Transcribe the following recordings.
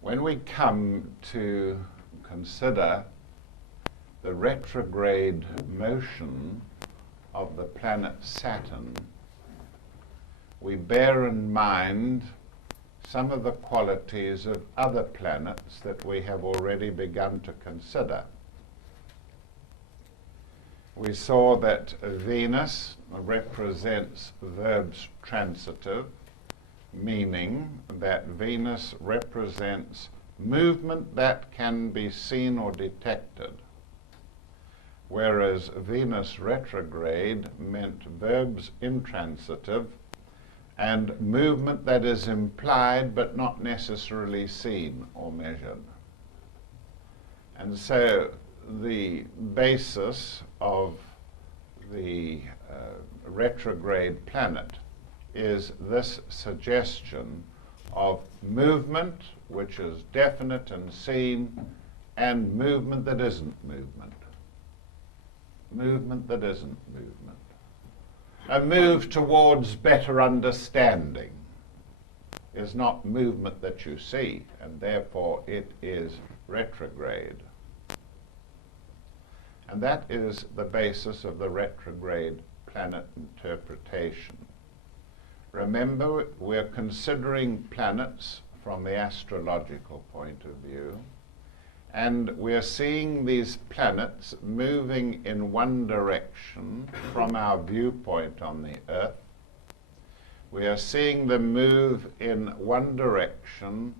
When we come to consider the retrograde motion of the planet Saturn, we bear in mind some of the qualities of other planets that we have already begun to consider. We saw that Venus represents verbs transitive, meaning that Venus represents movement that can be seen or detected, whereas Venus retrograde meant verbs intransitive and movement that is implied but not necessarily seen or measured. And so the basis of the retrograde planet is this suggestion of movement which is definite and seen, and movement that isn't movement. Movement that isn't movement. A move towards better understanding is not movement that you see, and therefore it is retrograde. And that is the basis of the retrograde planet interpretation. Remember, we're considering planets from the astrological point of view, and we're seeing these planets moving in one direction from our viewpoint on the Earth. We are seeing them move in one direction,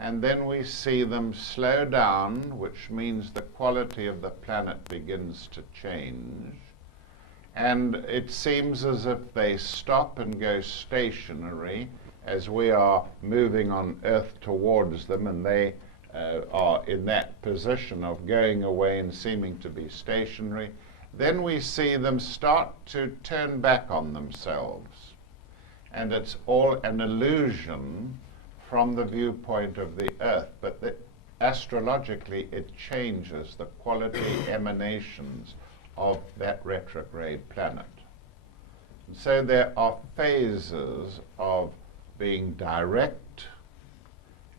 and then we see them slow down, which means the quality of the planet begins to change. And it seems as if they stop and go stationary as we are moving on Earth towards them, and they are in that position of going away and seeming to be stationary. Then we see them start to turn back on themselves. And it's all an illusion from the viewpoint of the Earth, but astrologically it changes the quality emanations of that retrograde planet. And so there are phases of being direct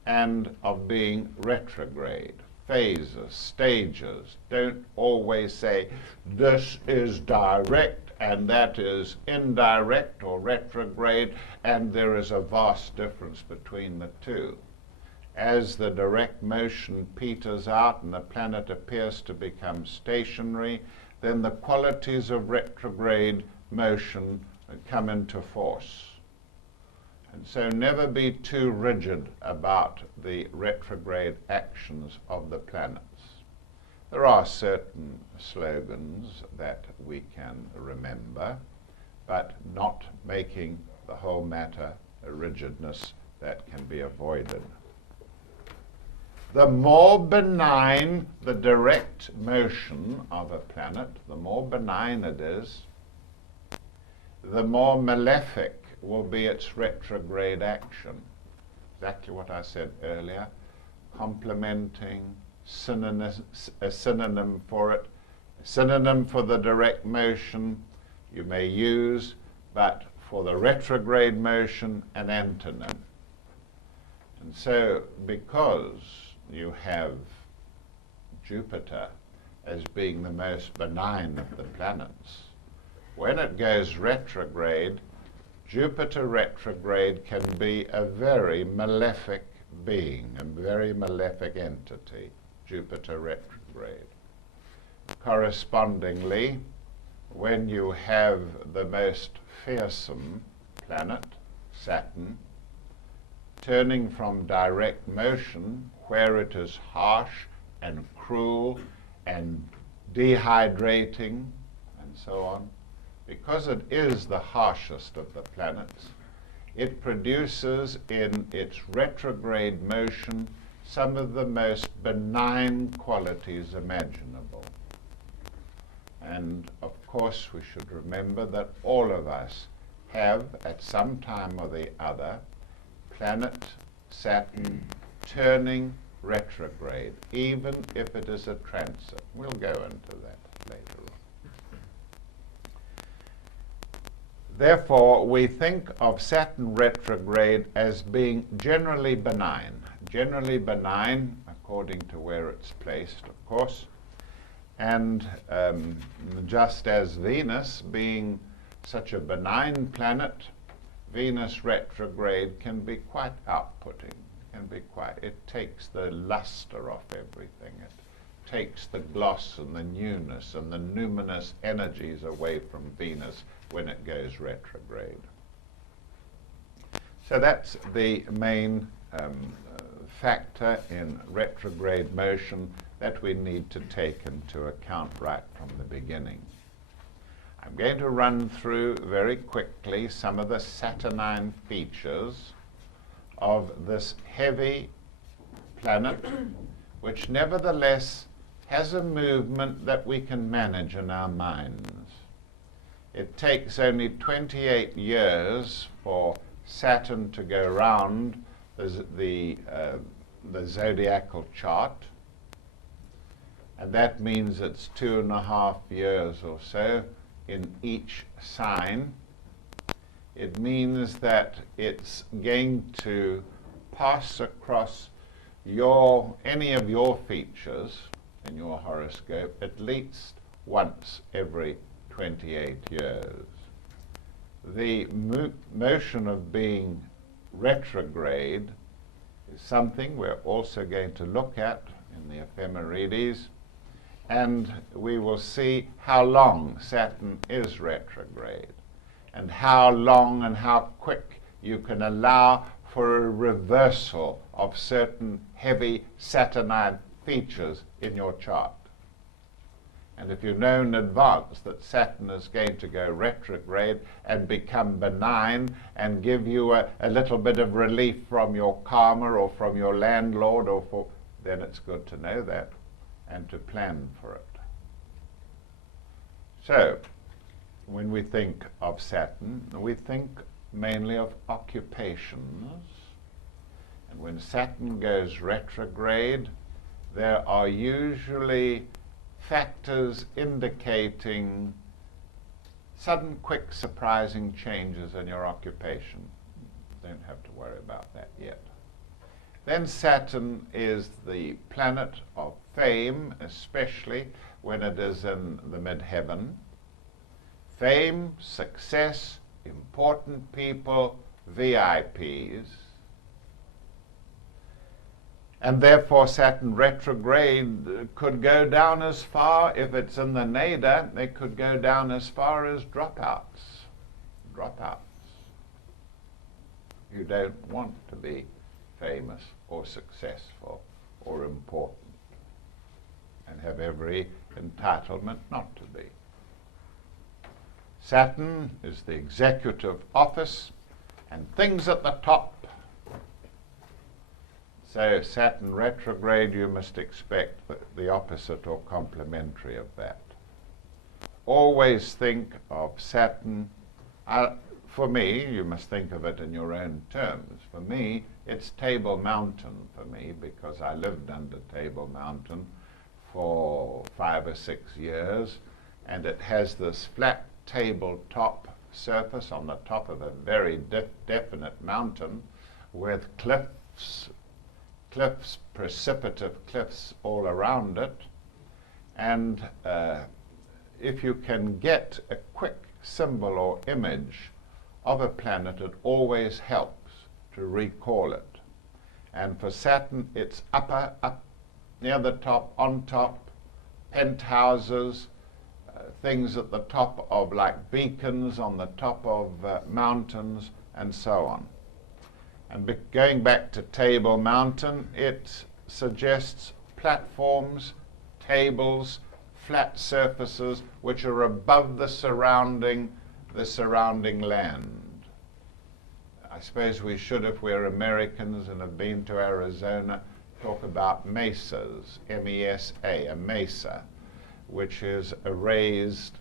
and of being retrograde. Phases, stages. Don't always say this is direct and that is indirect or retrograde, and there is a vast difference between the two. As the direct motion peters out and the planet appears to become stationary, then the qualities of retrograde motion come into force. And so never be too rigid about the retrograde actions of the planets. There are certain slogans that we can remember, but not making the whole matter a rigidness that can be avoided. The more benign the direct motion of a planet, the more benign it is, the more malefic will be its retrograde action. Exactly what I said earlier, complementing, a synonym for it. A synonym for the direct motion you may use, but for the retrograde motion, an antonym. And so, because you have Jupiter as being the most benign of the planets, when it goes retrograde, Jupiter retrograde can be a very malefic being, a very malefic entity, Jupiter retrograde. Correspondingly, when you have the most fearsome planet, Saturn, turning from direct motion, where it is harsh and cruel and dehydrating and so on, because it is the harshest of the planets, it produces in its retrograde motion some of the most benign qualities imaginable. And of course we should remember that all of us have at some time or the other planet Saturn turning retrograde, even if it is a transit. We'll go into that later on. Therefore, we think of Saturn retrograde as being generally benign, generally benign according to where it's placed, of course. And just as Venus, being such a benign planet, Venus retrograde can be quite outputting. It takes the luster off everything. It takes the gloss and the newness and the numinous energies away from Venus when it goes retrograde. So that's the main factor in retrograde motion that we need to take into account right from the beginning. I'm going to run through very quickly some of the Saturnine features of this heavy planet, which nevertheless has a movement that we can manage in our minds. It takes only 28 years for Saturn to go round the zodiacal chart, and that means it's 2.5 years or so in each sign. It means that it's going to pass across any of your features in your horoscope at least once every 28 years. The motion of being retrograde is something we're also going to look at in the ephemerides, and we will see how long Saturn is retrograde and how long and how quick you can allow for a reversal of certain heavy Saturnine features in your chart. And if you know in advance that Saturn is going to go retrograde and become benign and give you a little bit of relief from your karma or from your landlord, then it's good to know that and to plan for it. So, when we think of Saturn, we think mainly of occupations. And when Saturn goes retrograde, there are usually factors indicating sudden, quick, surprising changes in your occupation. Don't have to worry about that yet. Then Saturn is the planet of fame, especially when it is in the midheaven. Fame, success, important people, VIPs. And therefore Saturn retrograde could go down as far, if it's in the nada, it could go down as far as dropouts. Dropouts. You don't want to be famous or successful or important and have every entitlement not to be. Saturn is the executive office and things at the top. So Saturn retrograde, you must expect the opposite or complementary of that. Always think of Saturn, for me, you must think of it in your own terms. For me, it's Table Mountain for me, because I lived under Table Mountain for 5 or 6 years, and it has this flat tabletop surface on the top of a very definite mountain with cliffs, precipitous cliffs all around it. And if you can get a quick symbol or image of a planet, it always helps to recall it. And for Saturn, it's up near the top, on top, penthouses, things at the top of, like beacons on the top of mountains, and so on. And going back to Table Mountain, it suggests platforms, tables, flat surfaces which are above the surrounding land. I suppose we should, if we're Americans and have been to Arizona, talk about mesas, M-E-S-A, a mesa, which is a raised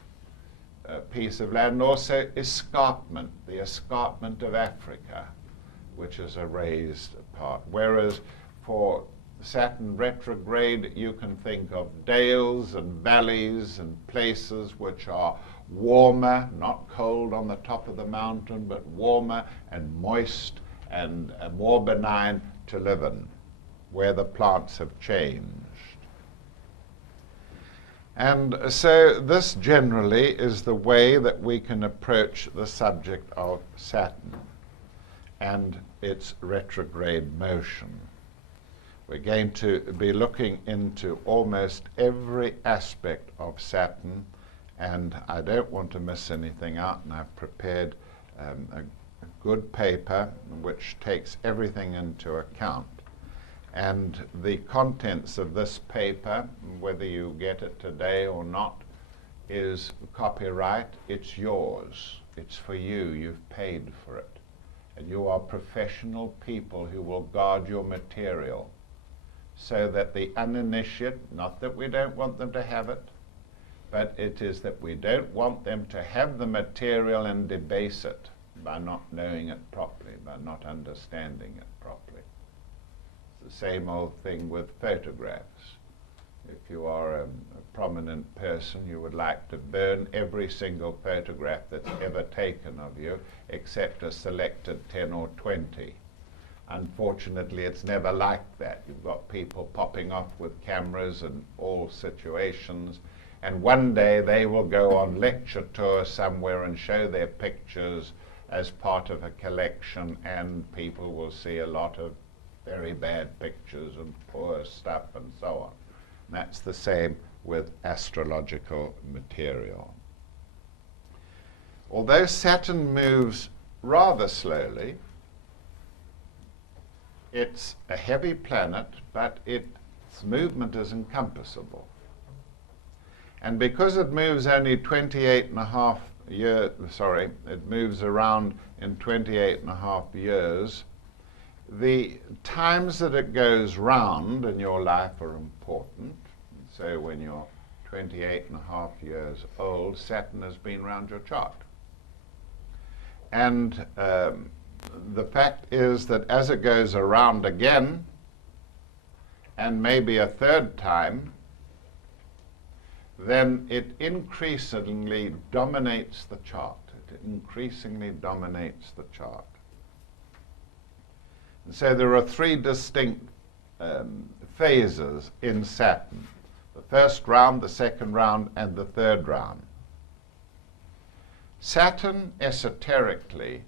piece of land, and also escarpment, the escarpment of Africa, which is a raised part. Whereas for Saturn retrograde, you can think of dales and valleys and places which are warmer, not cold on the top of the mountain, but warmer and moist and more benign to live in. where the plants have changed. And so this generally is the way that we can approach the subject of Saturn and its retrograde motion. We're going to be looking into almost every aspect of Saturn, and I don't want to miss anything out, and I've prepared a good paper which takes everything into account. And the contents of this paper, whether you get it today or not, is copyright. It's yours. It's for you. You've paid for it. And you are professional people who will guard your material so that the uninitiate, not that we don't want them to have it, but it is that we don't want them to have the material and debase it by not knowing it properly, by not understanding it properly. It's the same old thing with photographs. If you are a prominent person, you would like to burn every single photograph that's ever taken of you, except a selected 10 or 20. Unfortunately, it's never like that. You've got people popping off with cameras in all situations, and one day they will go on lecture tour somewhere and show their pictures as part of a collection, and people will see a lot of very bad pictures and poor stuff and so on. And that's the same with astrological material. Although Saturn moves rather slowly, it's a heavy planet, but its movement is encompassable. And because it moves only 28 and a half years, it moves around in 28 and a half years, the times that it goes round in your life are important. So when you're 28 and a half years old, Saturn has been round your chart. And the fact is that as it goes around again, and maybe a third time, then it increasingly dominates the chart. It increasingly dominates the chart. And so there are three distinct phases in Saturn. The first round, the second round, and the third round. Saturn, esoterically,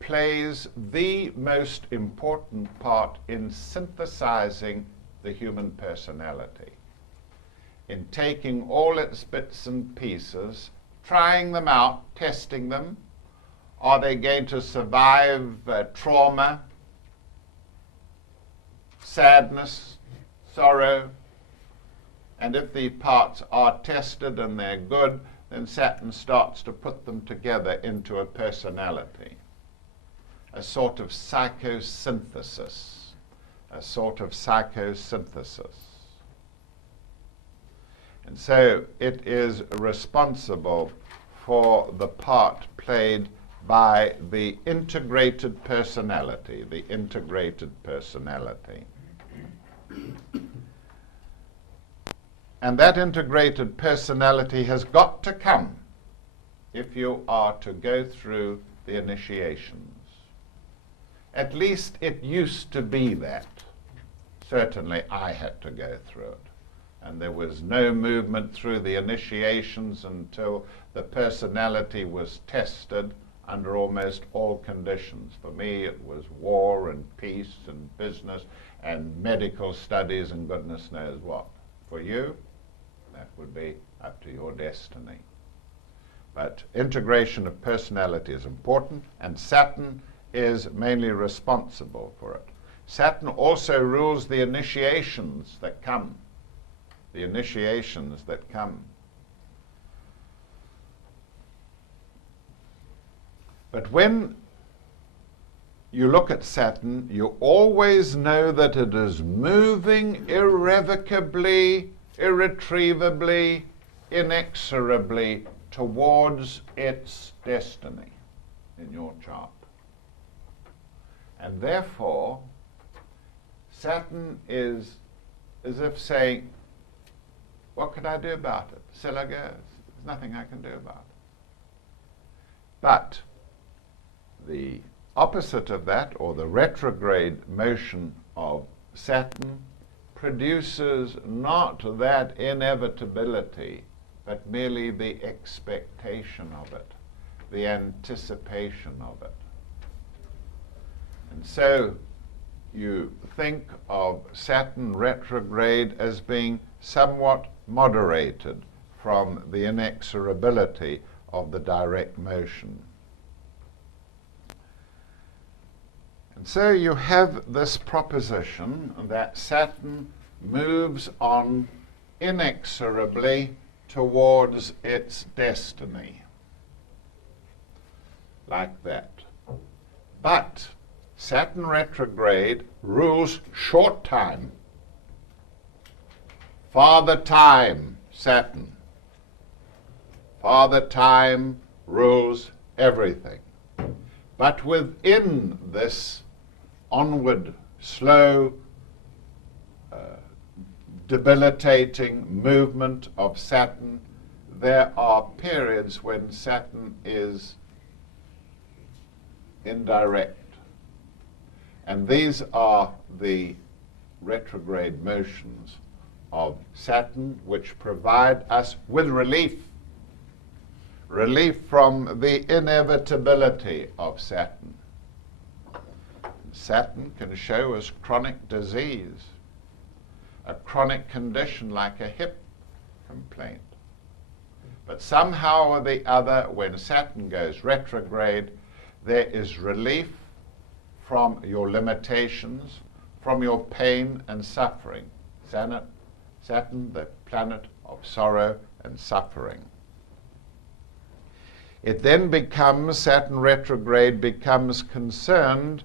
plays the most important part in synthesizing the human personality, in taking all its bits and pieces, trying them out, testing them. Are they going to survive trauma, sadness, sorrow? And if the parts are tested and they're good, then Saturn starts to put them together into a personality, a sort of psychosynthesis, a sort of psychosynthesis. And so it is responsible for the part played by the integrated personality, the integrated personality. And that integrated personality has got to come if you are to go through the initiations. At least it used to be that. Certainly I had to go through it. And there was no movement through the initiations until the personality was tested under almost all conditions. For me, it was war and peace and business and medical studies and goodness knows what. For you, that would be up to your destiny. But integration of personality is important, and Saturn is mainly responsible for it. Saturn also rules the initiations that come. The initiations that come. But when you look at Saturn, you always know that it is moving irrevocably, irretrievably, inexorably towards its destiny in your chart. And therefore, Saturn is as if saying, what can I do about it? Still I goes. There's nothing I can do about it. But the opposite of that, or the retrograde motion of Saturn produces not that inevitability, but merely the expectation of it, the anticipation of it. And so you think of Saturn retrograde as being somewhat moderated from the inexorability of the direct motion. And so you have this proposition that Saturn moves on inexorably towards its destiny, like that. But Saturn retrograde rules short time. Father Time, Saturn. Father Time rules everything. But within this onward, slow, debilitating movement of Saturn, there are periods when Saturn is indirect. And these are the retrograde motions of Saturn, which provide us with relief from the inevitability of Saturn. Saturn can show us chronic disease, a chronic condition like a hip complaint. But somehow or the other, when Saturn goes retrograde, there is relief from your limitations, from your pain and suffering. Saturn, the planet of sorrow and suffering. It then becomes, Saturn retrograde becomes concerned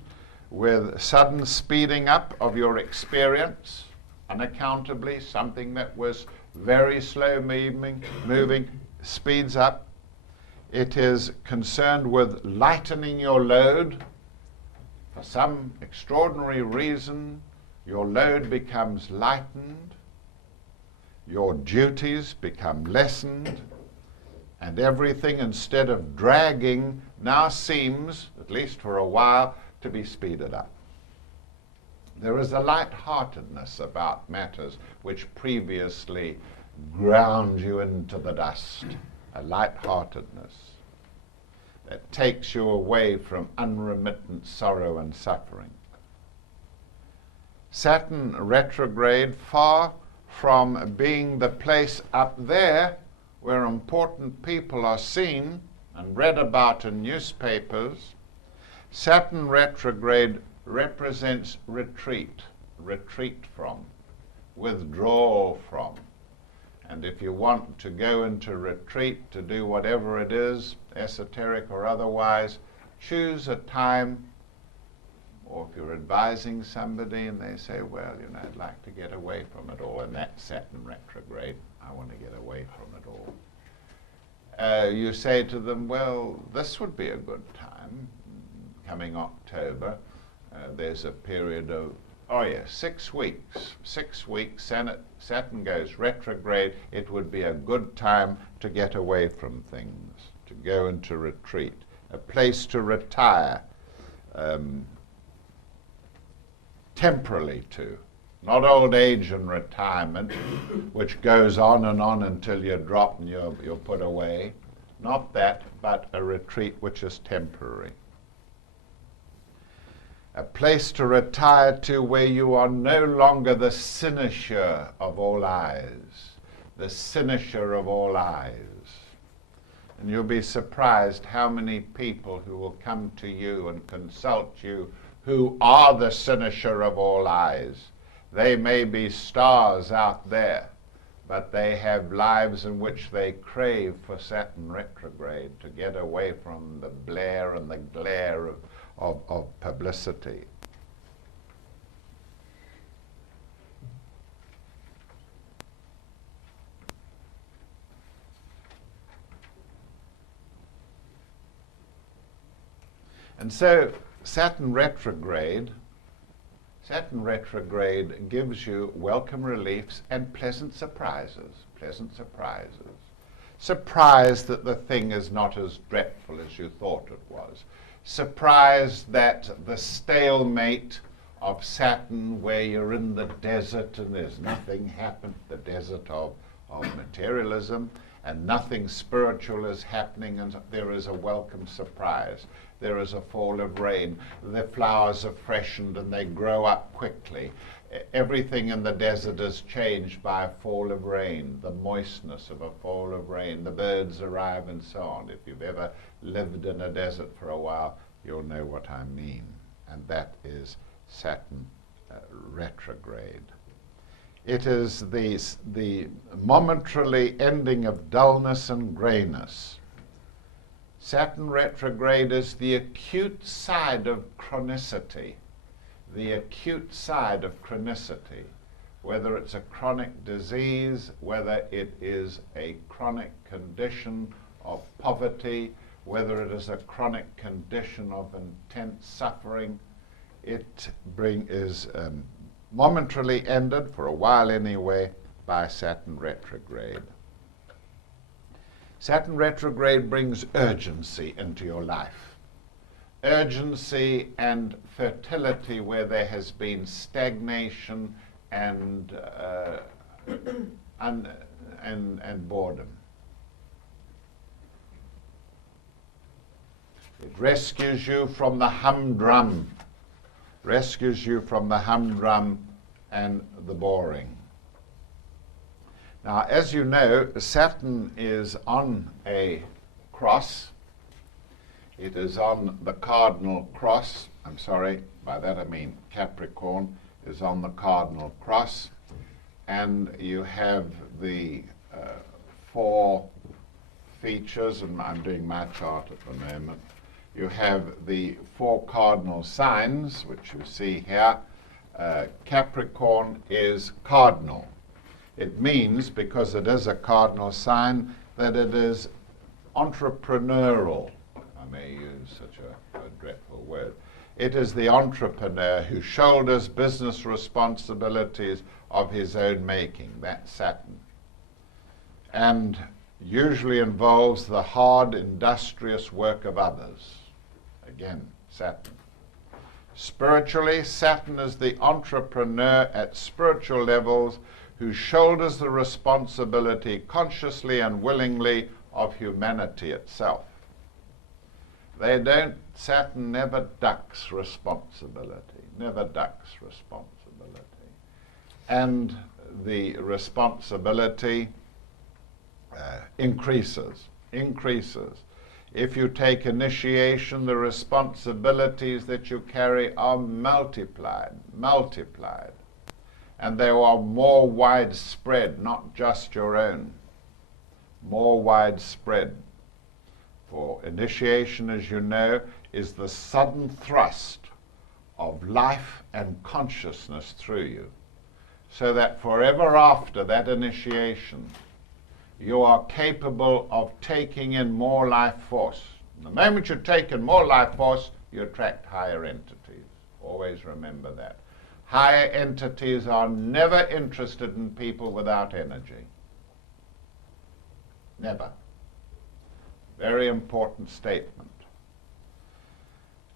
with sudden speeding up of your experience, unaccountably. Something that was very slow moving speeds up. It is concerned with lightening your load. For some extraordinary reason, your load becomes lightened, your duties become lessened, and everything, instead of dragging, now seems, at least for a while, to be speeded up. There is a light-heartedness about matters which previously ground you into the dust, a light-heartedness that takes you away from unremittent sorrow and suffering. Saturn retrograde, far from being the place up there where important people are seen and read about in newspapers, Saturn retrograde represents retreat from, withdrawal from. And if you want to go into retreat to do whatever it is, esoteric or otherwise, choose a time, or if you're advising somebody and they say, well, I'd like to get away from it all, and that's Saturn retrograde, I want to get away from it all. You say to them, well, this would be a good time, coming October. There's a period of 6 weeks. 6 weeks, Saturn goes retrograde. It would be a good time to get away from things, to go into retreat, a place to retire temporarily to. Not old age and retirement, which goes on and on until you're dropped and you're put away. Not that, but a retreat which is temporary. A place to retire to where you are no longer the cynosure of all eyes, the cynosure of all eyes. And you'll be surprised how many people who will come to you and consult you who are the cynosure of all eyes. They may be stars out there, but they have lives in which they crave for Saturn retrograde to get away from the blare and the glare of publicity. And so Saturn retrograde gives you welcome reliefs and pleasant surprises. Surprise that the thing is not as dreadful as you thought it was. Surprise that the stalemate of Saturn where you're in the desert and there's nothing happened, the desert of materialism, and nothing spiritual is happening, and there is a welcome surprise. There is a fall of rain. The flowers are freshened and they grow up quickly. Everything in the desert is changed by a fall of rain, the moistness of a fall of rain. The birds arrive and so on. If you've ever lived in a desert for a while, you'll know what I mean. And that is Saturn retrograde. It is the momentarily ending of dullness and grayness. Saturn retrograde is the acute side of chronicity. The acute side of chronicity, whether it's a chronic disease, whether it is a chronic condition of poverty, whether it is a chronic condition of intense suffering, it is momentarily ended, for a while anyway, by Saturn retrograde. Saturn retrograde brings urgency into your life. Urgency and fertility where there has been stagnation and boredom. It rescues you from the humdrum, and the boring. Now, as you know, Saturn is on a cross. It is on the cardinal cross. I'm sorry, by that I mean Capricorn is on the cardinal cross. And you have the 4 features, and I'm doing my chart at the moment. You have the 4 cardinal signs, which you see here. Capricorn is cardinal. It means, because it is a cardinal sign, that it is entrepreneurial. I may use such a dreadful word. It is the entrepreneur who shoulders business responsibilities of his own making. That's Saturn. And usually involves the hard, industrious work of others. Again, Saturn. Spiritually, Saturn is the entrepreneur at spiritual levels who shoulders the responsibility consciously and willingly of humanity itself. Saturn never ducks responsibility, And the responsibility increases. If you take initiation, the responsibilities that you carry are multiplied. And they are more widespread, not just your own. More widespread. For initiation, as you know, is the sudden thrust of life and consciousness through you, so that forever after that initiation, you are capable of taking in more life force. The moment you take in more life force, you attract higher entities. Always remember that. Higher entities are never interested in people without energy. Never. Very important statement.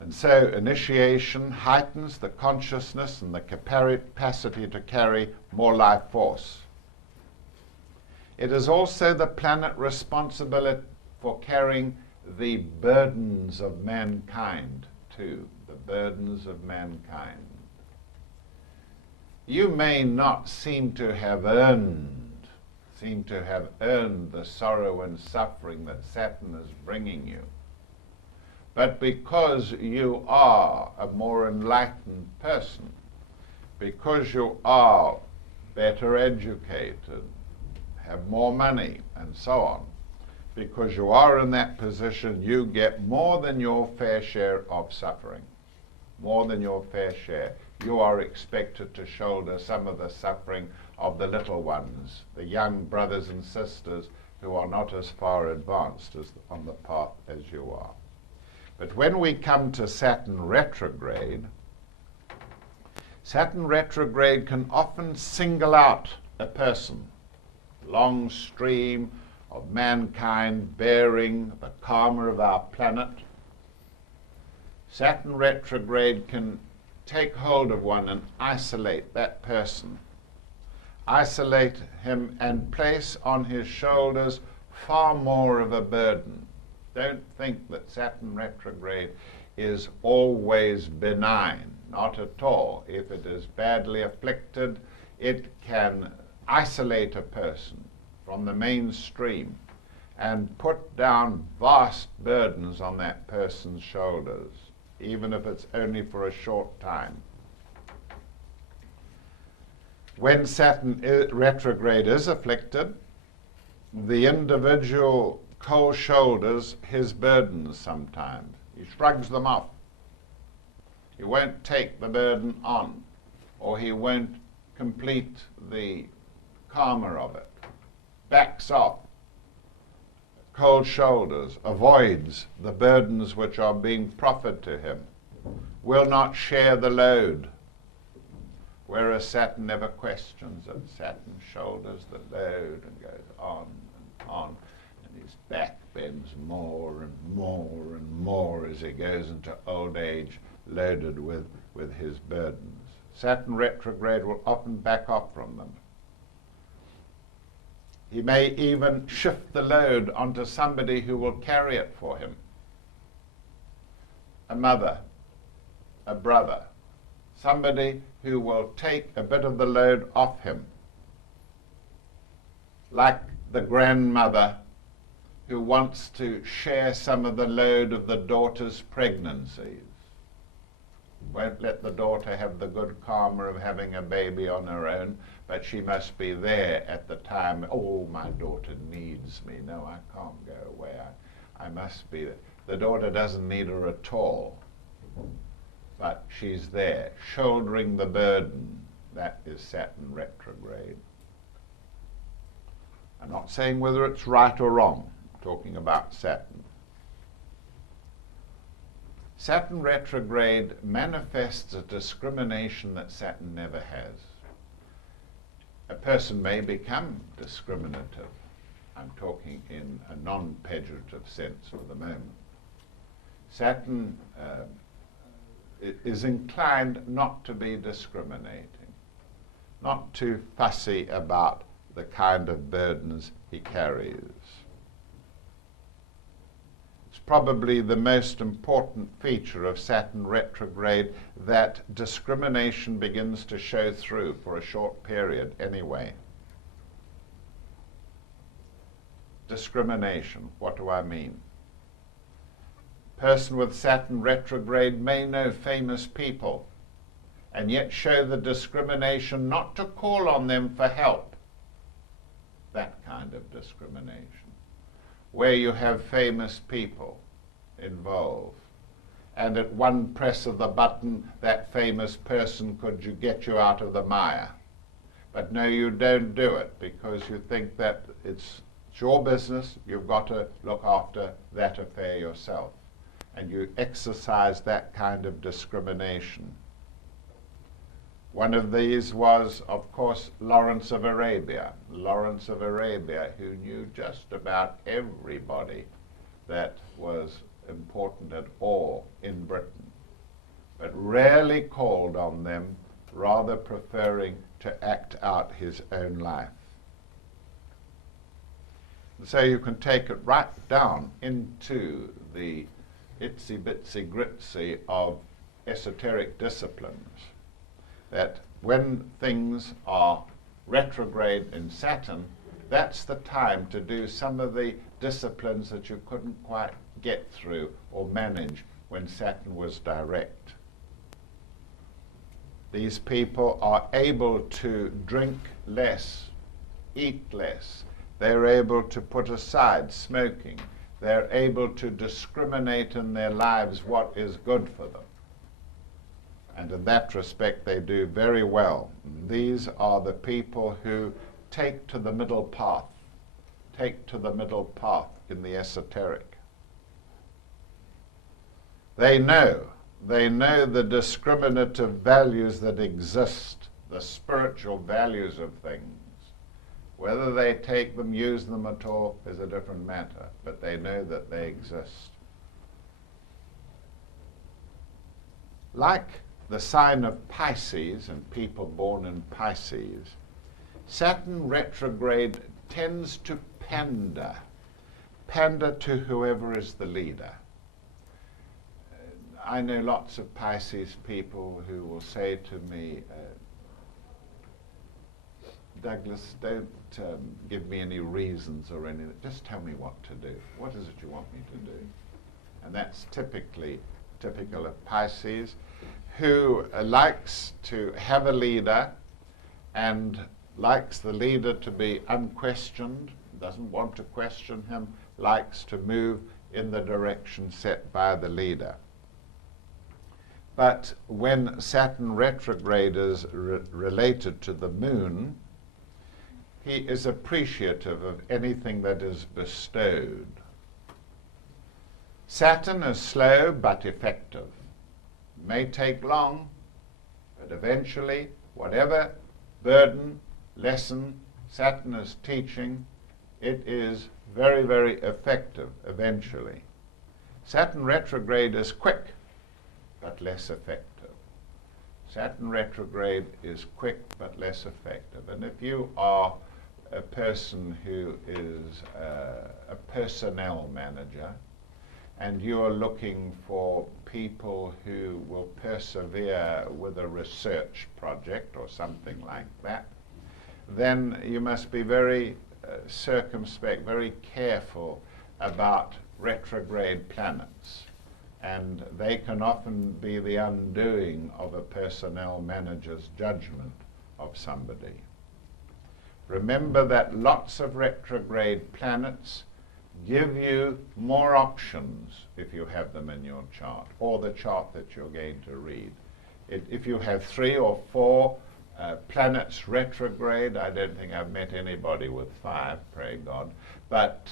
And so initiation heightens the consciousness and the capacity to carry more life force. It is also the planet responsible for carrying the burdens of mankind too, the burdens of mankind. You may not seem to have earned the sorrow and suffering that Saturn is bringing you. But because you are a more enlightened person, because you are better educated, have more money, and so on, because you are in that position, you get more than your fair share of suffering. More than your fair share. You are expected to shoulder some of the suffering of the little ones, the young brothers and sisters who are not as far advanced as on the path as you are. But when we come to Saturn retrograde can often single out a person. Long stream of mankind bearing the karma of our planet. Saturn retrograde can take hold of one and isolate that person. Isolate him and place on his shoulders far more of a burden. Don't think that Saturn retrograde is always benign. Not at all. If it is badly afflicted, it can isolate a person from the mainstream and put down vast burdens on that person's shoulders, even if it's only for a short time. When Saturn retrograde is afflicted, the individual cold shoulders his burdens sometimes. He shrugs them off. He won't take the burden on, or he won't complete the karma of it. Backs off. Cold shoulders, avoids the burdens which are being proffered to him, will not share the load. Whereas Saturn never questions it. Saturn shoulders the load and goes on and on, and his back bends more and more and more as he goes into old age, loaded with his burdens. Saturn retrograde will often back off from them. He may even shift the load onto somebody who will carry it for him. A mother, a brother, somebody who will take a bit of the load off him. Like the grandmother who wants to share some of the load of the daughter's pregnancies. Won't let the daughter have the good karma of having a baby on her own, but she must be there at the time. Oh, my daughter needs me. No, I can't go away. I must be there. The daughter doesn't need her at all, but she's there, shouldering the burden. That is Saturn retrograde. I'm not saying whether it's right or wrong. I'm talking about Saturn. Saturn retrograde manifests a discrimination that Saturn never has. A person may become discriminative. I'm talking in a non-pejorative sense for the moment. Saturn is inclined not to be discriminating, not too fussy about the kind of burdens he carries. It's probably the most important feature of Saturn retrograde that discrimination begins to show through for a short period anyway. Discrimination, what do I mean? Person with Saturn retrograde may know famous people and yet show the discrimination not to call on them for help. That kind of discrimination, where you have famous people involved, and at one press of the button that famous person could get you out of the mire. But no, you don't do it because you think that it's your business. You've got to look after that affair yourself, and you exercise that kind of discrimination. One of these was, of course, Lawrence of Arabia. Lawrence of Arabia, who knew just about everybody that was important at all in Britain, but rarely called on them, rather preferring to act out his own life. So you can take it right down into the itsy-bitsy-gritsy of esoteric disciplines, that when things are retrograde in Saturn, that's the time to do some of the disciplines that you couldn't quite get through or manage when Saturn was direct. These people are able to drink less, eat less. They're able to put aside smoking. They're able to discriminate in their lives what is good for them. And in that respect, they do very well. These are the people who take to the middle path, in the esoteric. They know the discriminative values that exist, the spiritual values of things. Whether they take them, use them at all, is a different matter, but they know that they exist. Like the sign of Pisces and people born in Pisces, Saturn retrograde tends to pander to whoever is the leader. I know lots of Pisces people who will say to me, Douglas, don't give me any reasons or anything, just tell me what to do. What is it you want me to do? And that's typical of Pisces, who likes to have a leader and likes the leader to be unquestioned, doesn't want to question him, likes to move in the direction set by the leader. But when Saturn retrograde is related to the moon, he is appreciative of anything that is bestowed. Saturn is slow but effective. It may take long, but eventually, whatever burden, lesson Saturn is teaching, it is very, very effective eventually. Saturn retrograde is quick, but less effective. Saturn retrograde is quick, but less effective. And if you are a person who is a personnel manager, and you are looking for people who will persevere with a research project or something like that, then you must be very circumspect, very careful about retrograde planets. And they can often be the undoing of a personnel manager's judgment of somebody. Remember that lots of retrograde planets give you more options if you have them in your chart, or the chart that you're going to read. If you have 3 or 4 planets retrograde, I don't think I've met anybody with 5, pray God, but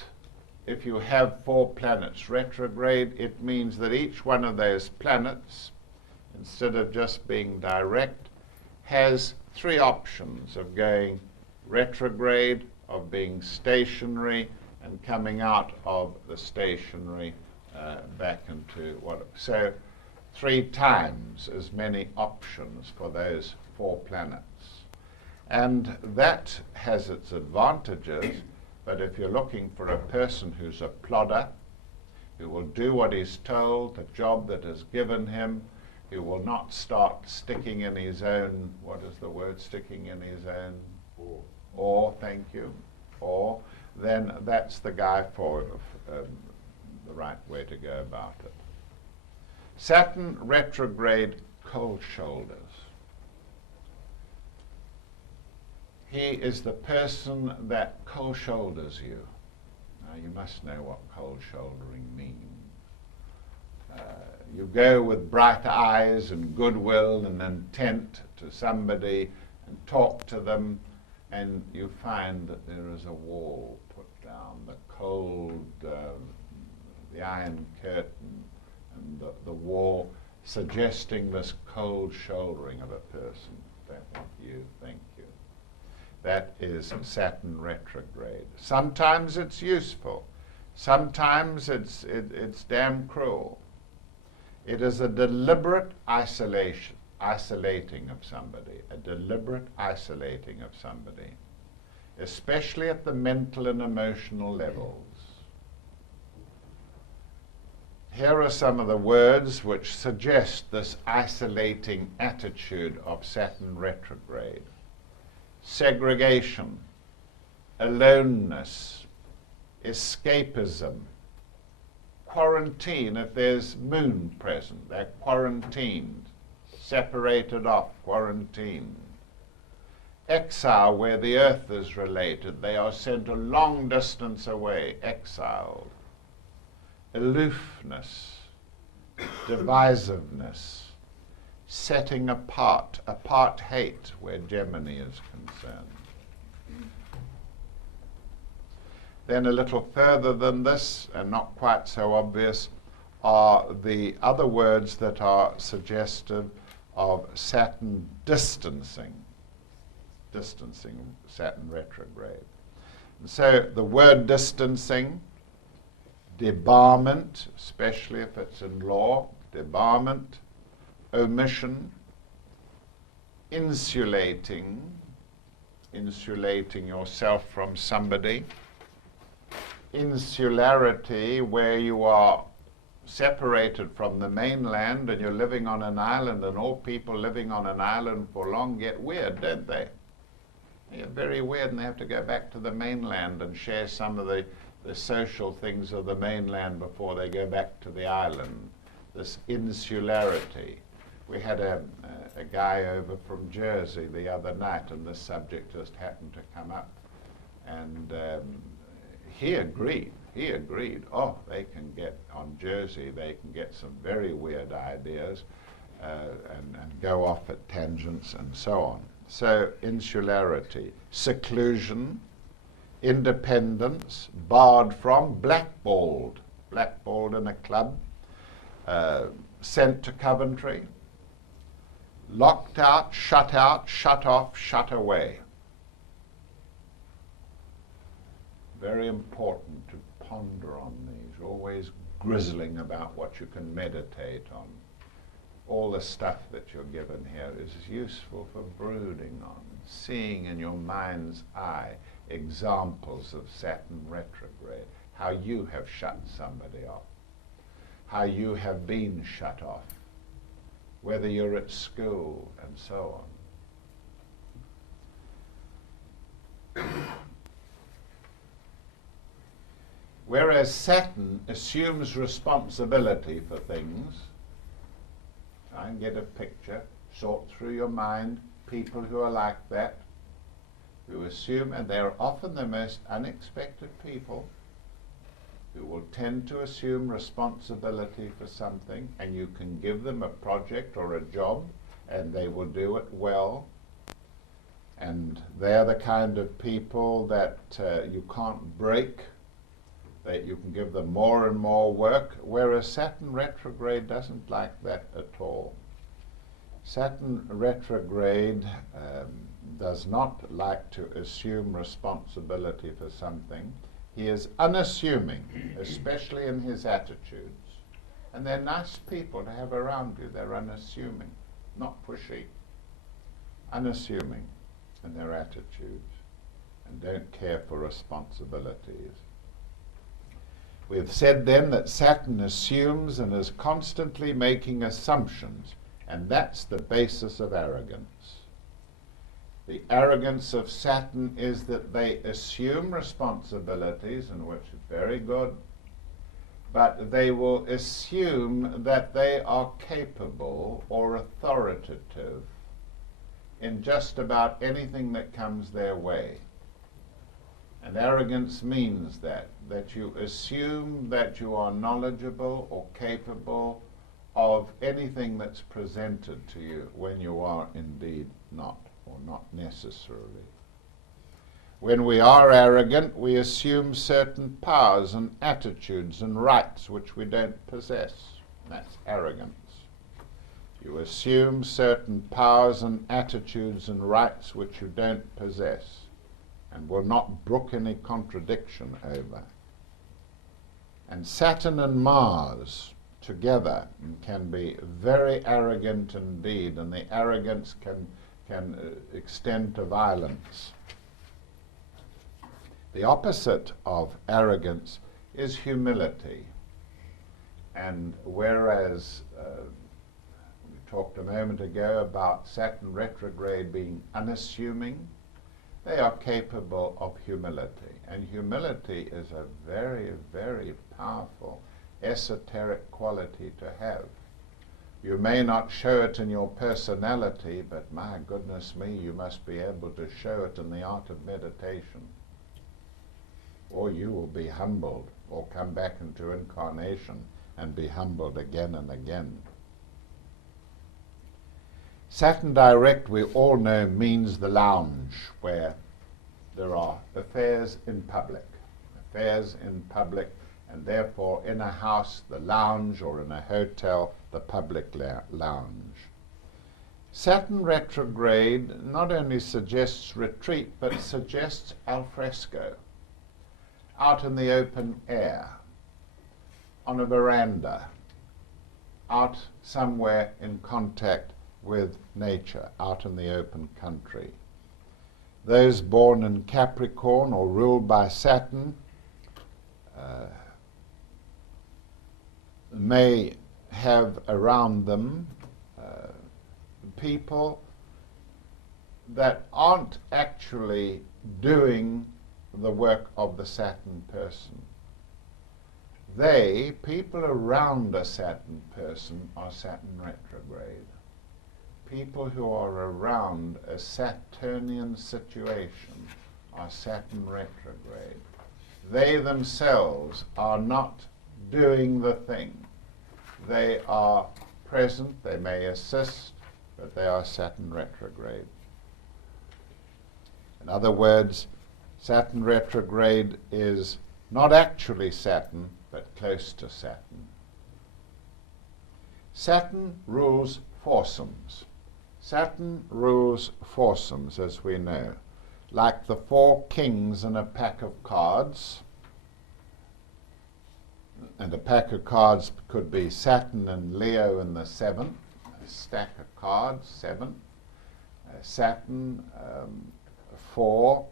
if you have 4 planets retrograde, it means that each one of those planets, instead of just being direct, has 3 options of going retrograde, of being stationary, and coming out of the stationary back into what. So 3 times as many options for those 4 planets. And that has its advantages, but if you're looking for a person who's a plodder, who will do what he's told, the job that is given him, who will not start sticking in his own, what is the word, sticking in his own, or thank you, or, then that's the guy for the right way to go about it. Saturn retrograde cold shoulders. He is the person that cold shoulders you. Now you must know what cold shouldering means. You go with bright eyes and goodwill and intent to somebody and talk to them, and you find that there is a wall put down, the cold, the iron curtain, and the wall suggesting this cold shouldering of a person. Don't want you, thank you. That is Saturn retrograde. Sometimes it's useful. Sometimes it's damn cruel. It is a deliberate isolating of somebody, a deliberate isolating of somebody, especially at the mental and emotional levels. Here are some of the words which suggest this isolating attitude of Saturn retrograde. Segregation, aloneness, escapism, quarantine. If there's moon present, they're quarantined, separated off, quarantined. Exile, where the earth is related, they are sent a long distance away, exiled. Aloofness, divisiveness, setting apart, apart-hate, where Gemini is concerned. Then a little further than this, and not quite so obvious, are the other words that are suggestive of Saturn distancing Saturn retrograde. And so the word distancing, debarment, especially if it's in law, debarment, omission, insulating yourself from somebody. Insularity, where you are separated from the mainland and you're living on an island, and all people living on an island for long get weird, don't they? They get very weird, and they have to go back to the mainland and share some of the social things of the mainland before they go back to the island. This insularity. We had a guy over from Jersey the other night, and this subject just happened to come up, and he agreed. Oh, they can get on Jersey, they can get some very weird ideas and go off at tangents and so on. So insularity, seclusion, independence, barred from, blackballed in a club, sent to Coventry, locked out, shut off, shut away. Very important to ponder on these, always grizzling about what you can meditate on. All the stuff that you're given here is useful for brooding on, seeing in your mind's eye examples of Saturn retrograde, how you have shut somebody off, how you have been shut off, whether you're at school and so on. Whereas Saturn assumes responsibility for things, try and get a picture, sort through your mind people who are like that, who assume, and they're often the most unexpected people, who will tend to assume responsibility for something, and you can give them a project or a job and they will do it well. And they're the kind of people that you can't break, that you can give them more and more work, whereas Saturn retrograde doesn't like that at all. Saturn retrograde does not like to assume responsibility for something. He is unassuming, especially in his attitudes. And they're nice people to have around you. They're unassuming, not pushy. Unassuming in their attitudes and don't care for responsibilities. We've said then that Saturn assumes and is constantly making assumptions, and that's the basis of arrogance. The arrogance of Saturn is that they assume responsibilities, and which is very good, but they will assume that they are capable or authoritative in just about anything that comes their way. And arrogance means that you assume that you are knowledgeable or capable of anything that's presented to you when you are indeed not, or not necessarily. When we are arrogant, we assume certain powers and attitudes and rights which we don't possess. That's arrogance. You assume certain powers and attitudes and rights which you don't possess, and will not brook any contradiction over. And Saturn and Mars together can be very arrogant indeed, and the arrogance can extend to violence. The opposite of arrogance is humility. And whereas we talked a moment ago about Saturn retrograde being unassuming, they are capable of humility. And humility is a very, very powerful esoteric quality to have. You may not show it in your personality, but my goodness me, you must be able to show it in the art of meditation. Or you will be humbled, or come back into incarnation and be humbled again and again. Saturn direct, we all know, means the lounge, where there are affairs in public. And therefore in a house, the lounge, or in a hotel, the public lounge. Saturn retrograde not only suggests retreat, but suggests al fresco, out in the open air, on a veranda, out somewhere in contact with nature, out in the open country. Those born in Capricorn or ruled by Saturn may have around them people that aren't actually doing the work of the Saturn person. People around a Saturn person, are Saturn retrograde. People who are around a Saturnian situation are Saturn retrograde. They themselves are not doing the thing. They are present, they may assist, but they are Saturn retrograde. In other words, Saturn retrograde is not actually Saturn, but close to Saturn. Saturn rules foursomes. Saturn rules foursomes, as we know, like the four kings in a pack of cards. And a pack of cards could be Saturn and Leo in the seventh, a stack of cards, seven. Saturn, four,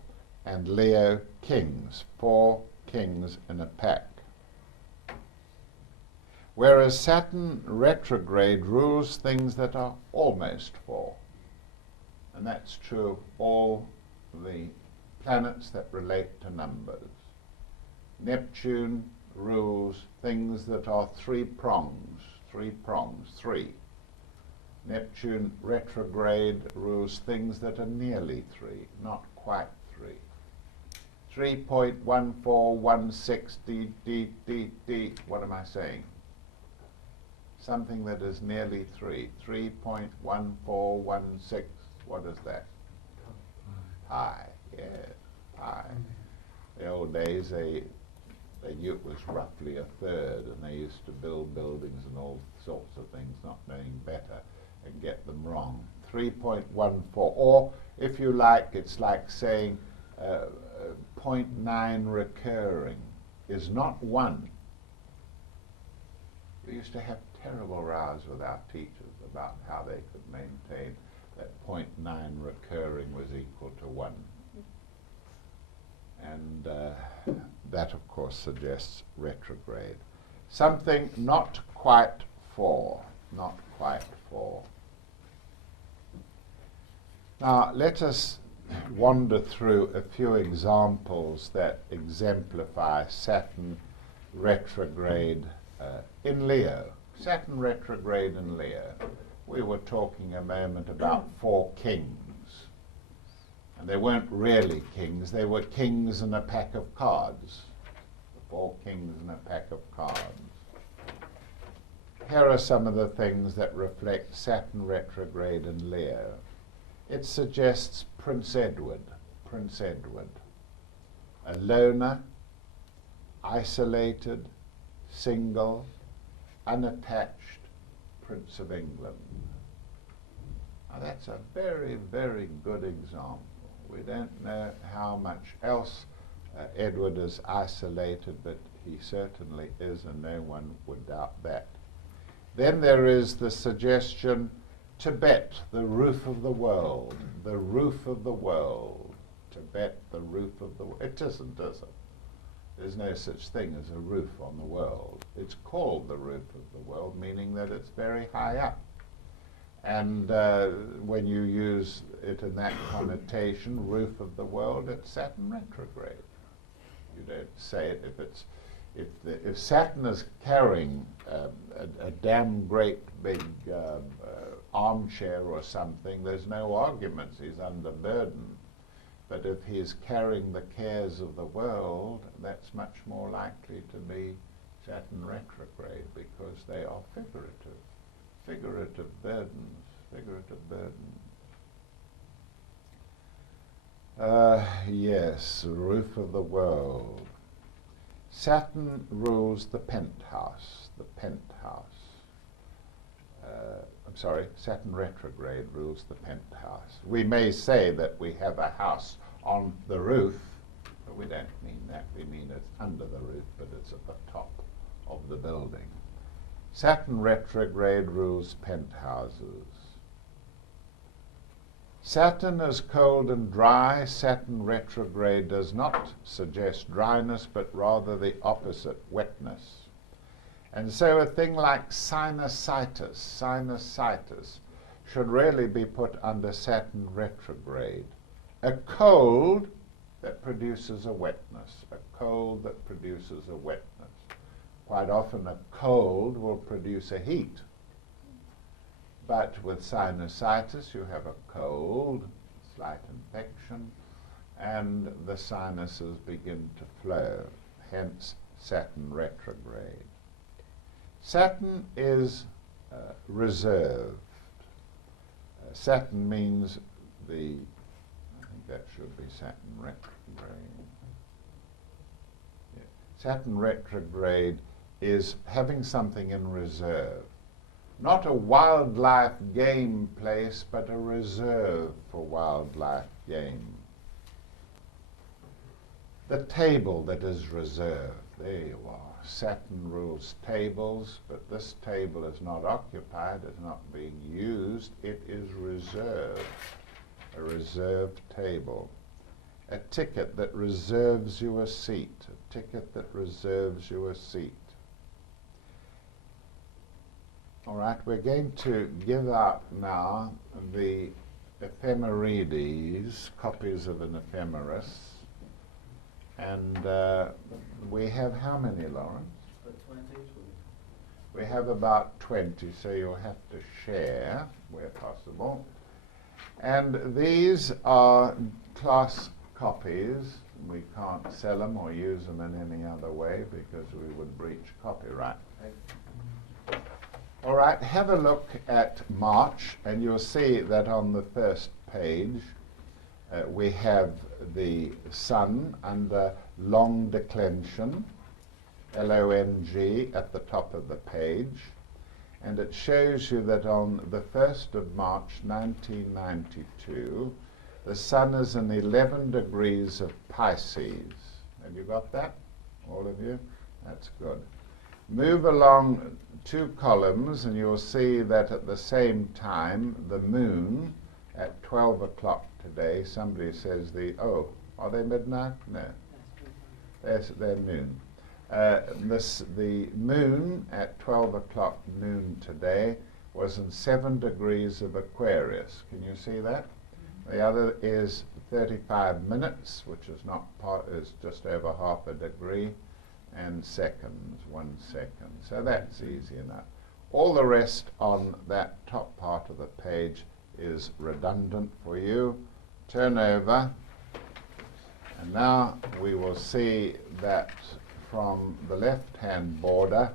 and Leo, kings, four kings in a pack. Whereas Saturn retrograde rules things that are almost four. And that's true of all the planets that relate to numbers. Neptune rules things that are three prongs. Three. Neptune retrograde rules things that are nearly three, not quite three. 3.1416 d. What am I saying? Something that is nearly 3. 3.1416. What is that? Pi. Yes, pi. The old days, it was roughly a third, and they used to build buildings and all sorts of things, not knowing better, and get them wrong. 3.14, or if you like, it's like saying 0.9 recurring is not 1. We used to have terrible rows with our teachers about how they could maintain that 0.9 recurring was equal to 1. And that, of course, suggests retrograde. Something not quite 4. Not quite 4. Now, let us wander through a few examples that exemplify Saturn retrograde in Leo. Saturn retrograde in Leo. We were talking a moment about 4 kings. And they weren't really kings, they were kings in a pack of cards. The 4 kings in a pack of cards. Here are some of the things that reflect Saturn retrograde in Leo. It suggests Prince Edward. A loner, isolated, single, unattached Prince of England. Now that's a very, very good example. We don't know how much else Edward is isolated, but he certainly is, and no one would doubt that. Then there is the suggestion, Tibet, the roof of the world. The roof of the world. Tibet, the roof of the world. It isn't, is it? There's no such thing as a roof on the world. It's called the roof of the world, meaning that it's very high up. And when you use it in that connotation, roof of the world, it's Saturn retrograde. You don't say it if Saturn is carrying a damn great big armchair or something, there's no arguments, he's under burden. But if he's carrying the cares of the world, that's much more likely to be Saturn retrograde, because they are figurative. Figurative burdens. Yes, roof of the world. Saturn rules the penthouse. Saturn retrograde rules the penthouse. We may say that we have a house on the roof, but we don't mean that. We mean it's under the roof, but it's at the top of the building. Saturn retrograde rules penthouses. Saturn is cold and dry. Saturn retrograde does not suggest dryness, but rather the opposite, wetness. And so a thing like sinusitis should really be put under Saturn retrograde. A cold that produces a wetness, a cold that produces a wetness. Quite often a cold will produce a heat. But with sinusitis you have a cold, slight infection, and the sinuses begin to flow, hence Saturn retrograde. Saturn is reserved. Saturn means I think that should be Saturn retrograde. Yeah. Saturn retrograde is having something in reserve. Not a wildlife game place, but a reserve for wildlife game. The table that is reserved, there you are. Saturn rules tables, but this table is not occupied, it's not being used, it is reserved. A reserved table. A ticket that reserves you a seat. A ticket that reserves you a seat. All right, we're going to give out now the ephemerides, copies of an ephemeris. And we have how many, Lawrence? 20. We have about 20, so you'll have to share where possible. And these are class copies. We can't sell them or use them in any other way because we would breach copyright. All right, have a look at March, and you'll see that on the first page we have the Sun under long declension, L-O-N-G, at the top of the page. And it shows you that on the 1st of March 1992, the Sun is in 11 degrees of Pisces. Have you got that, all of you? That's good. Move along 2 columns and you'll see that at the same time the Moon at 12 o'clock today, somebody says are they midnight? No. They're noon. The Moon at 12 o'clock noon today was in 7 degrees of Aquarius. Can you see that? The other is 35 minutes, which is is just over half a degree, and seconds, 1 second. So that's easy enough. All the rest on that top part of the page is redundant for you. Turn over, and now we will see that from the left-hand border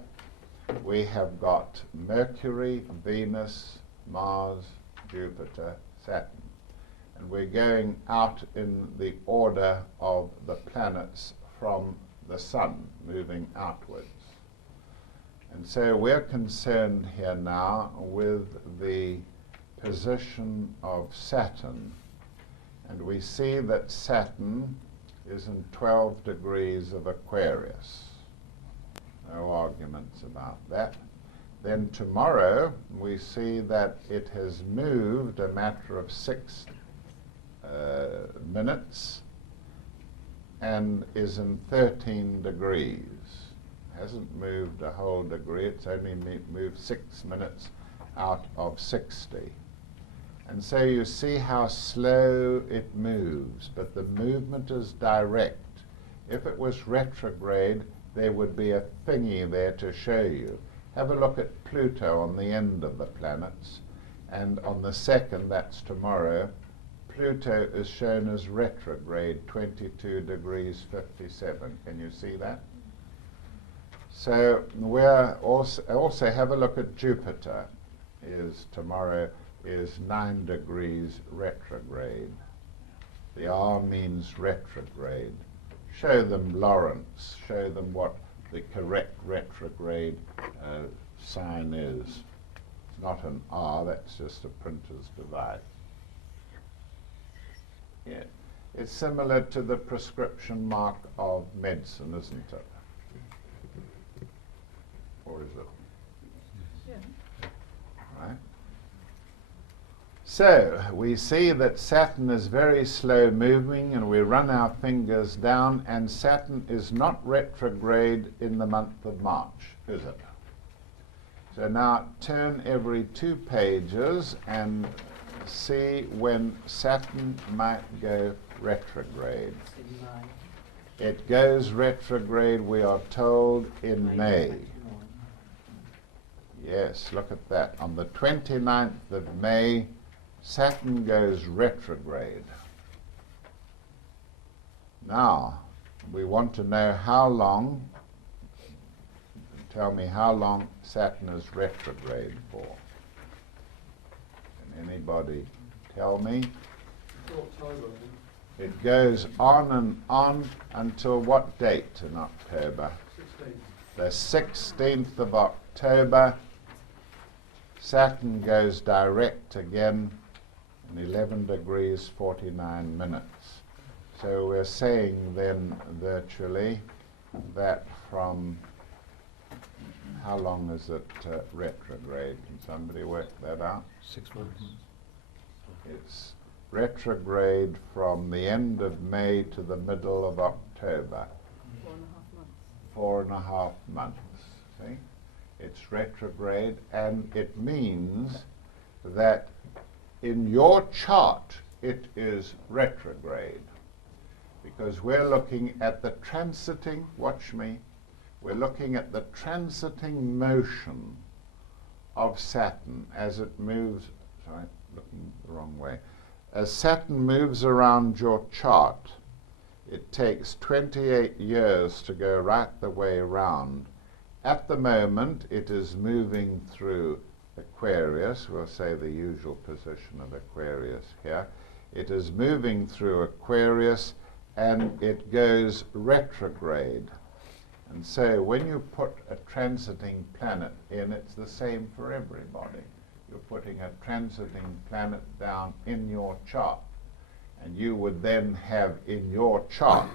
we have got Mercury, Venus, Mars, Jupiter, Saturn. And we're going out in the order of the planets from the Sun, moving outwards. And so we're concerned here now with the position of Saturn. And we see that Saturn is in 12 degrees of Aquarius. No arguments about that. Then tomorrow we see that it has moved a matter of 6 minutes and is in 13 degrees. Hasn't moved a whole degree, it's only moved 6 minutes out of 60. And so you see how slow it moves, but the movement is direct. If it was retrograde, there would be a thingy there to show you. Have a look at Pluto on the end of the planets, and on the 2nd, that's tomorrow, Pluto is shown as retrograde, 22 degrees 57. Can you see that? So we're also have a look at Jupiter. Tomorrow is 9 degrees retrograde. The R means retrograde. Show them Lawrence. Show them what the correct retrograde sign is. It's not an R, that's just a printer's device. Yeah. It's similar to the prescription mark of medicine, isn't it? Or is it? Yeah. Right. So we see that Saturn is very slow moving, and we run our fingers down, and Saturn is not retrograde in the month of March, is it? So now turn every 2 pages and see when Saturn might go retrograde. It goes retrograde, we are told, in May. Yes, look at that. On the 29th of May, Saturn goes retrograde. Now, we want to know how long. Tell me how long Saturn is retrograde for. Can anybody tell me? October. It goes on and on until what date in October? 16th. The 16th of October. Saturn goes direct again in 11 degrees 49 minutes. So we're saying then virtually that from, how long is it retrograde? Can somebody work that out? 6 months. It's retrograde from the end of May to the middle of October. 4.5 months. 4.5 months, see? It's retrograde, and it means that in your chart it is retrograde, because we're looking at the transiting, watch me, we're looking at the transiting motion of Saturn as it moves, sorry, looking the wrong way. As Saturn moves around your chart, it takes 28 years to go right the way around. At the moment, it is moving through Aquarius, we'll say the usual position of Aquarius here. It is moving through Aquarius, and it goes retrograde. And so when you put a transiting planet in, it's the same for everybody. You're putting a transiting planet down in your chart, and you would then have in your chart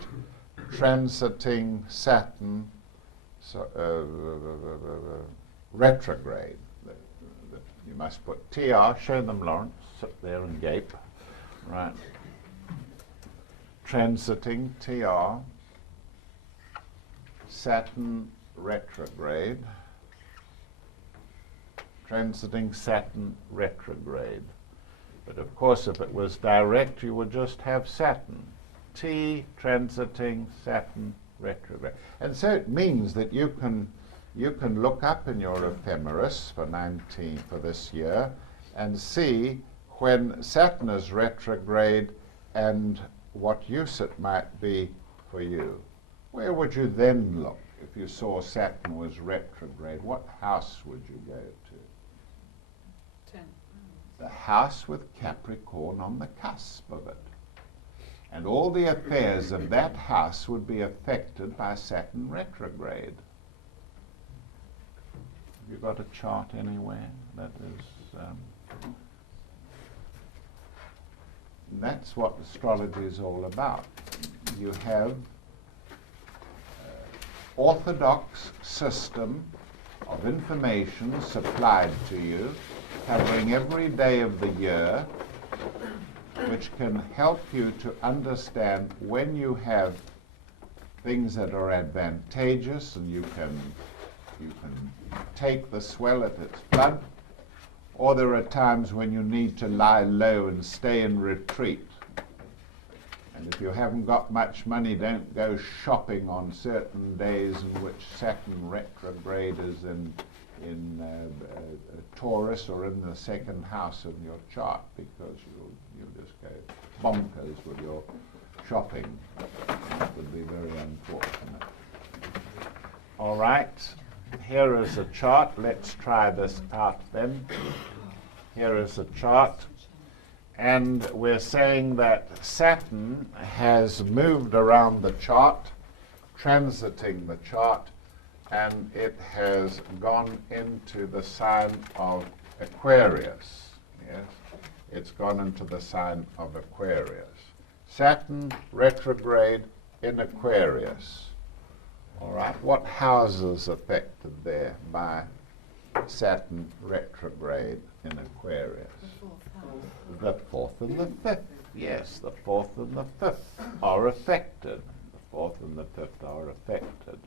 transiting Saturn retrograde. You must put TR, show them, Lawrence, sit there and gape, right. Transiting TR, Saturn retrograde, transiting Saturn retrograde. But of course, if it was direct, you would just have Saturn. T transiting Saturn retrograde. And so it means that you can look up in your ephemeris for this year and see when Saturn is retrograde and what use it might be for you. Where would you then look if you saw Saturn was retrograde? What house would you go to? 10. The house with Capricorn on the cusp of it. And all the affairs of that house would be affected by Saturn retrograde. Have you got a chart anywhere that is... that's what astrology is all about. You have orthodox system of information supplied to you, covering every day of the year, which can help you to understand when you have things that are advantageous, and you can take the swell at its flood, or there are times when you need to lie low and stay in retreat. And if you haven't got much money, don't go shopping on certain days in which Saturn retrograde is in Taurus or in the second house of your chart, because you'll just go bonkers with your shopping. That would be very unfortunate. All right, here is a chart. Let's try this out then. Here is a chart. And we're saying that Saturn has moved around the chart, transiting the chart, and it has gone into the sign of Aquarius. Yes, it's gone into the sign of Aquarius. Saturn retrograde in Aquarius. All right, what houses affected there by Saturn retrograde in Aquarius. The fourth house. The fourth and the fifth, yes, the fourth and the fifth are affected. The fourth and the fifth are affected.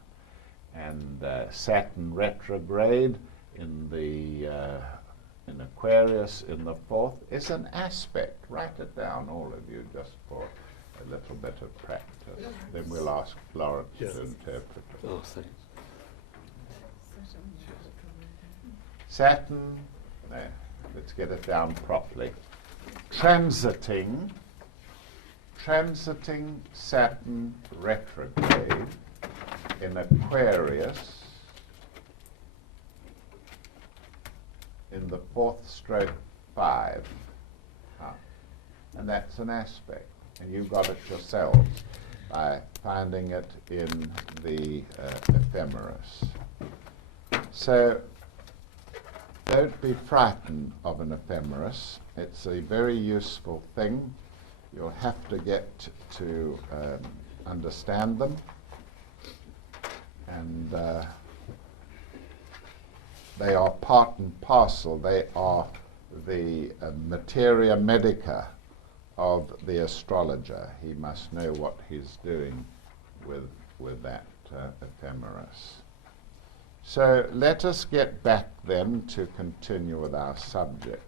And Saturn retrograde in in Aquarius in the fourth is an aspect. Write it down, all of you, just for a little bit of practice. Then we'll ask Lawrence to interpret it. Oh, thanks. Saturn, no, let's get it down properly. Transiting Saturn retrograde in Aquarius in the fourth stroke 5. And that's an aspect. And you got it yourselves by finding it in the ephemeris. So don't be frightened of an ephemeris. It's a very useful thing. You'll have to get to understand them. And they are part and parcel. They are the materia medica of the astrologer. He must know what he's doing with that ephemeris. So let us get back then to continue with our subject.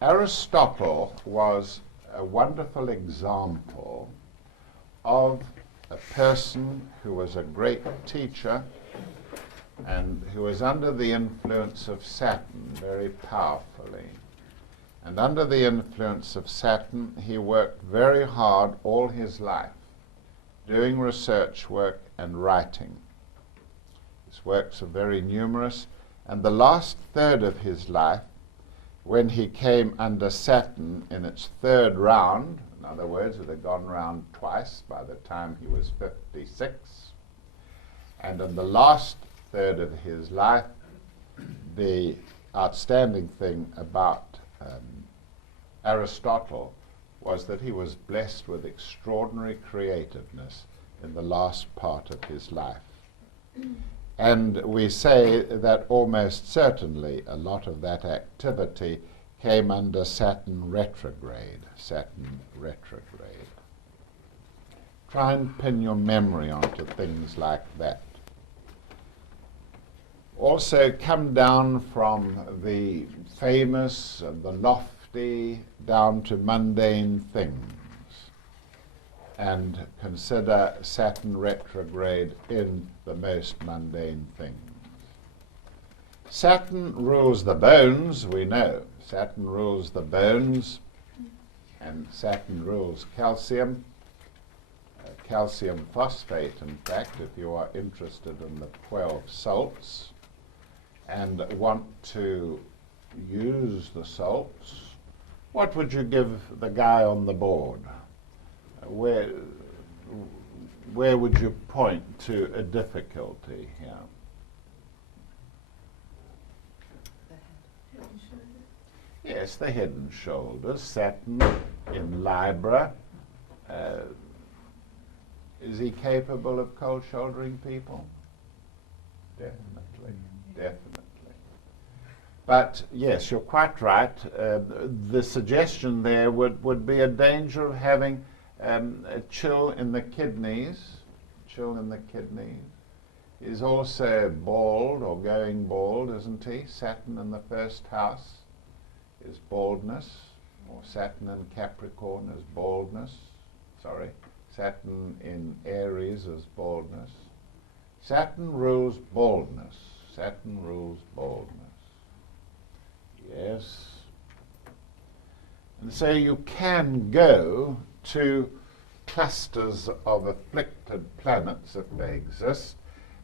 Aristotle was a wonderful example of a person who was a great teacher and who was under the influence of Saturn very powerfully. And under the influence of Saturn, he worked very hard all his life, doing research work and writing. His works are very numerous, and the last third of his life, when he came under Saturn in its third round, in other words, it had gone round twice by the time he was 56, and in the last third of his life, the outstanding thing about Aristotle was that he was blessed with extraordinary creativeness in the last part of his life. And we say that almost certainly a lot of that activity came under Saturn retrograde. Saturn retrograde. Try and pin your memory onto things like that. Also come down from the famous and the lofty down to mundane things and consider Saturn retrograde in the most mundane things. Saturn rules the bones, we know. Saturn rules the bones, and Saturn rules calcium, calcium phosphate, in fact, if you are interested in the 12 salts and want to use the salts. What would you give the guy on the board? Where would you point to a difficulty here? Yes, the head and shoulders. Saturn in Libra. Is he capable of cold shouldering people? Definitely, definitely. But yes, you're quite right. The suggestion there would be a danger of having a chill in the kidneys. Chill in the kidneys. He's also bald or going bald, isn't he? Saturn in the first house is baldness, or Saturn in Capricorn is baldness. Sorry, Saturn in Aries is baldness. Saturn rules baldness. Saturn rules baldness. Yes. And so you can go to clusters of afflicted planets if they exist,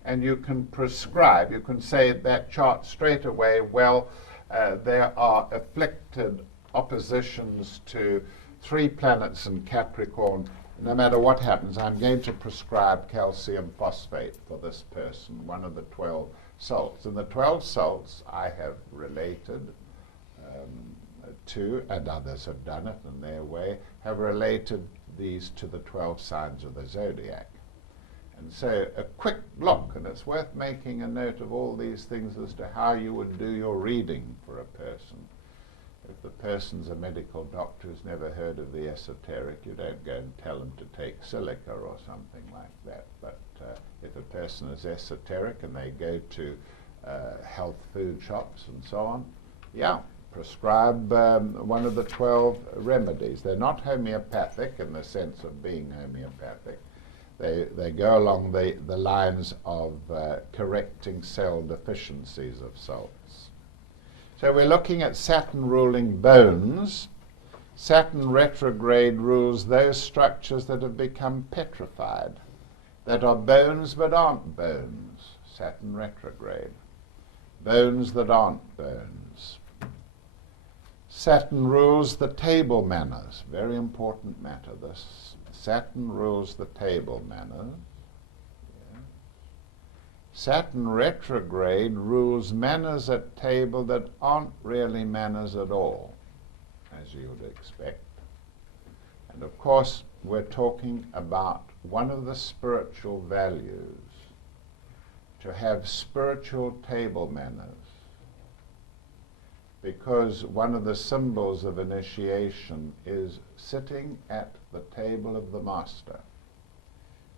and you can prescribe, you can say that chart straight away, well, there are afflicted oppositions to 3 planets in Capricorn. No matter what happens, I'm going to prescribe calcium phosphate for this person, one of the 12 salts. And the 12 salts I have related to, and others have done it in their way, have related these to the 12 signs of the zodiac. And so a quick look, and it's worth making a note of all these things as to how you would do your reading for a person. If the person's a medical doctor who's never heard of the esoteric, you don't go and tell them to take silica or something like that. But if a person is esoteric and they go to health food shops and so on, yeah, prescribe one of the 12 remedies. They're not homeopathic in the sense of being homeopathic. They go along the lines of correcting cell deficiencies of salts. So we're looking at Saturn ruling bones. Saturn retrograde rules those structures that have become petrified, that are bones but aren't bones. Saturn retrograde. Bones that aren't bones. Saturn rules the table manners. Very important matter, this. Saturn rules the table manners. Yes. Saturn retrograde rules manners at table that aren't really manners at all, as you would expect. And of course, we're talking about one of the spiritual values, to have spiritual table manners. Because one of the symbols of initiation is sitting at the table of the master,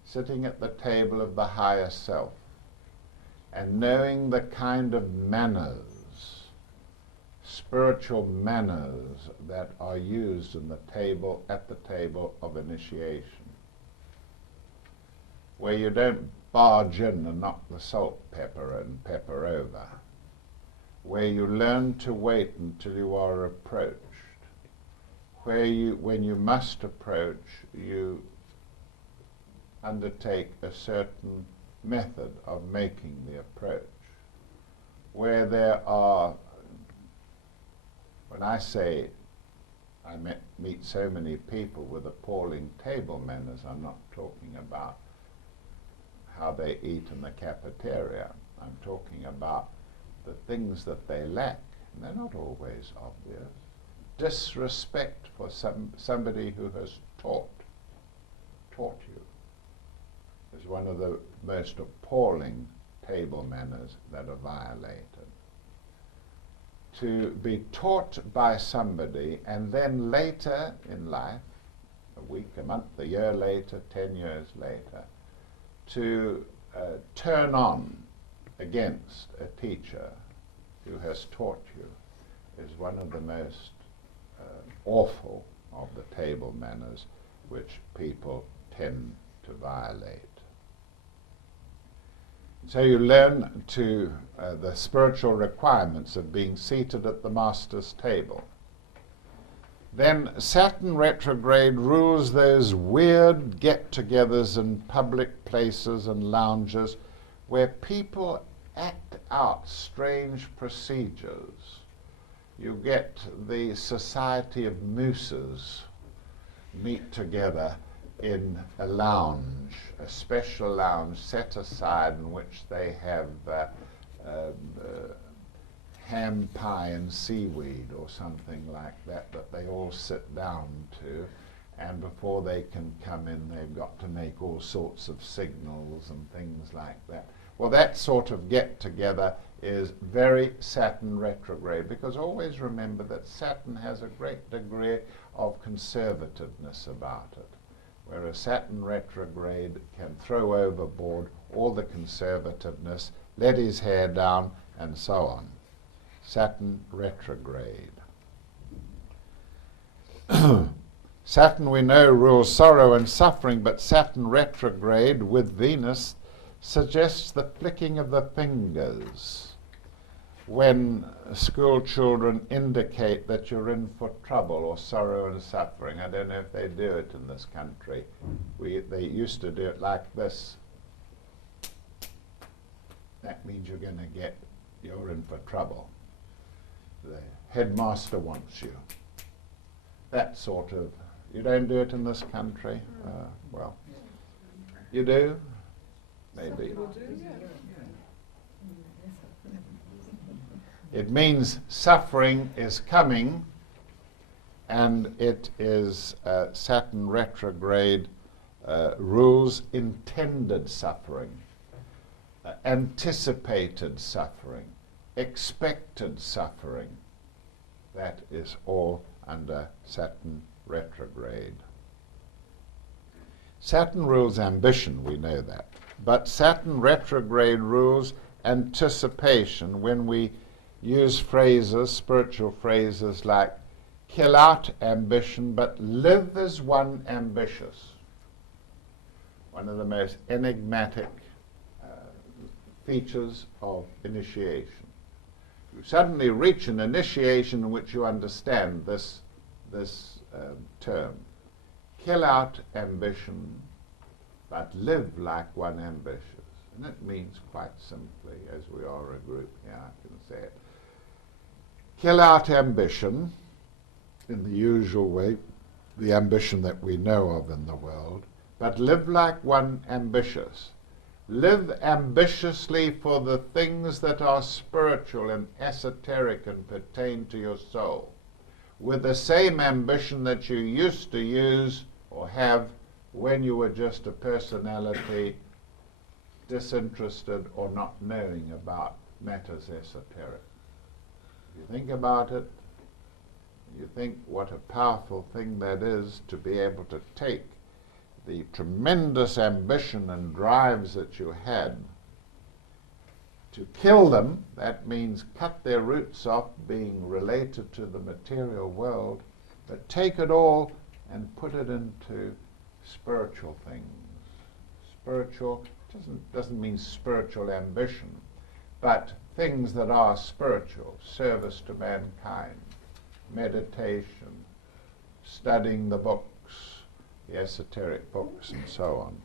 sitting at the table of the higher self, and knowing the kind of manners, spiritual manners that are used in at the table of initiation, where you don't barge in and knock the salt pepper and pepper over, where you learn to wait until you are approached, where when you must approach, you undertake a certain method of making the approach, where there are, when I say I meet so many people with appalling table manners, I'm not talking about how they eat in the cafeteria. I'm talking about the things that they lack, and they're not always obvious. Disrespect for somebody who has taught you is one of the most appalling table manners that are violated. To be taught by somebody and then later in life, a week, a month, a year later, 10 years later, to turn on against a teacher who has taught you is one of the most awful of the table manners which people tend to violate. So you learn to the spiritual requirements of being seated at the master's table. Then Saturn retrograde rules those weird get-togethers in public places and lounges where people act out strange procedures. You get the society of mooses meet together in a lounge, a special lounge set aside in which they have ham pie and seaweed or something like that they all sit down to, and before they can come in they've got to make all sorts of signals and things like that. Well, that sort of get-together is very Saturn retrograde, because always remember that Saturn has a great degree of conservativeness about it, whereas Saturn retrograde can throw overboard all the conservativeness, let his hair down, and so on. Saturn retrograde. Saturn, we know, rules sorrow and suffering, but Saturn retrograde with Venus suggests the flicking of the fingers when school children indicate that you're in for trouble or sorrow and suffering. I don't know if they do it in this country. They used to do it like this. That means you're in for trouble. The headmaster wants you. That sort of, you don't do it in this country? Well, you do? Maybe. It means suffering is coming, and it is Saturn retrograde rules intended suffering, anticipated suffering, expected suffering. that is all under Saturn retrograde. Saturn rules ambition, we know that. But Saturn retrograde rules anticipation when we use phrases, spiritual phrases like kill out ambition but live as one ambitious. One of the most enigmatic features of initiation. You suddenly reach an initiation in which you understand this term. Kill out ambition, but live like one ambitious. And it means quite simply, as we are a group here, I can say it. Kill out ambition in the usual way, the ambition that we know of in the world, but live like one ambitious. Live ambitiously for the things that are spiritual and esoteric and pertain to your soul, with the same ambition that you used to use or have when you were just a personality disinterested or not knowing about matters esoteric. If you think about it, you think what a powerful thing that is to be able to take the tremendous ambition and drives that you had, to kill them. That means cut their roots off being related to the material world, but take it all and put it into spiritual things. Spiritual doesn't mean spiritual ambition, but things that are spiritual, service to mankind, meditation, studying the books, the esoteric books, and so on.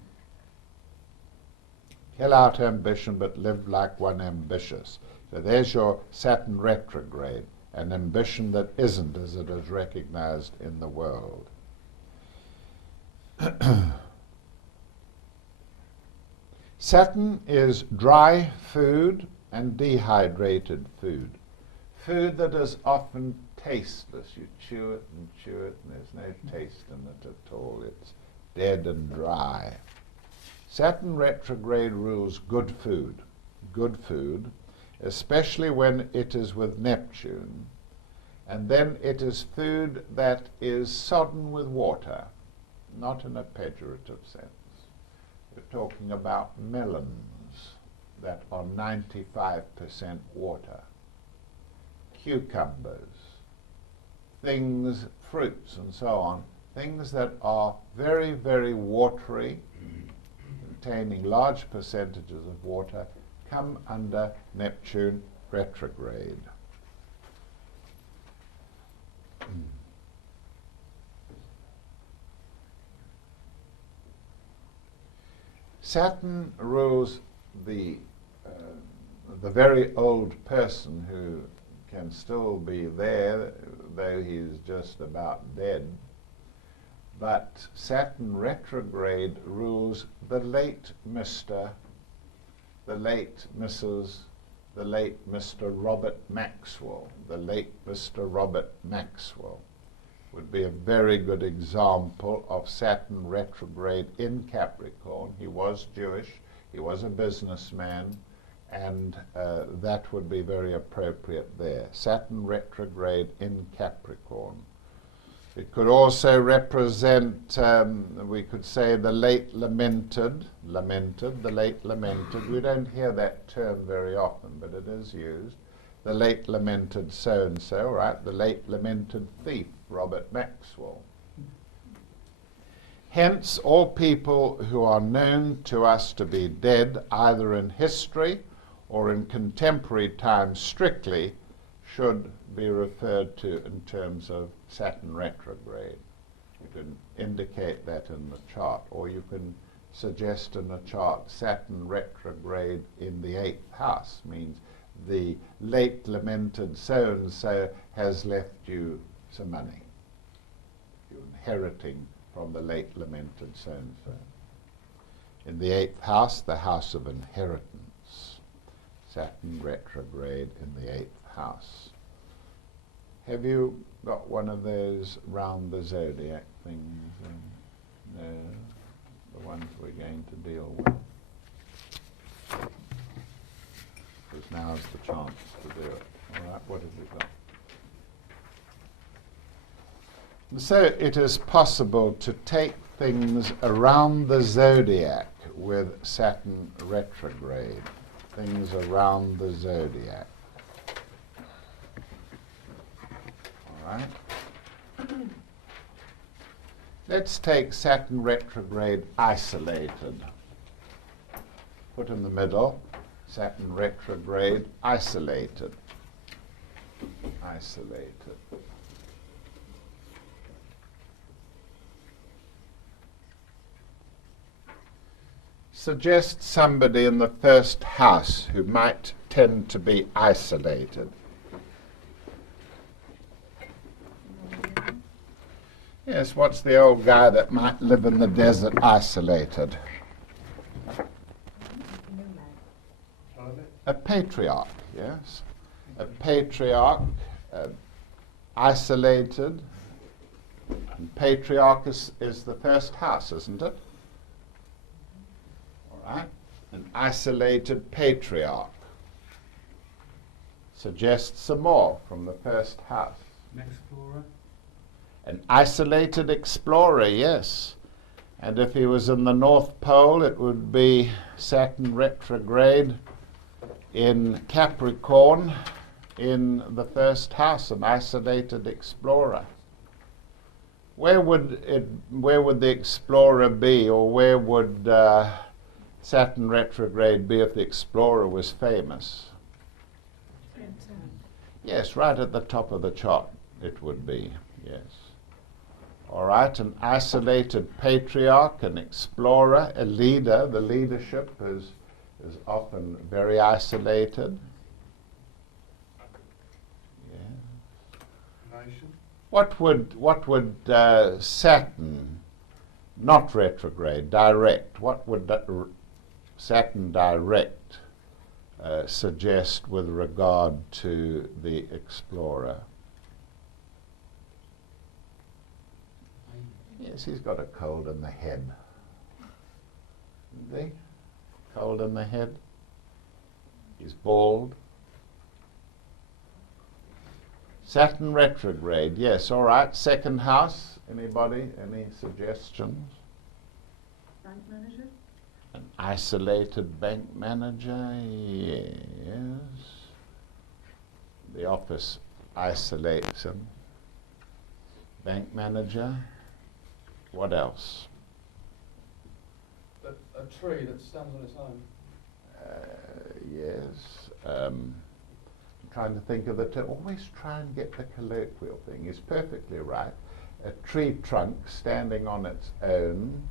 Kill out ambition, but live like one ambitious. So there's your Saturn retrograde, an ambition that isn't as it is recognized in the world. Saturn is dry food and dehydrated food. Food that is often tasteless. You chew it, and there's no taste in it at all. It's dead and dry. Saturn retrograde rules good food, especially when it is with Neptune. And then it is food that is sodden with water, not in a pejorative sense. We're talking about melons that are 95% water, cucumbers, things, fruits and so on, things that are very, very watery, containing large percentages of water, come under Neptune retrograde. Saturn rules the very old person who can still be there, though he's just about dead. But Saturn retrograde rules the late Mr., the late Mrs., the late Mr. Robert Maxwell. The late Mr. Robert Maxwell would be a very good example of Saturn retrograde in Capricorn. He was Jewish, he was a businessman, and that would be very appropriate there. Saturn retrograde in Capricorn. It could also represent, we could say, the late lamented, the late lamented. We don't hear that term very often, but it is used. The late lamented so-and-so, right? The late lamented thief, Robert Maxwell. Hence, all people who are known to us to be dead, either in history or in contemporary times strictly, should be referred to in terms of Saturn retrograde. You can indicate that in the chart, or you can suggest in a chart Saturn retrograde in the 8th house, means the late lamented so-and-so has left you some money. You're inheriting from the late lamented so-and-so. In the 8th house, the house of inheritance. Saturn retrograde in the 8th house. Have you got one of those round the zodiac things? No, the ones we're going to deal with. Because now's the chance to do it. All right, what have we got? So it is possible to take things around the zodiac with Saturn retrograde. Things around the zodiac. All right. Let's take Saturn retrograde isolated. Put in the middle, Saturn retrograde isolated. Isolated. Suggest somebody in the first house who might tend to be isolated. Yes, what's the old guy that might live in the desert isolated? A patriarch, yes. A patriarch, isolated. And patriarch is the first house, isn't it? All right. An isolated patriarch. Suggest some more from the first house. An explorer. An isolated explorer, yes. And if he was in the North Pole, it would be Saturn retrograde in Capricorn in the first house, an isolated explorer. Where would the explorer be, or where would Saturn retrograde be if the explorer was famous? Yes, right at the top of the chart it would be, yes. All right, an isolated patriarch, an explorer, a leader. The leadership is often very isolated. Yeah. Nation. What would Saturn, not retrograde, direct? What would Saturn direct suggest with regard to the explorer? Yes, he's got a cold in the head. Isn't he? Cold in the head. He's bald. Saturn retrograde, yes, all right. Second house, anybody? Any suggestions? Bank manager? An isolated bank manager, yes. The office isolates him. Bank manager. What else? A tree that stands on its own. Yes. I'm trying to think of the term. Always try and get the colloquial thing. He's perfectly right. A tree trunk standing on its own.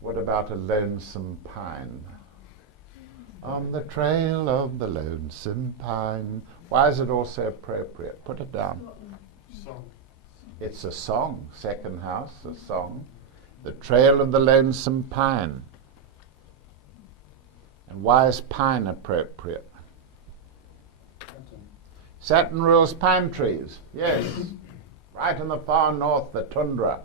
What about a lonesome pine? On the trail of the lonesome pine. Why is it also appropriate? Put it down. Song. It's a song. Second house, a song. The trail of the lonesome pine. And why is pine appropriate? Saturn rules pine trees. Yes. Right in the far north, the tundra.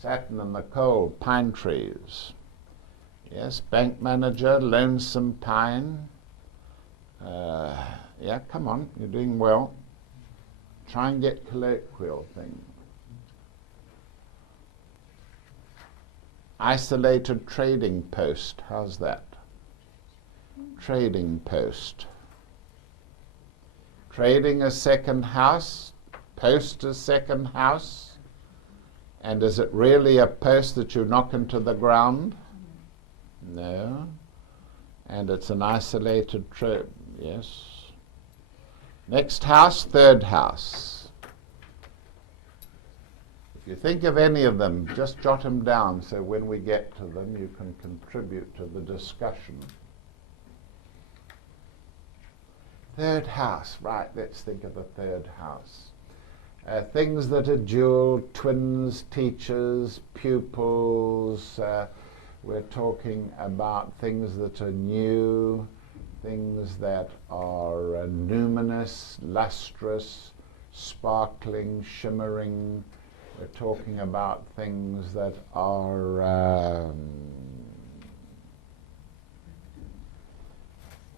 Saturn and the cold, pine trees. Yes, bank manager, lonesome pine. Yeah, come on, you're doing well. Try and get colloquial things. Isolated trading post, how's that? Trading post. Trading a second house, post a second house. And is it really a post that you knock into the ground? No. And it's an isolated trade, yes. Next house, third house. If you think of any of them, just jot them down so when we get to them you can contribute to the discussion. Third house, right, let's think of the third house. Things that are dual, twins, teachers, pupils. We're talking about things that are new, things that are numinous, lustrous, sparkling, shimmering. We're talking about things that are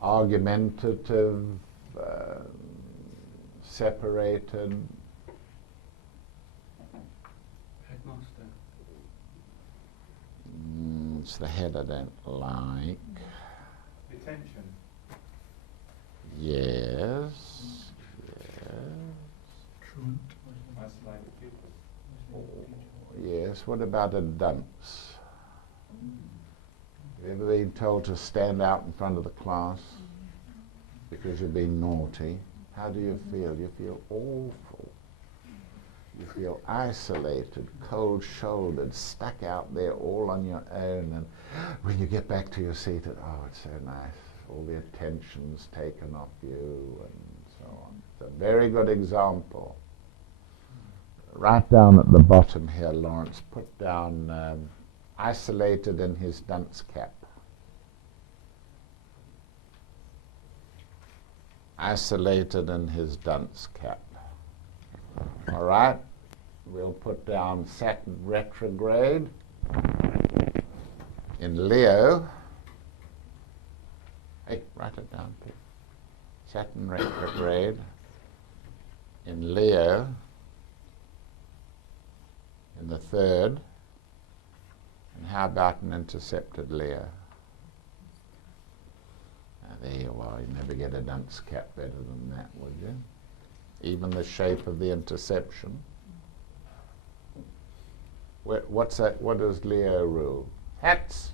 argumentative, separated, Headmaster. it's the head I don't like. Detention. Yes. Yes. Truant. Isolated pupils. Yes. What about a dunce? Have you ever been told to stand out in front of the class because you've been naughty? How do you feel? You feel awful. You feel isolated, cold-shouldered, stuck out there all on your own, and when you get back to your seat, it's so nice. All the attention's taken off you, and so on. It's a very good example. Right down at the bottom here, Lawrence, put down isolated in his dunce cap. Isolated in his dunce cap. All right, we'll put down Saturn retrograde in Leo. Hey, write it down, please. Saturn retrograde in Leo in the 3rd. And how about an intercepted Leo? There you are. You never get a dunce cap better than that, would you? Even the shape of the interception. What's that? What does Leo rule? Hats?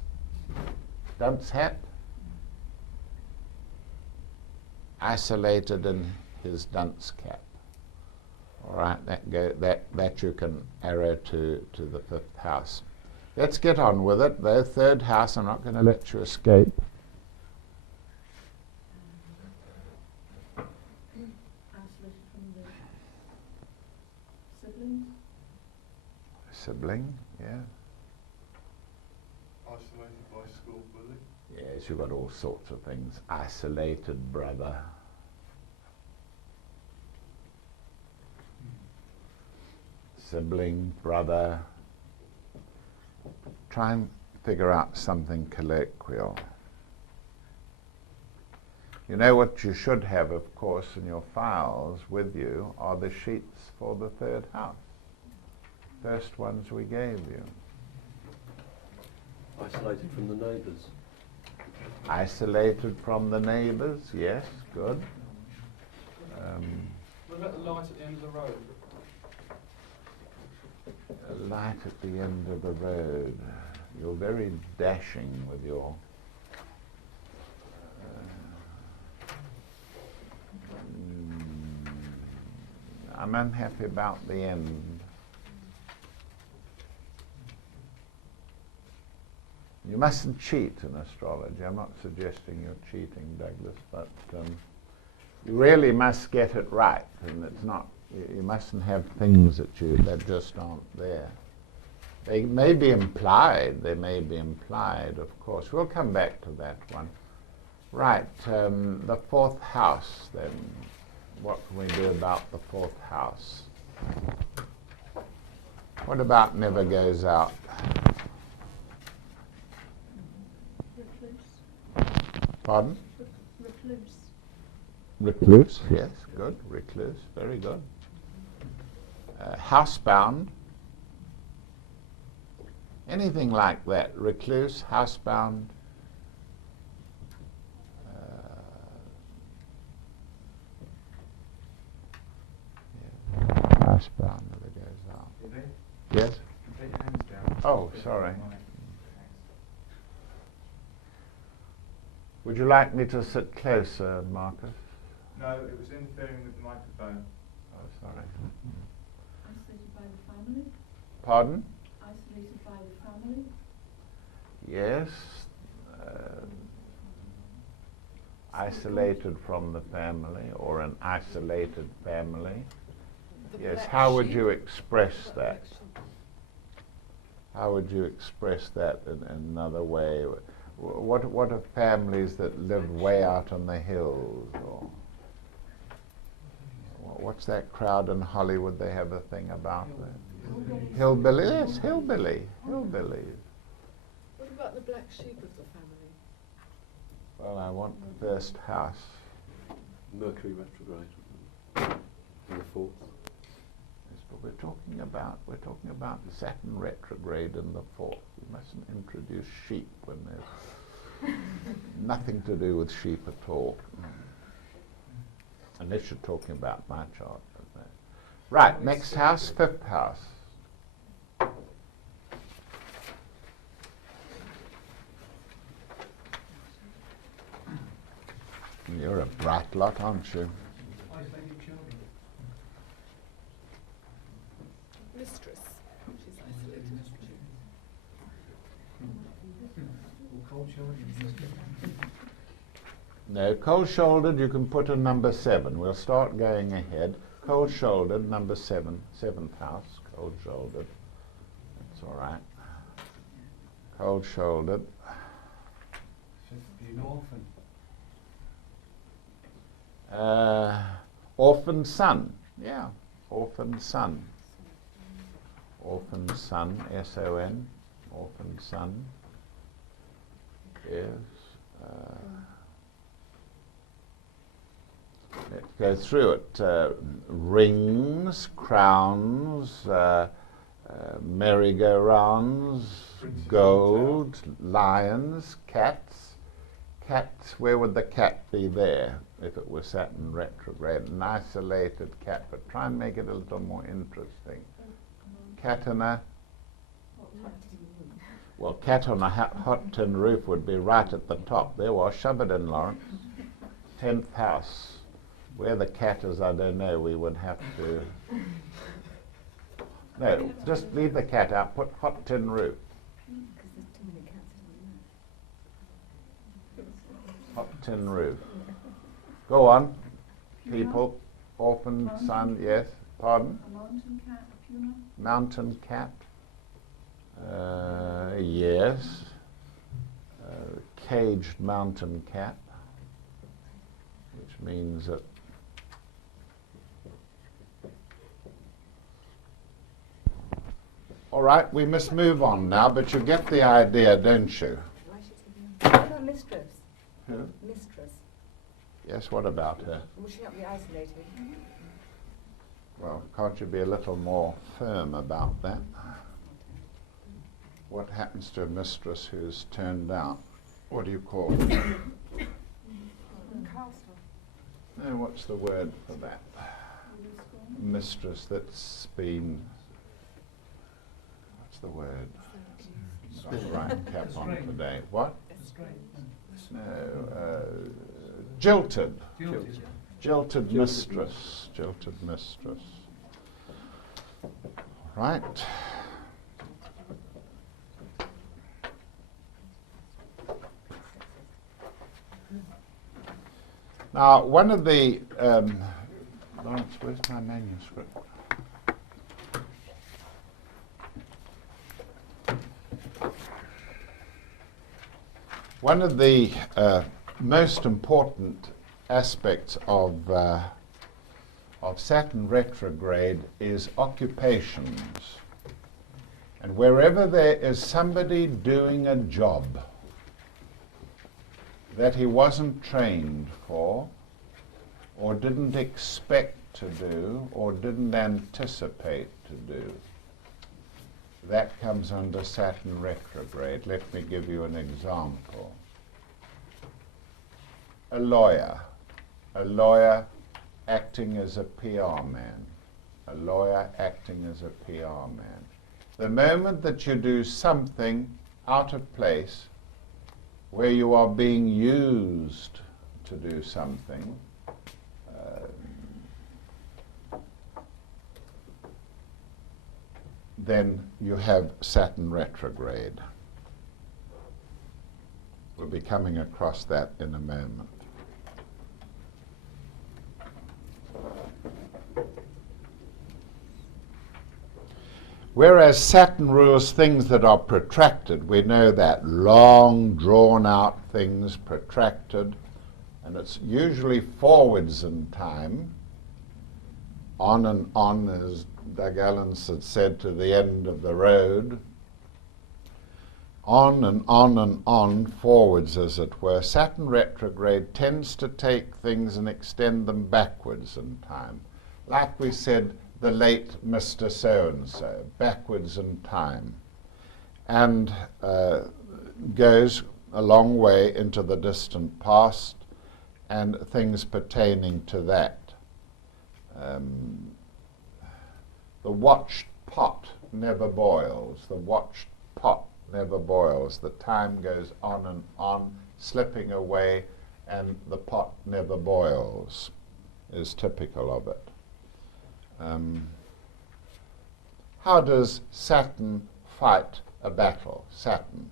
Dunce hat? Isolated in his dunce cap. All right, that you can arrow to the 5th house. Let's get on with it, though. 3rd house, I'm not going to let you escape. Isolated from the siblings. Sibling, yeah. Isolated by school bully. Yes, you've got all sorts of things. Isolated brother. Sibling, brother. Try and figure out something colloquial. You know what you should have, of course, in your files with you are the sheets for the 3rd house. First ones we gave you. Isolated from the neighbours. Isolated from the neighbours, yes, good. What about the light at the end of the road? A light at the end of the road. You're very dashing with your... I'm unhappy about the end. You mustn't cheat in astrology. I'm not suggesting you're cheating, Douglas, but you really must get it right, and it's not. You mustn't have things that just aren't there. They may be implied. They may be implied, of course. We'll come back to that one. Right, the 4th house, then. What can we do about the 4th house? What about never goes out? Recluse. Pardon? Recluse. Recluse, yes, good. Recluse, very good. Housebound. Anything like that. Recluse, housebound. Housebound never goes out. Yes? Put your hands down. Oh, sorry. Would you like me to sit closer, Marcus? No, it was interfering with the microphone. Oh, sorry. Isolated by the family. Pardon? Isolated by the family. Yes. Isolated from the family, or an isolated family. Yes, how would you express that? How would you express that in another way? What are families that live way out on the hills? Or what's that crowd in Hollywood? They have a thing about that. Hillbilly, yes, hillbilly. Hillbillies. What about the black sheep of the family? Well, I want the 1st house. Mercury retrograde. And the fourth. Yes, but we're talking about the Saturn retrograde in the fourth. We mustn't introduce sheep when there's nothing to do with sheep at all. Unless you're talking about my chart. Right, next house, fifth house. You're a bright lot, aren't you? Isolated children. Mistress. She's isolated. Or cold-shouldered. No, cold-shouldered, you can put a number 7. We'll start going ahead. Cold-shouldered, number 7, seventh house, cold-shouldered. That's all right. Cold-shouldered. Should be an orphan. Orphan son. Yeah, orphan son. Orphan son, S-O-N. Orphan son. Yes. Let's go through it. Rings, crowns, merry-go-rounds, gold, lions, cats. Cats, where would the cat be there if it was Saturn retrograde? An isolated cat, but try and make it a little more interesting. Cat on a... Well, cat on a hot tin roof would be right at the top. There was. Shove it in, Lawrence. 10th house. Where the cat is, I don't know. We would have to... No, just leave the cat out. Put hot tin roof. Hot tin roof. Go on, people. Orphan son, yes. Pardon? A mountain cat, a puma. Mountain cat. Yes. Caged mountain cat, which means that all right, we must move on now, but you get the idea, don't you? What about mistress? Who? Mistress. Yes, what about her? Will she not be isolated? Well, can't you be a little more firm about that? What happens to a mistress who's turned out? What do you call it? Castle. No, what's the word for that? Mistress that's been... What's the word? Got the right cap on today. What? No, jilted. Jilted. Jilted mistress. Jilted mistress. Right. Now, one of the... Lawrence, where's my manuscript? One of the most important aspects of Saturn retrograde is occupations. And wherever there is somebody doing a job that he wasn't trained for, or didn't expect to do, or didn't anticipate to do, that comes under Saturn retrograde. Let me give you an example. A lawyer acting as a PR man. A lawyer acting as a PR man. The moment that you do something out of place, where you are being used to do something, then you have Saturn retrograde. We'll be coming across that in a moment. Whereas Saturn rules things that are protracted, we know that, long, drawn-out things, protracted, and it's usually forwards in time, on and on, as Doug Allens had said, to the end of the road, on and on and on, forwards as it were. Saturn retrograde tends to take things and extend them backwards in time, like we said, the late Mr. So-and-so, backwards in time, and goes a long way into the distant past and things pertaining to that. The watched pot never boils. The watched pot never boils. The time goes on and on, slipping away, and the pot never boils, is typical of it. How does Saturn fight a battle? Saturn,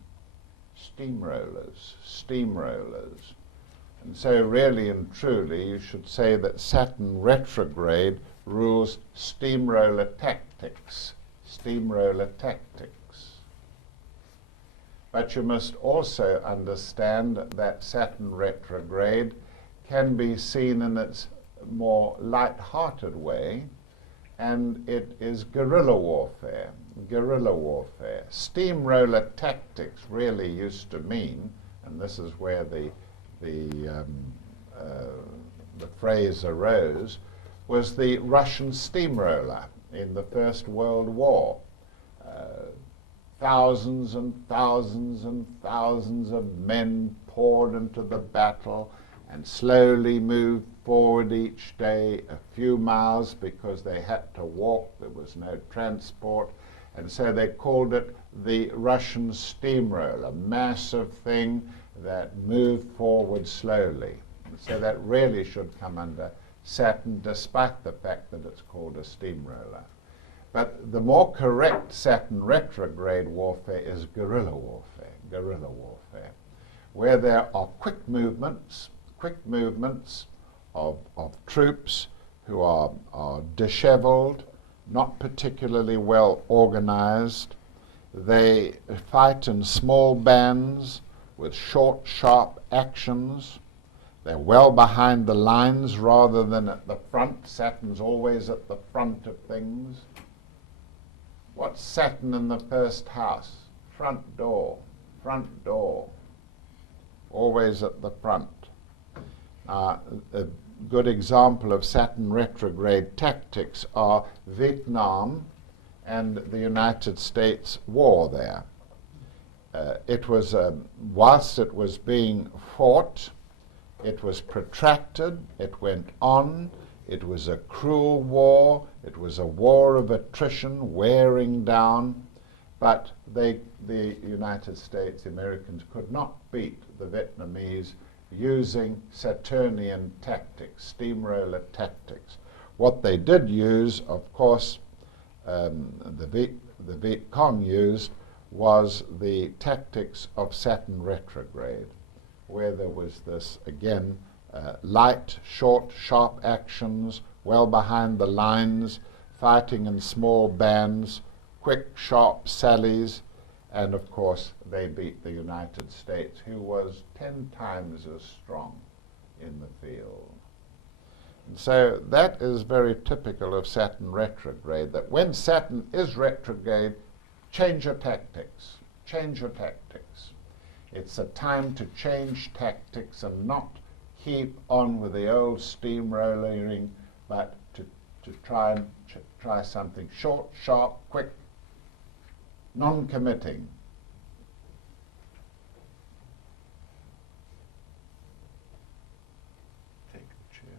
steamrollers, steamrollers. And so really and truly you should say that Saturn retrograde rules steamroller tactics, steamroller tactics. But you must also understand that Saturn retrograde can be seen in its more light-hearted way, and it is guerrilla warfare, guerrilla warfare. Steamroller tactics really used to mean, and this is where the phrase arose, was the Russian steamroller in the First World War. Thousands and thousands and thousands of men poured into the battle and slowly moved forward each day a few miles because they had to walk, there was no transport, and so they called it the Russian steamroller, massive thing that moved forward slowly. And so that really should come under Saturn, despite the fact that it's called a steamroller. But the more correct Saturn retrograde warfare is guerrilla warfare, where there are quick movements of troops who are disheveled, not particularly well organized. They fight in small bands with short, sharp actions. They're well behind the lines rather than at the front. Saturn's always at the front of things. What's Saturn in the first house? Front door, always at the front. A good example of Saturn retrograde tactics are Vietnam and the United States war there. It was, whilst it was being fought, it was protracted, it went on, it was a cruel war, it was a war of attrition, wearing down, but the United States, the Americans, could not beat the Vietnamese using Saturnian tactics, steamroller tactics. What they did use, of course, the Viet Cong used, was the tactics of Saturn retrograde, where there was this, again, light, short, sharp actions, well behind the lines, fighting in small bands, quick, sharp sallies, and of course they beat the United States, who was 10 times as strong in the field. And so that is very typical of Saturn retrograde, that when Saturn is retrograde, change your tactics, change your tactics. It's a time to change tactics and not keep on with the old steamrollering, but to try something short, sharp, quick, non-committing. Take a chair.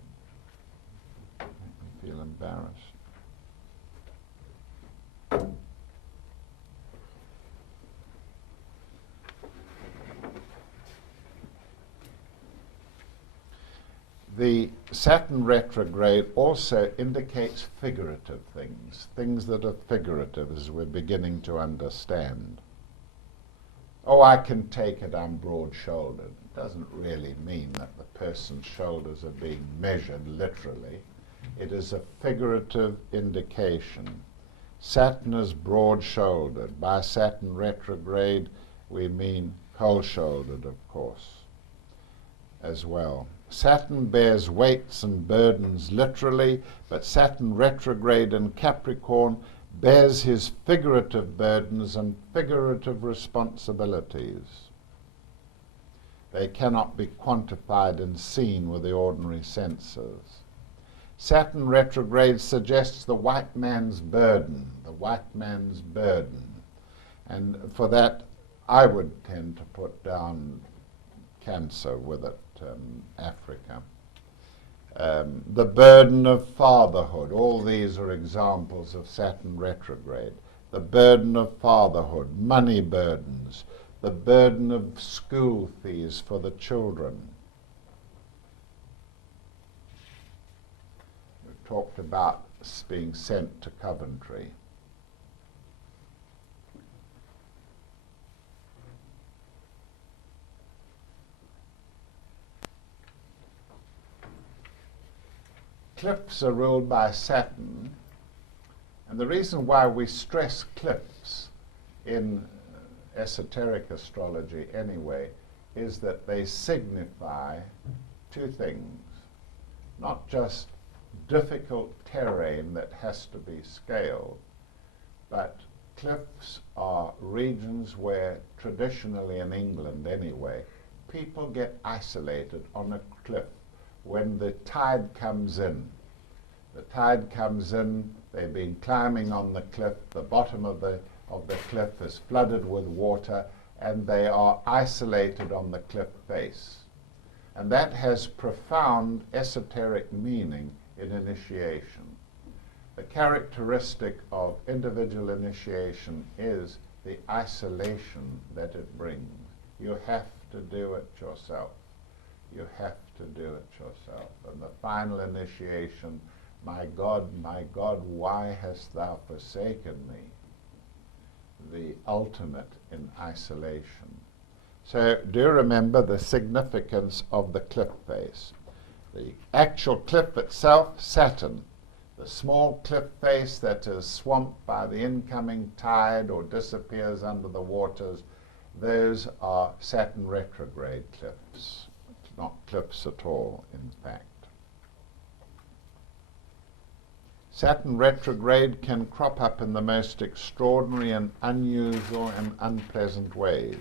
Make me feel embarrassed. The Saturn retrograde also indicates figurative things, things that are figurative as we're beginning to understand. Oh, I can take it, I'm broad-shouldered. It doesn't really mean that the person's shoulders are being measured literally. It is a figurative indication. Saturn is broad-shouldered. By Saturn retrograde, we mean cold-shouldered, of course, as well. Saturn bears weights and burdens literally, but Saturn retrograde in Capricorn bears his figurative burdens and figurative responsibilities. They cannot be quantified and seen with the ordinary senses. Saturn retrograde suggests the white man's burden, And for that, I would tend to put down Cancer with it, Africa. The burden of fatherhood. All these are examples of Saturn retrograde. The burden of fatherhood, money burdens, the burden of school fees for the children. We've talked about being sent to Coventry. Cliffs are ruled by Saturn, and the reason why we stress cliffs in esoteric astrology anyway is that they signify two things. Not just difficult terrain that has to be scaled, but cliffs are regions where traditionally in England anyway, people get isolated on a cliff. When the tide comes in, they've been climbing on the cliff, the bottom of the cliff is flooded with water, and they are isolated on the cliff face. And that has profound esoteric meaning in initiation. The characteristic of individual initiation is the isolation that it brings. You have to do it yourself. You have to do it yourself. And the final initiation, my God, why hast thou forsaken me? The ultimate in isolation. So do remember the significance of the cliff face. The actual cliff itself, Saturn. The small cliff face that is swamped by the incoming tide or disappears under the waters, those are Saturn retrograde cliffs. Not cliffs at all, in fact. Saturn retrograde can crop up in the most extraordinary and unusual and unpleasant ways.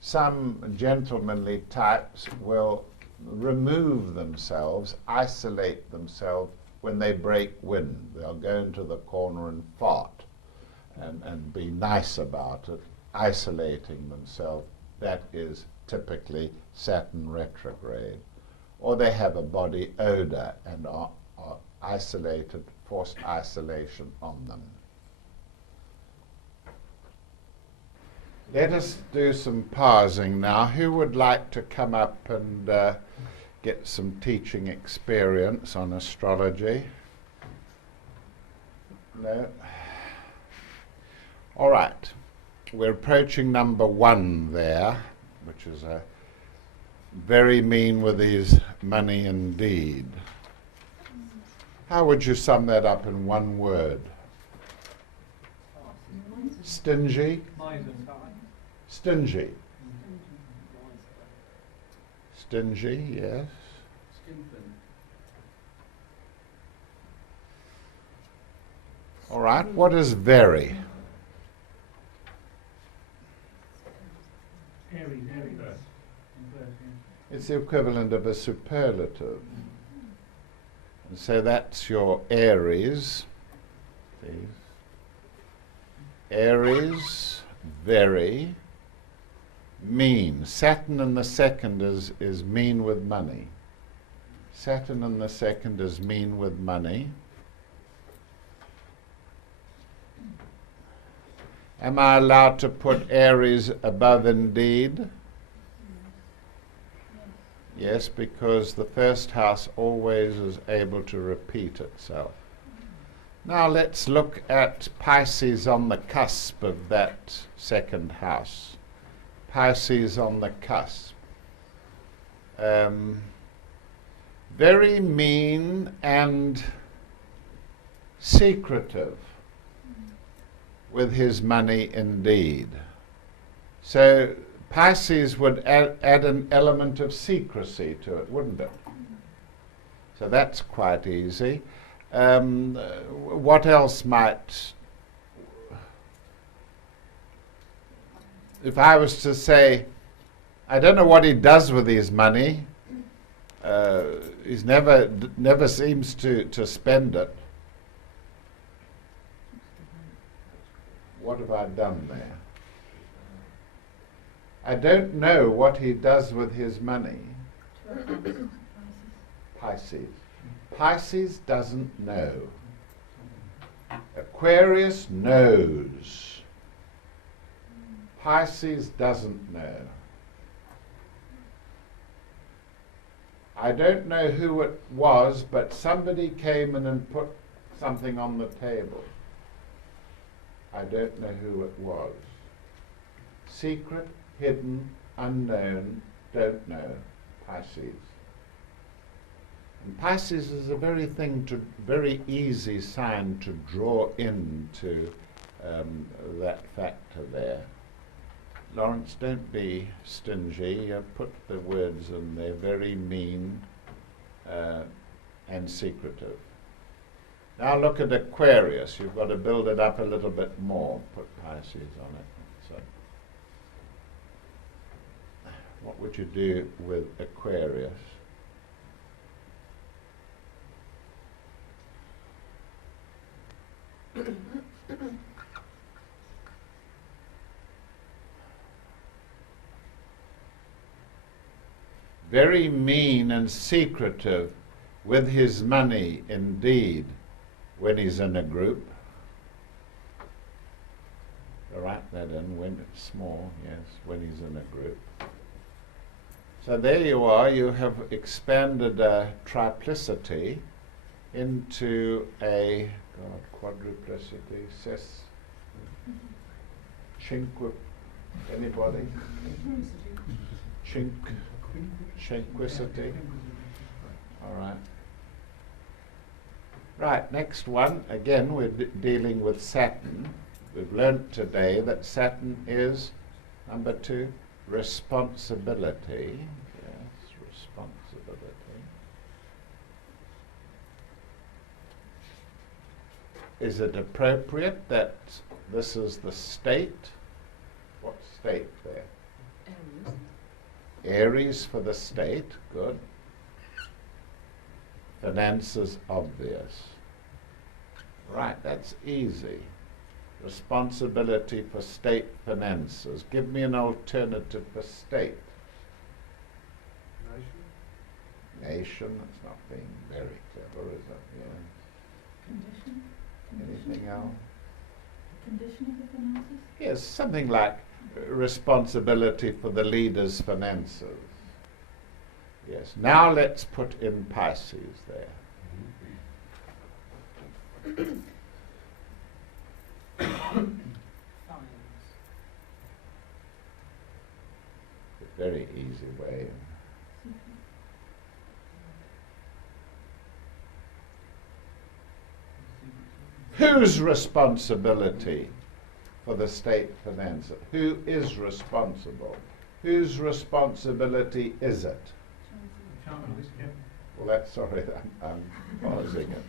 Some gentlemanly types will remove themselves, isolate themselves when they break wind. They'll go into the corner and fart and be nice about it, isolating themselves. That is typically Saturn retrograde. Or they have a body odor and are isolated, forced isolation on them. Let us do some pausing now. Who would like to come up and get some teaching experience on astrology? No? All right. We're approaching number 1 there, which is a very mean with his money indeed. How would you sum that up in one word? Stingy? Stingy. Stingy, yes. All right, what is very? It's the equivalent of a superlative. And so that's your Aries. Aries, very, mean. Saturn in the second is mean with money. Saturn in the second is mean with money. Am I allowed to put Aries above indeed? Yes, because the first house always is able to repeat itself. Now let's look at Pisces on the cusp of that second house. Pisces on the cusp. Very mean and secretive with his money indeed. So Pisces would add an element of secrecy to it, wouldn't it? So that's quite easy. What else might... If I was to say, I don't know what he does with his money, He's never seems to spend it. What have I done there? I don't know what he does with his money. Pisces. Pisces doesn't know. Aquarius knows. Pisces doesn't know. I don't know who it was, but somebody came in and put something on the table. I don't know who it was. Secret, hidden, unknown, don't know, Pisces. And Pisces is a very easy sign to draw into that factor there. Lawrence, don't be stingy. Put the words in there, very mean and secretive. Now look at Aquarius. You've got to build it up a little bit more. Put Pisces on it. So, what would you do with Aquarius? Very mean and secretive with his money indeed when he's in a group. Write that in, when it's small, yes, when he's in a group. So there you are, you have expanded a triplicity into a quadruplicity, cinque, anybody? Cinquicity. All right. Right, next one. Again, we're dealing with Saturn. We've learnt today that Saturn is, number 2, responsibility. Yes, responsibility. Is it appropriate that this is the state? What state there? Aries for the state, good. Finances, obvious. Right, that's easy. Responsibility for state finances. Give me an alternative for state. Nation, that's not being very clever, is it? Yeah. Condition? Anything else? Condition of the finances? Yes, something like responsibility for the leader's finances. Yes. Now let's put in Pisces there. A very easy way. Whose responsibility for the state finances? Who is responsible? Whose responsibility is it? Well, that's sorry, I'm pausing it.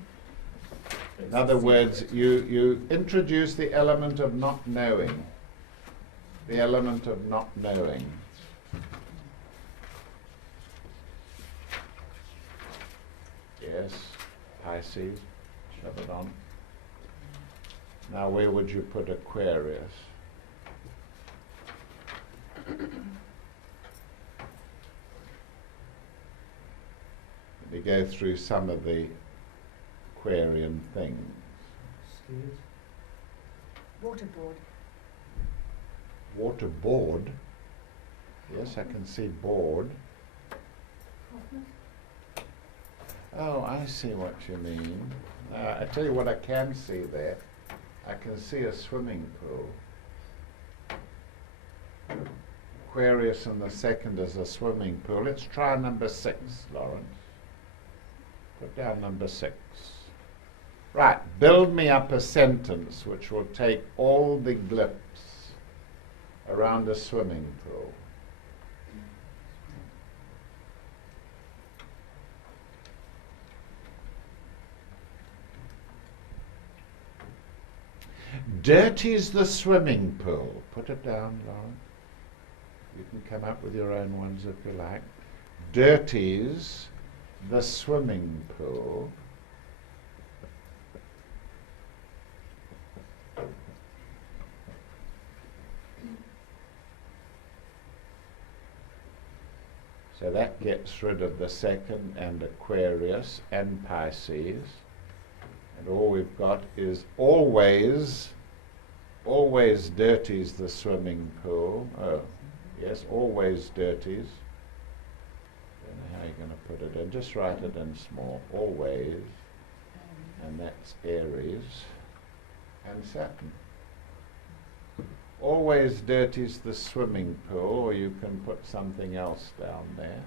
In other words, you introduce the element of not knowing. The element of not knowing. Yes, Pisces, shove it on. Now where would you put Aquarius? Let me go through some of the Aquarian things. Steers. Waterboard. Waterboard. Yes, I can see board. Oh, I see what you mean. I tell you what I can see there. I can see a swimming pool. Aquarius in the second is a swimming pool. Let's try number 6, Lawrence. Put down number 6. Right, build me up a sentence which will take all the glyphs around a swimming pool. Dirty's the swimming pool. Put it down, Lawrence. You can come up with your own ones if you like. Dirty's the swimming pool. So that gets rid of the second and Aquarius and Pisces. And all we've got is always dirties the swimming pool. Oh, yes, always dirties. Don't know how you're going to put it in. Just write it in small. Always. And that's Aries and Saturn. Always dirties the swimming pool, or you can put something else down there.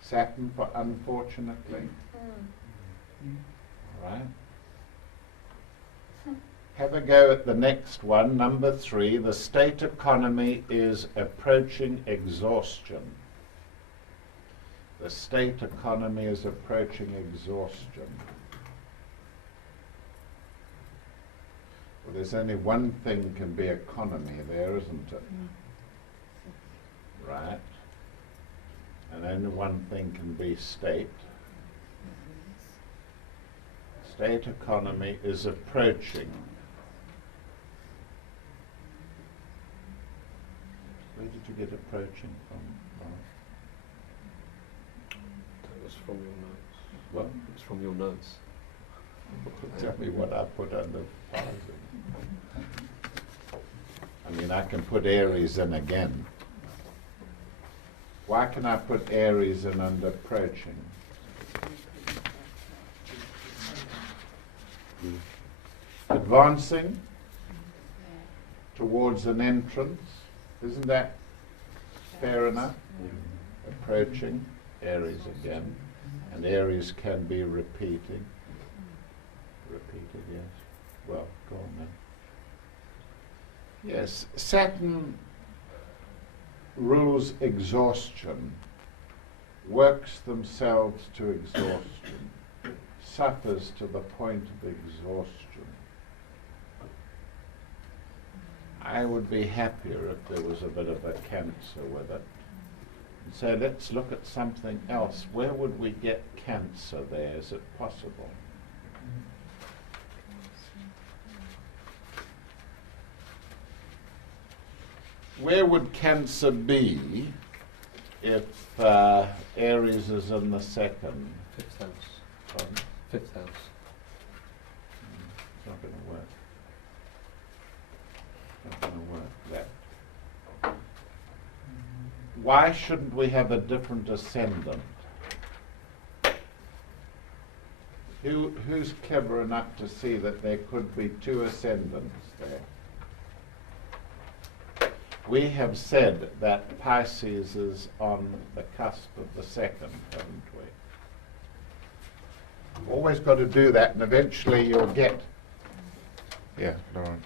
Saturn for unfortunately. All right. Have a go at the next one, number 3. The state economy is approaching exhaustion. The state economy is approaching exhaustion. Well, there's only one thing can be economy there, isn't it? Right. And only one thing can be state. State economy is approaching. Where did you get approaching from? That was from your notes. What? It's from your notes. Tell me what I put under pausing. I mean, I can put Aries in again. Why can I put Aries in under approaching? Advancing towards an entrance. Isn't that fair enough? Approaching, Aries again. And Aries can be repeating. Repeated, yes. Well, go on then. Yes, Saturn rules exhaustion, works themselves to exhaustion, suffers to the point of exhaustion. I would be happier if there was a bit of a Cancer with it. So let's look at something else. Where would we get Cancer there? Is it possible? Where would Cancer be if Aries is in the second? 5th house. Pardon? 5th house. It's not going to work. Not going to work. That. Why shouldn't we have a different ascendant? Who's clever enough to see that there could be 2 ascendants there? We have said that Pisces is on the cusp of the second, haven't we? Always got to do that, and eventually you'll get. Yeah, Lauren.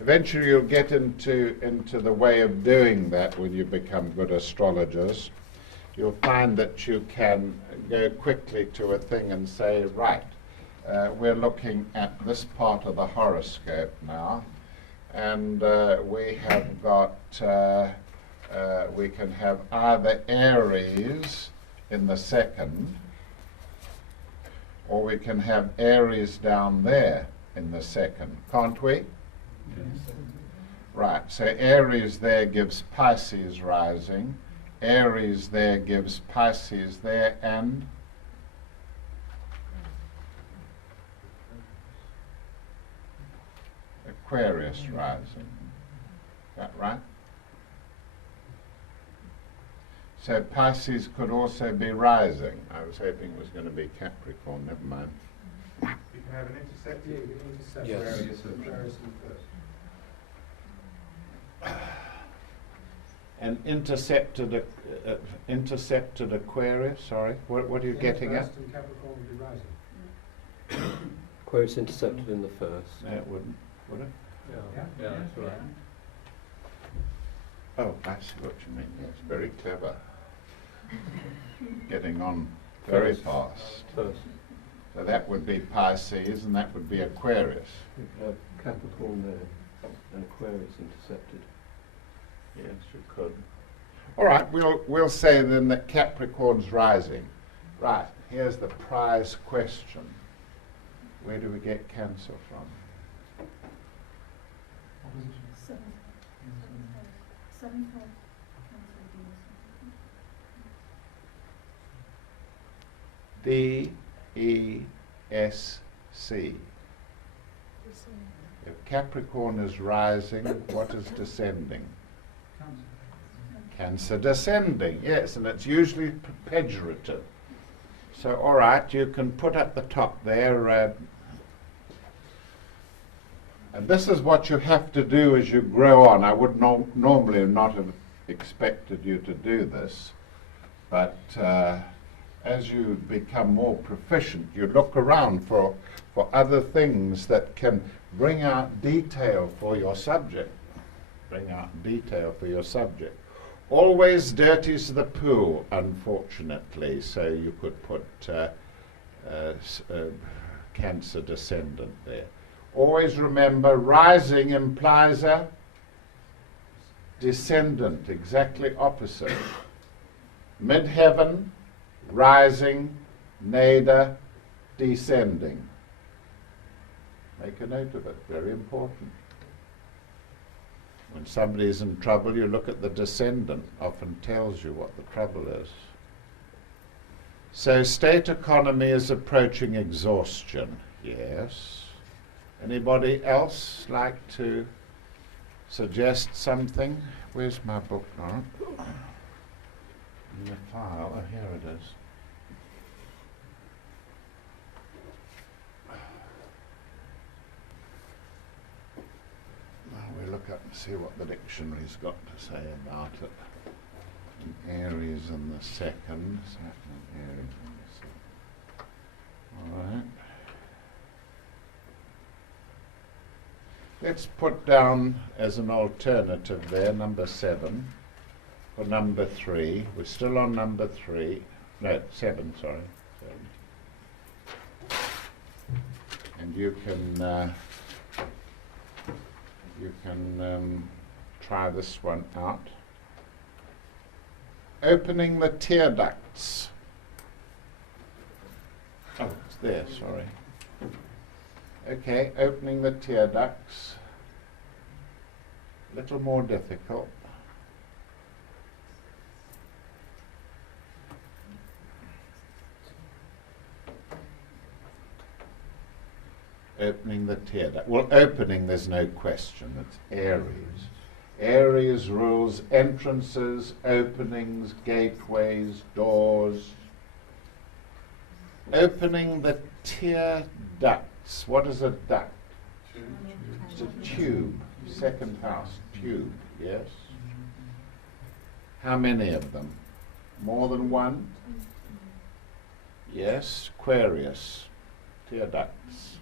Eventually you'll get into the way of doing that when you become good astrologers. You'll find that you can go quickly to a thing and say, right, we're looking at this part of the horoscope now, and we have got, we can have either Aries in the second, or we can have Aries down there in the second, can't we? Yes. Right, so Aries there gives Pisces rising, Aries there gives Pisces there, and Aquarius rising. Is that right? So Pisces could also be rising. I was hoping it was going to be Capricorn, never mind. You can have an intersect. Yeah, you can intercept Yes. Aquarius in first. An intercepted Aquarius, sorry, what are you getting at? First and Capricorn will be rising. Aquarius intercepted in the 1st. No, it wouldn't, would it? Yeah, that's right. Oh, I see what you mean. That's very clever. Getting on very fast. 1st. So that would be Pisces and that would be Aquarius. We have Capricorn there. And Aquarius intercepted. Yes, you could. All right, we'll say then that Capricorn's rising. Right, here's the prize question. Where do we get Cancer from? Seventh. Seventh house. D-E-S-C. If Capricorn is rising, what is descending? Cancer descending, yes, and it's usually pejorative. So, all right, you can put at the top there, and this is what you have to do as you grow on. I would normally not have expected you to do this, but as you become more proficient, you look around for other things that can bring out detail for your subject. Bring out detail for your subject. Always dirties the pool, unfortunately, so you could put Cancer descendant there. Always remember, rising implies a descendant, exactly opposite. Midheaven, rising, nada, descending. Make a note of it, very important. When somebody is in trouble, you look at the descendant, often tells you what the trouble is. So state economy is approaching exhaustion, yes. Anybody else like to suggest something? Where's my book now? In the file, oh here it is. We look up and see what the dictionary's got to say about it. And Aries in the second, Saturn and Aries in the second. All right. Let's put down as an alternative there, number 7, for number 3. We're still on number 3. No, 7, sorry. 7. And you can try this one out. Opening the tear ducts. Oh, it's there, sorry. Okay, opening the tear ducts. A little more difficult. Opening the tear duct. Well, opening, there's no question. It's Aries. Aries rules entrances, openings, gateways, doors. Opening the tear ducts. What is a duct? It's a tube. Second house, tube, yes? How many of them? More than one? Yes, Aquarius, tear ducts.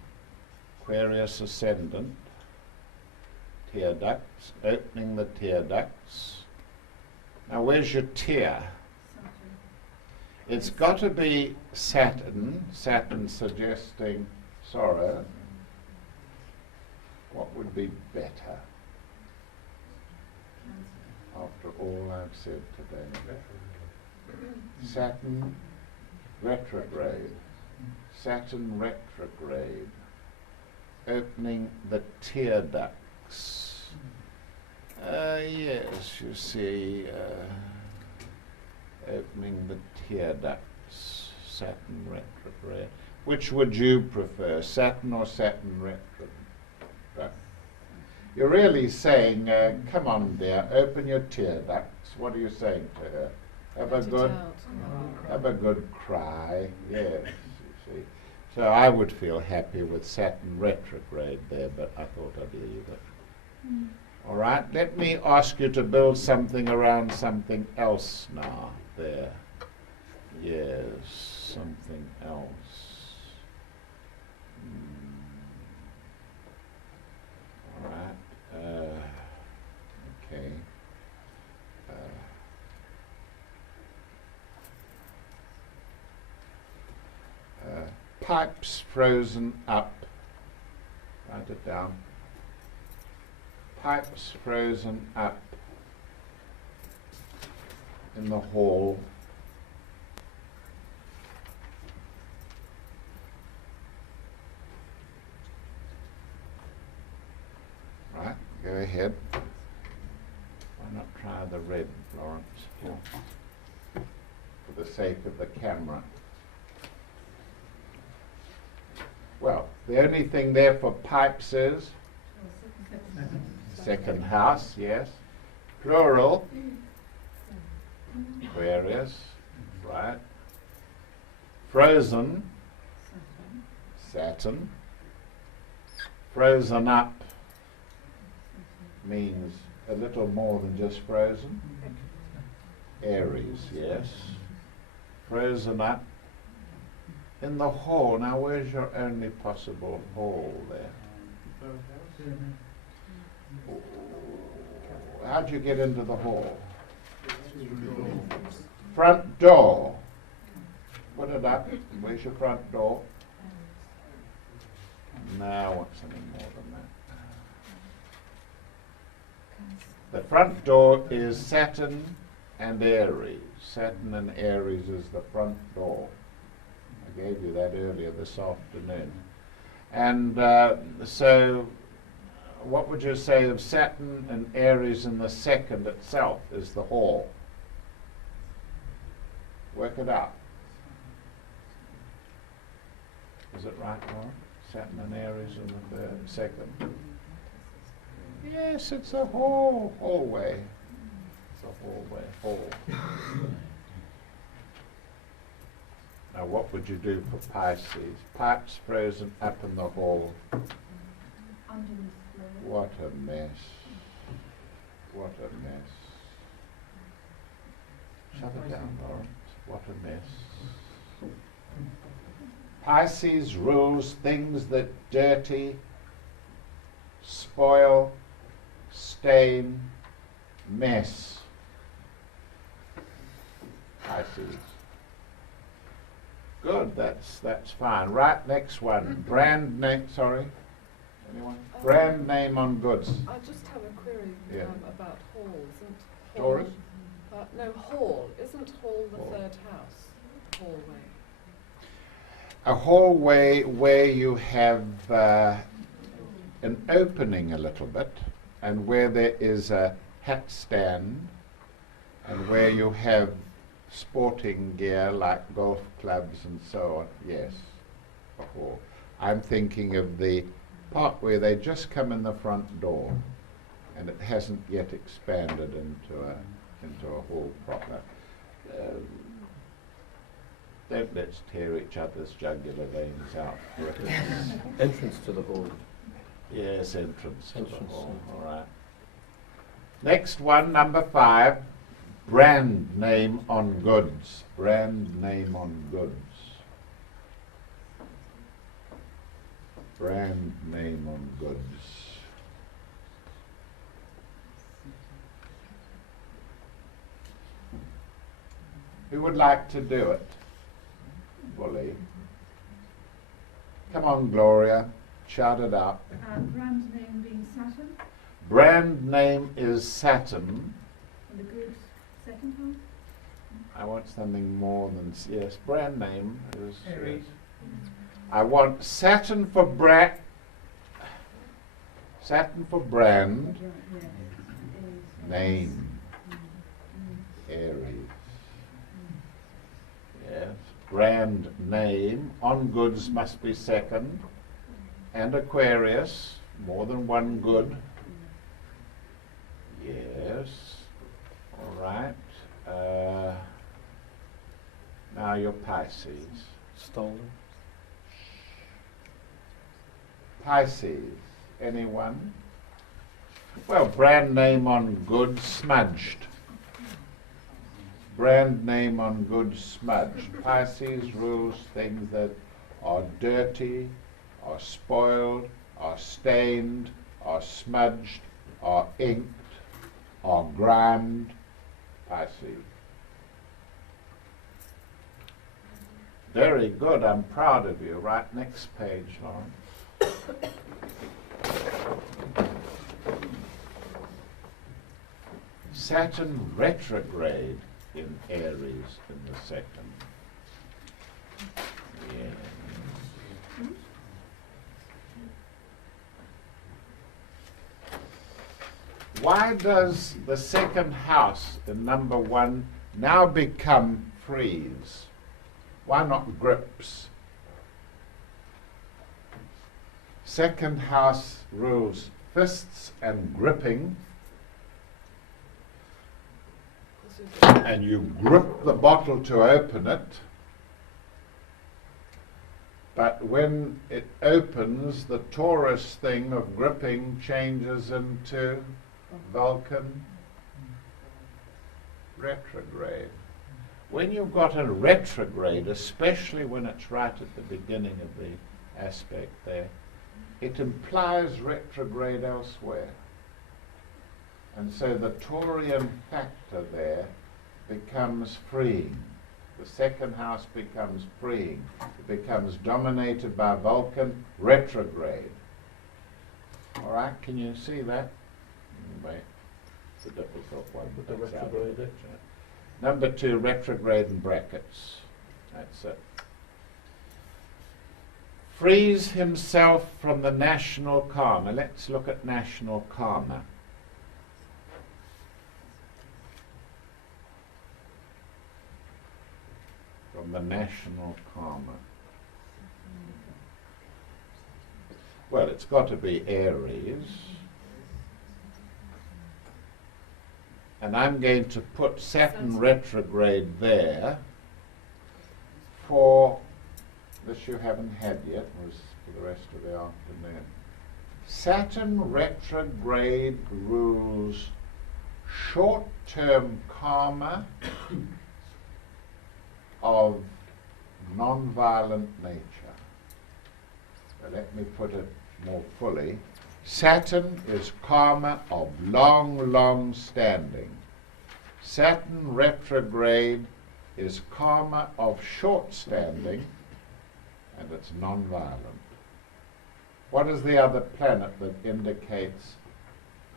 Aquarius ascendant, tear ducts, opening the tear ducts. Now where's your tear? It's got to be Saturn, Saturn suggesting sorrow. What would be better? After all I've said today. Saturn retrograde. Saturn retrograde. Opening the tear ducts. Yes, you see, opening the tear ducts, Saturn retrograde. Which would you prefer, Saturn or Saturn retrograde? You're really saying, come on dear, open your tear ducts. What are you saying to her? Have a good cry, yes, you see. So I would feel happy with Saturn retrograde there, but I thought I'd leave it. All right, let me ask you to build something around something else now there. Yes, something else. All right, okay. Pipes frozen up. Write it down. pipes frozen up in the hall. Right, go ahead. Why not try the red, Lawrence, for the sake of the camera? Well, the only thing there for pipes is second house, yes. Plural, Aquarius, right. Frozen, Saturn. Frozen up means a little more than just frozen. Aries, yes. Frozen up in the hall. Now, where's your only possible hall there? How do you get into the hall? Front door. Put it up. Where's your front door? No, I want something more than that. The front door is Saturn and Aries. Saturn and Aries is the front door. I gave you that earlier this afternoon. And so what would you say of Saturn and Aries in the second itself is the hall? Work it out. Is it right, Laura? Saturn and Aries in the second. Yes, it's a hallway. It's a hall. Now, what would you do for Pisces? Pipes frozen up in the hall. Underneath floor. What a mess. What a mess. Shut it down, Lawrence. What a mess. Pisces rules things that dirty, spoil, stain, mess. Pisces. Good, that's fine. Right, next one. Brand name, sorry? Anyone? Brand name on goods. I just have a query Yeah. about hall. Isn't Doris? no, hall. Isn't hall the Hall. third house? Hallway. A hallway where you have an opening a little bit, and where there is a hat stand, and where you have sporting gear like golf clubs and so on. Yes, a hall. I'm thinking of the part where they just come in the front door, and it hasn't yet expanded into a hall proper. Don't let's tear each other's jugular veins out. Entrance to the hall. Yes, entrance to the Entrance, hall. yeah. All right. Next one, number 5. Brand name on goods. Brand name on goods. Brand name on goods. Who would like to do it? Fully. Come on, Gloria. Shout it out. Brand name being Saturn, Brand name is Saturn. and the goods second house. I want something more than yes. Brand name is Aries. I want Saturn for Saturn for brand name. Aries. Yes. Brand name on goods must be second, and Aquarius, more than one good. Yes. All right. Now your Pisces. Stolen. Pisces. Anyone? Well, brand name on goods smudged. Brand name on goods smudged. Pisces rules things that are dirty, are spoiled, are stained, are smudged, are inked, are grimed. Pisces. Very good. I'm proud of you. Right, next page, Lauren. Saturn retrograde in Aries in the second. Yeah. Why does the second house in number 1 now become freeze? Why not grips? Second house rules fists and gripping, and you grip the bottle to open it. But when it opens, the Taurus thing of gripping changes into Vulcan retrograde. When you've got a retrograde, especially when it's right at the beginning of the aspect there, it implies retrograde elsewhere. And so the Taurian factor there becomes freeing. The second house becomes freeing. It becomes dominated by Vulcan retrograde. All right, can you see that? Wait, it's a difficult one, but The that's out of the retrograde. picture. Number 2, retrograde in brackets. That's it. Frees himself from the national karma. Let's look at national karma. From the national karma. Well, it's got to be Aries. And I'm going to put Saturn retrograde there for this you haven't had yet, was for the rest of the afternoon. Saturn retrograde rules short-term karma of non-violent nature. So let me put it more fully. Saturn is karma of long, long standing. Saturn retrograde is karma of short standing, and it's non-violent. What is the other planet that indicates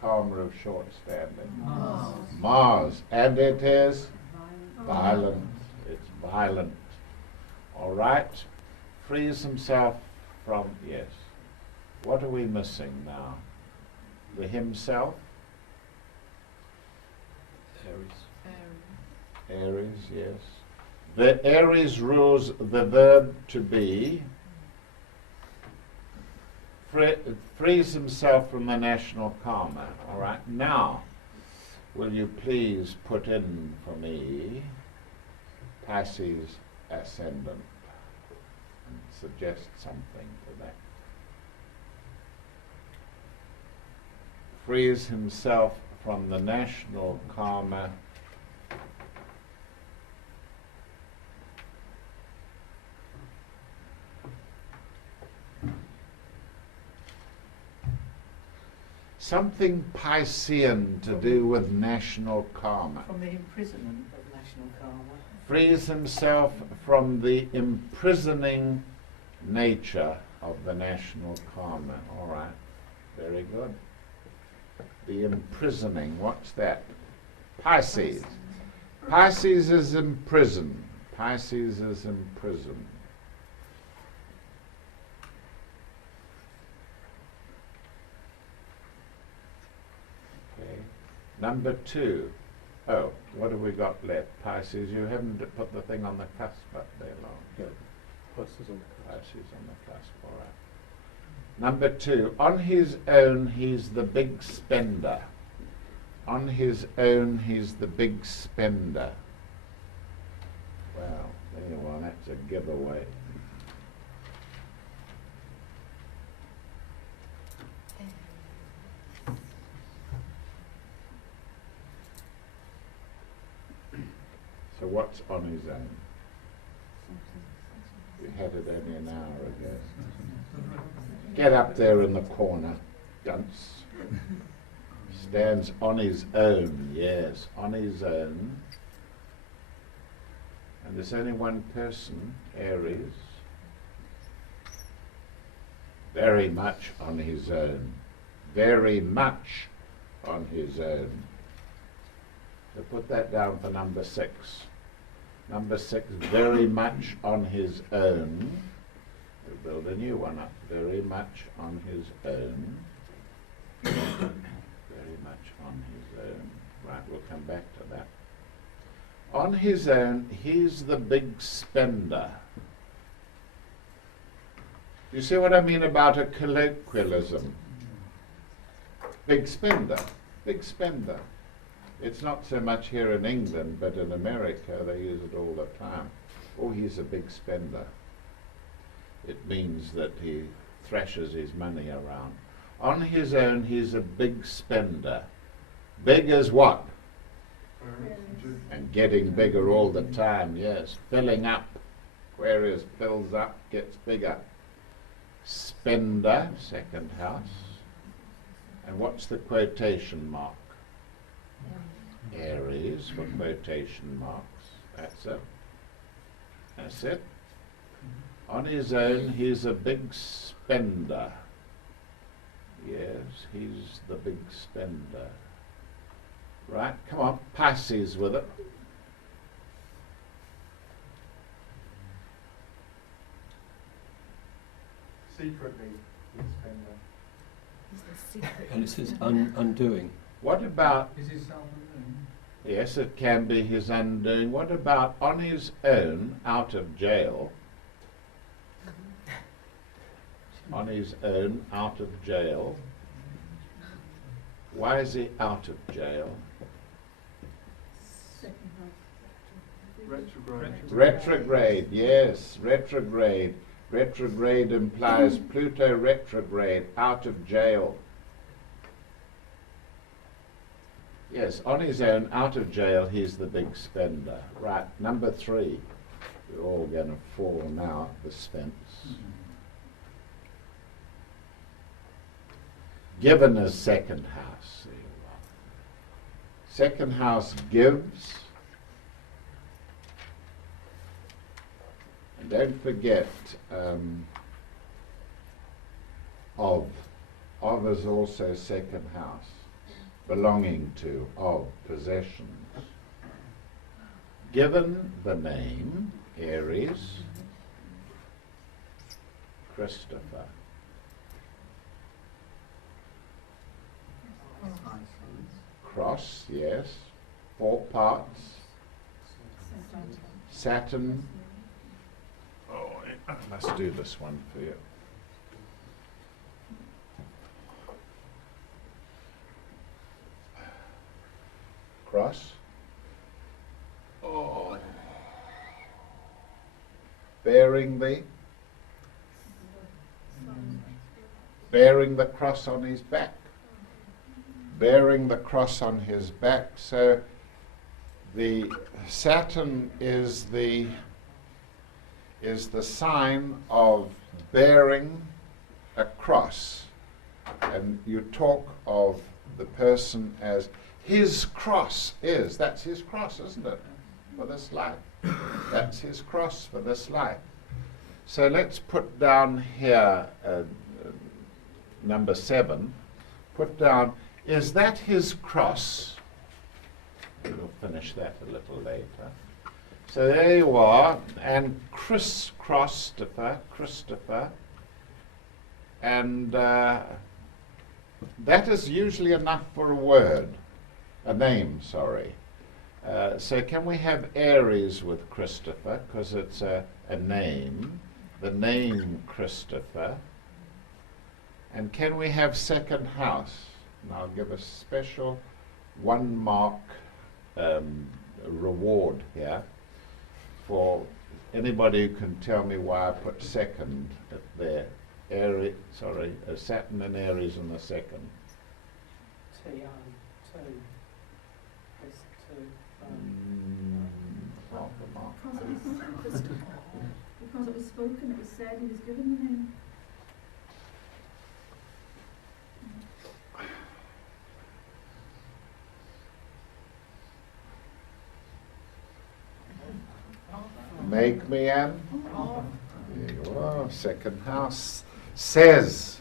karma of short standing? Mars. Mars. And it is violent. It's violent. All right. Frees himself from, yes. What are we missing now? The himself? Aries. Aries, yes. The Aries rules the verb to be. Frees himself from the national karma. All right. Now, will you please put in for me Pisces ascendant and suggest something for that? Frees himself from the national karma. Something Piscean to do with national karma. From the imprisonment of national karma. Frees himself from the imprisoning nature of the national karma. All right, very good. The imprisoning, what's that? Pisces. Pisces is imprisoned. Pisces is imprisoned. Okay. Number 2. Oh, what have we got left? Pisces, you haven't put the thing on the cusp up there long. Yeah. Pisces on the cusp. Pisces on the cusp, all right. Number 2, on his own, he's the big spender. On his own, he's the big spender. Well, there you are, that's a giveaway. So what's on his own? We had it only an hour ago. Get up there in the corner, dunce. Stands on his own, yes, on his own. And there's only one person, Aries. Very much on his own. Very much on his own. So put that down for number 6. Number 6, very much on his own. We'll build a new one up. Very much on his own. Very much on his own. Right, we'll come back to that. On his own, he's the big spender. You see what I mean about a colloquialism? Big spender, big spender. It's not so much here in England, but in America they use it all the time. Oh, he's a big spender. It means that he thrashes his money around. On his own, he's a big spender. Big as what? And getting bigger all the time, yes. Filling up. Aquarius fills up, gets bigger. Spender, second house. And what's the quotation mark? Aries for quotation marks. That's it. That's it. On his own, he's a big spender. Yes, he's the big spender. Right, come on, Pisces with it. Secretly, he's spender. He's the secret. And it's his undoing. What about, Is it self-undoing? yes, it can be his undoing. What about on his own, out of jail? On his own, out of jail. Why is he out of jail? Second house. Retrograde. Retrograde, yes, retrograde. Retrograde implies Pluto retrograde, out of jail. Yes, on his own, out of jail, he's the big spender. Right, number 3. We're all going to fall now at the Sphinx. Given as second house. There you are. Second house gives. And don't forget of. Of is also second house. Belonging to, of, possessions. Given the name, Aries, Christopher. Cross, yes. 4 parts. Saturn. Oh, I must do this one for you. Cross. Oh. Bearing the cross on his back. Bearing the cross on his back. So the Saturn is the sign of bearing a cross. And you talk of the person as his cross is. That's his cross, isn't it? For this life. That's his cross for this life. So let's put down here number 7. Put down, is that his cross? We'll finish that a little later. So there you are, and Christopher, and that is usually enough for a word, a name, sorry. So can we have Aries with Christopher, because it's a name, the name Christopher. And can we have second house? And I'll give a special 1 mark reward here for anybody who can tell me why I put second at there. Saturn and Aries in the second. Half a mark. Because it was spoken, it was said, he was given the name. Make me an. There you are. Second house. Says,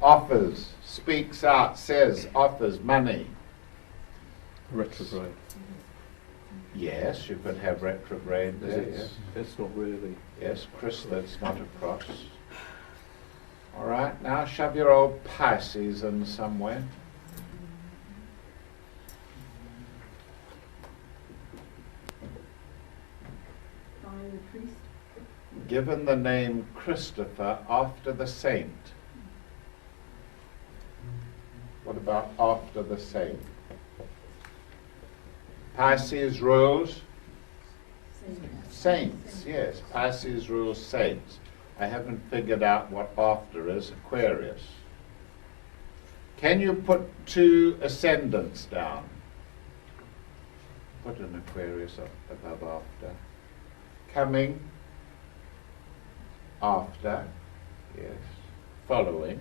offers, speaks out, says, offers money. Retrograde. Yes, you could have retrograde Is there, it? yes. It's not really. Yes, Chris, that's not a cross. All right, now shove your old Pisces in somewhere. By the priest. Given the name Christopher after the saint. What about after the saint? Pisces rules saints, yes. Pisces rules saints. I haven't figured out what after is. Aquarius. Can you put 2 ascendants down? Put an Aquarius up above after. Coming after, yes. Following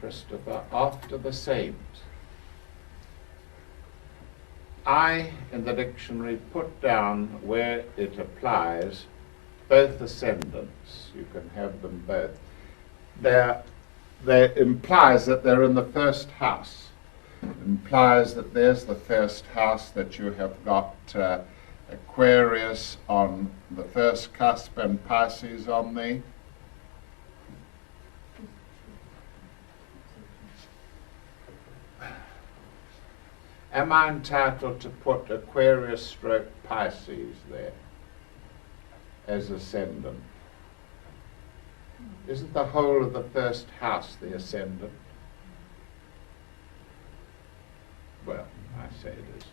Christopher after the saint. I, in the dictionary, put down where it applies both ascendants. You can have them both. They implies that they're in the first house. Implies that there's the first house, that you have got Aquarius on the first cusp and Pisces on the Am I entitled to put Aquarius stroke Pisces there as ascendant? Isn't the whole of the first house the ascendant? Well, I say it is.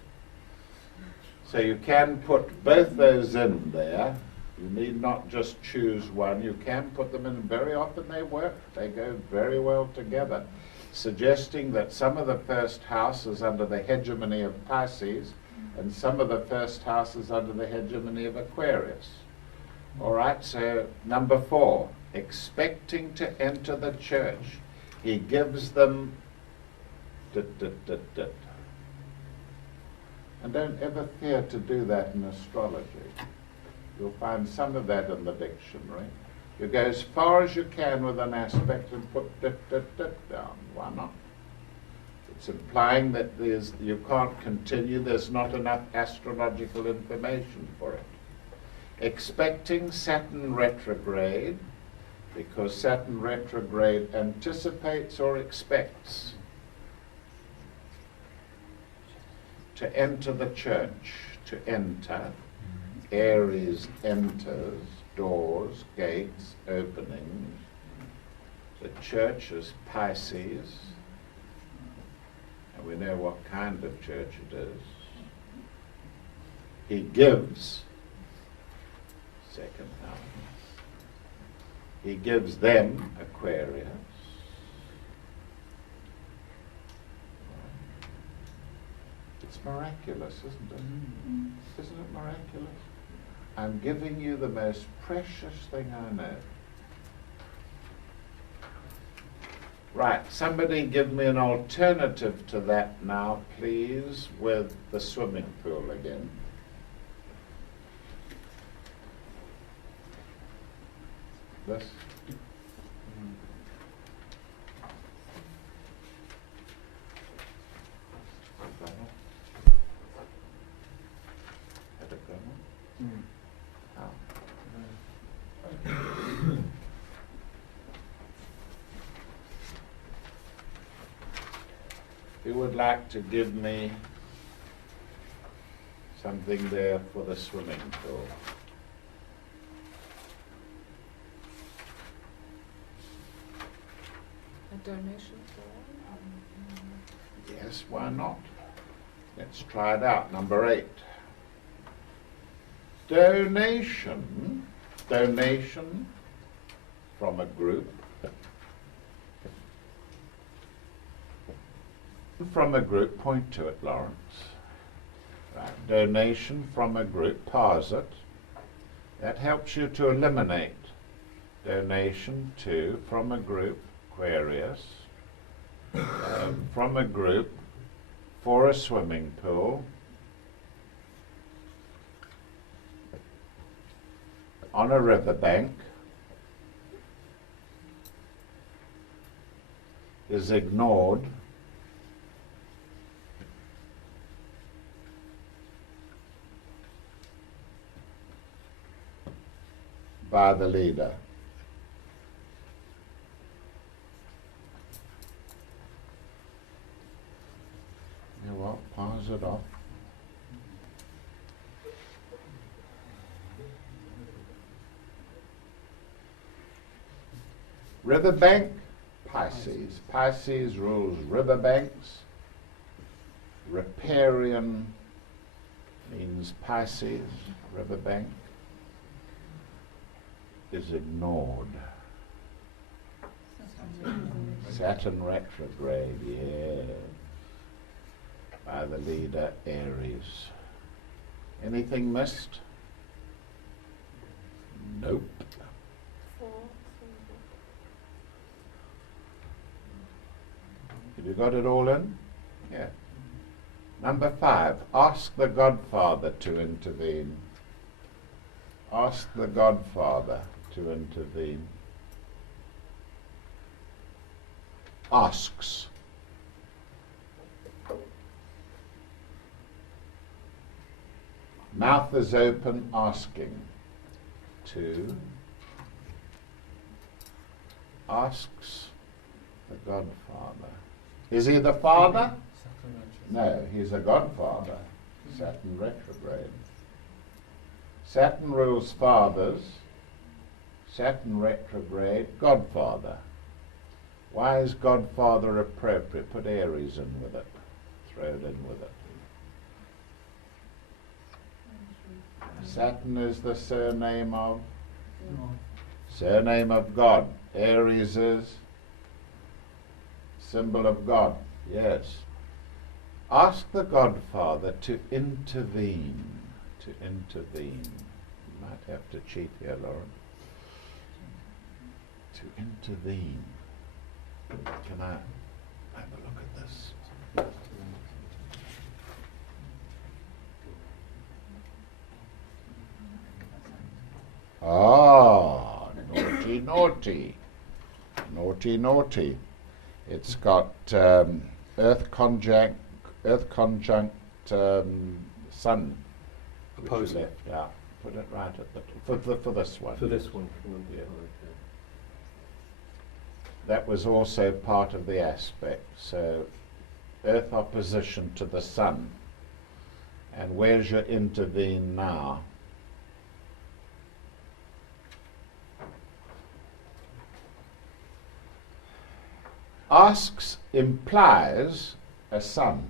So you can put both those in there. You need not just choose one. You can put them in. Very often they work. They go very well together, suggesting that some of the first house is under the hegemony of Pisces and some of the first house is under the hegemony of Aquarius. All right, so number 4, expecting to enter the church. He gives them And don't ever fear to do that in astrology. You'll find some of that in the dictionary. You go as far as you can with an aspect and put down. Why not? It's implying that you can't continue, there's not enough astrological information for it. Expecting Saturn retrograde, because Saturn retrograde anticipates or expects to enter the church, to enter. Aries enters, doors, gates, openings. The church is Pisces, and we know what kind of church it is. He gives, second house. He gives them Aquarius. It's miraculous, isn't it? Isn't it miraculous? I'm giving you the most precious thing I know. Right, somebody give me an alternative to that now, please, with the swimming pool again. This? Had it gone on? Oh. Who would like to give me something there for the swimming pool? A donation for Yes, why not? Let's try it out. Number 8. Donation. Donation from a group. From a group, point to it, Lawrence. Right. Donation from a group, pause it. That helps you to eliminate. Donation to, from a group, Aquarius, from a group for a swimming pool on a riverbank is ignored by the leader. You know what? Pause it off. Riverbank, Pisces. Pisces rules riverbanks. Riparian means Pisces, riverbank, is ignored. Saturn retrograde, yes, by the leader Aries. Anything missed? Nope. Have you got it all in? Yeah. Number 5, ask the Godfather to intervene. Ask the Godfather to intervene. Asks. Mouth is open, asking. 2, asks the Godfather. Is he the father? No, he's a godfather. Saturn retrograde. Saturn rules fathers. Saturn retrograde, godfather. Why is godfather appropriate? Put Aries in with it. Throw it in with it. Saturn is the surname of? Surname of God. Aries is symbol of God. Yes. Ask the Godfather to intervene. To intervene. You might have to cheat here, Lauren. To intervene. Can I have a look at this? Ah, naughty, naughty. Naughty, naughty. It's got Earth conjunct Sun, which you Opposing. left out. Put it right at the for this one. For this one. Yeah. That was also part of the aspect. So, Earth opposition to the Sun. And where's your intervene now? Asks implies a son.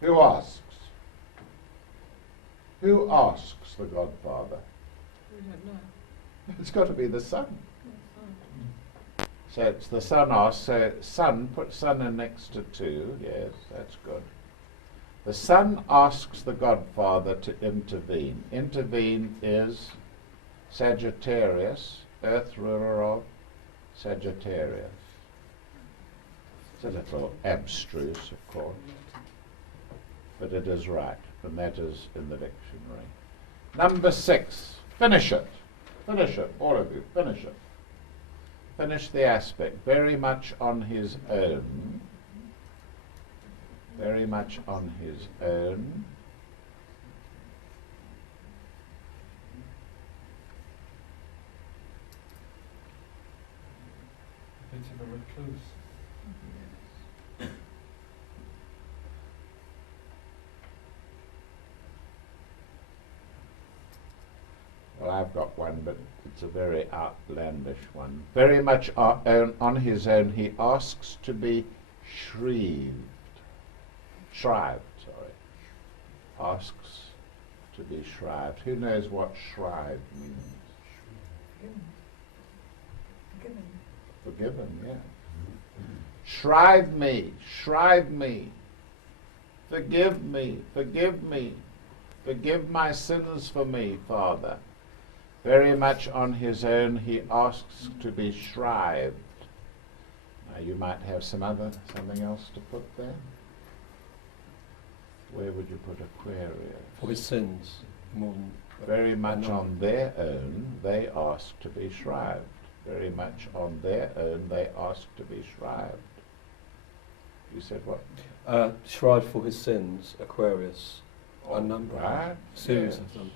Who asks? Who asks the Godfather? We don't know. It's got to be the son. So it's the son asks. So son, put son in next to 2. Yes, that's good. The son asks the Godfather to intervene. Intervene is Sagittarius, Earth ruler of Sagittarius. It's a little abstruse, of course, but it is right, and that is in the dictionary. Number 6, finish it. Finish it, all of you, finish it. Finish the aspect, very much on his own. Very much on his own. A bit of a recluse. Well, I've got one, but it's a very outlandish one. Very much on his own, he asks to be shrived. Shrived, sorry. Asks to be shrived. Who knows what shrived means? Forgiven. Forgiven, yeah. Shrive me, shrive me. Forgive me, forgive me. Forgive my sins for me, Father. Very much on his own, he asks to be shrived. Now you might have something else to put there. Where would you put Aquarius? For his sins, more than Very much no. on their own, they ask to be shrived. Very much on their own, they ask to be shrived. You said what? Shrived for his sins, Aquarius, a number, Right? series Yes. of them.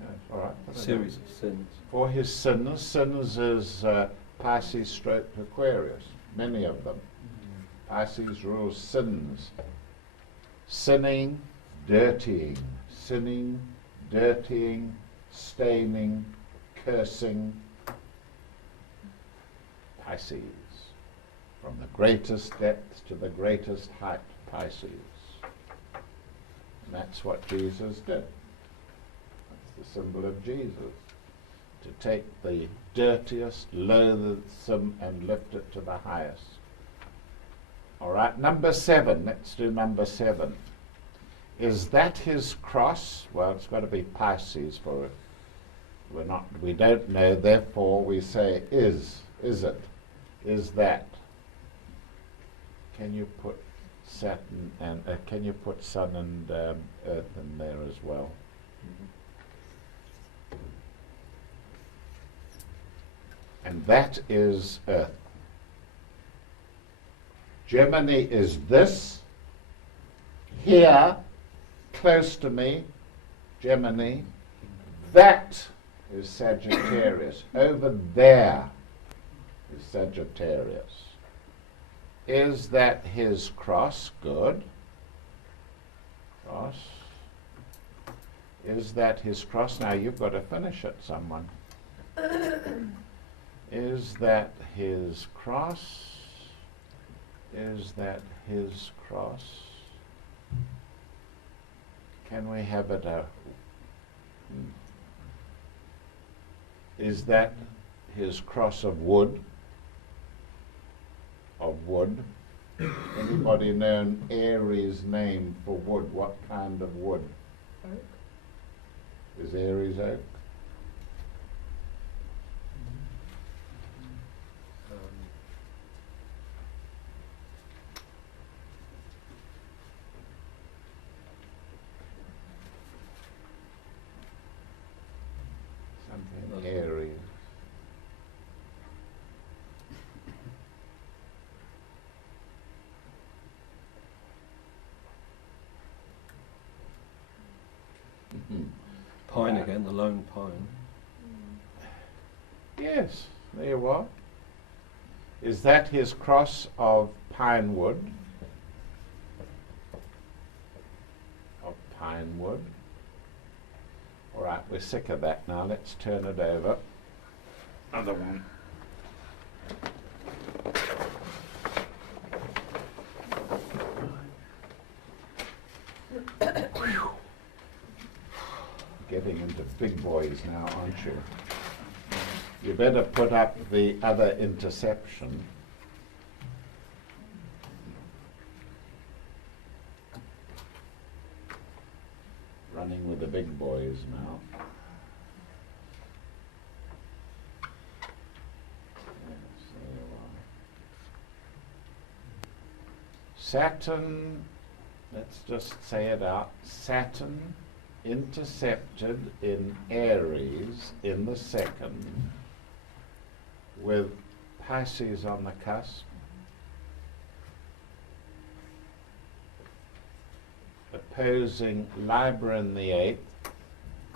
That's All right. put it Series down. of sins. For his sins. Sins is Pisces stroke Aquarius. Many of them. Pisces rules sins. Sinning, dirtying. Sinning, dirtying, staining, cursing. Pisces. From the greatest depth to the greatest height, Pisces. And that's what Jesus did. That's the symbol of Jesus. To take the dirtiest, loathsome, and lift it to the highest. All right, number 7. Let's do number 7. Is that his cross? Well, it's got to be Pisces for it. We don't know, therefore we say is it? Is that? Can you put Saturn and can you put Sun and Earth in there as well? And that is Earth. Gemini is this. Here, close to me, Gemini. That is Sagittarius. Over there is Sagittarius. Is that his cross? Good. Cross. Is that his cross? Now you've got to finish it, someone. Is that his cross? Is that his cross? Can we have it is that his cross of wood? Of wood? Anybody know an Aries name for wood? What kind of wood? Oak. Is Aries oak? Something Aries. Pine again, the lone pine. Yes, there you are. Is that his cross of pine wood? Of pine wood. All right, we're sick of that now. Let's turn it over. Another one. Getting into big boys now, aren't you? You better put up the other interception. Running with the big boys now. Yes, there you are. Saturn, let's just say it out. Saturn intercepted in Aries in the second with Pisces on the cusp, opposing Libra in the 8th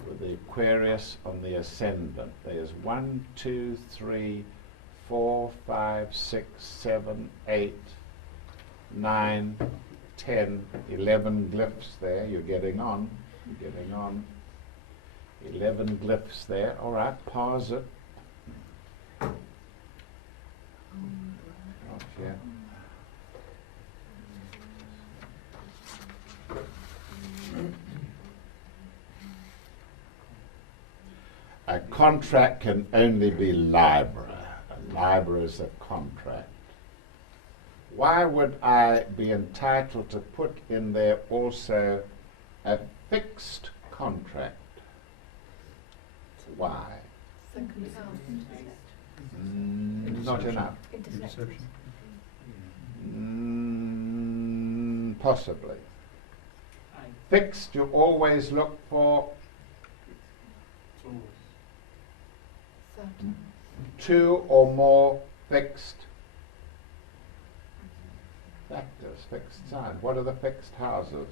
with the Aquarius on the ascendant. There's 1, 2, 3, 4, 5, 6, 7, 8, 9, 10, 11 glyphs there. You're getting on. You're getting on. 11 glyphs there. All right, pause it. Not yet. A contract can only be Libra. A Libra is a contract. Why would I be entitled to put in there also a fixed contract? Why? Second house. Not enough. Interception. Possibly. Fixed, you always look for Saturn. 2 or more fixed factors, fixed signs. What are the fixed houses?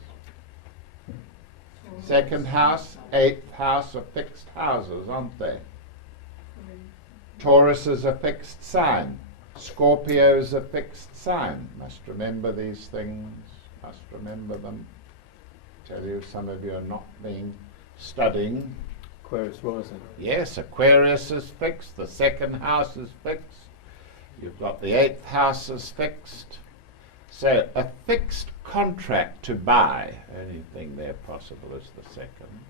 Second house, eighth house are fixed houses, aren't they? Taurus is a fixed sign. Scorpio is a fixed sign. Must remember these things. Must remember them. Tell you, some of you are not studying. Aquarius rising. Yes, Aquarius is fixed. The second house is fixed. You've got the eighth house is fixed. So a fixed contract to buy. Only thing there possible is the second.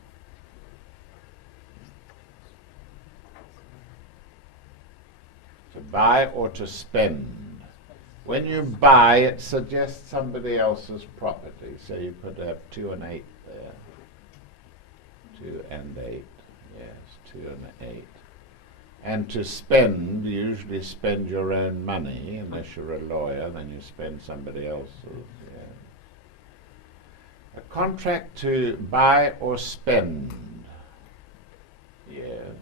To buy or to spend. When you buy, it suggests somebody else's property. So you could have 2 and 8 there. 2 and 8. Yes, 2 and 8. And to spend, you usually spend your own money, unless you're a lawyer, then you spend somebody else's. Yeah. A contract to buy or spend. Yes.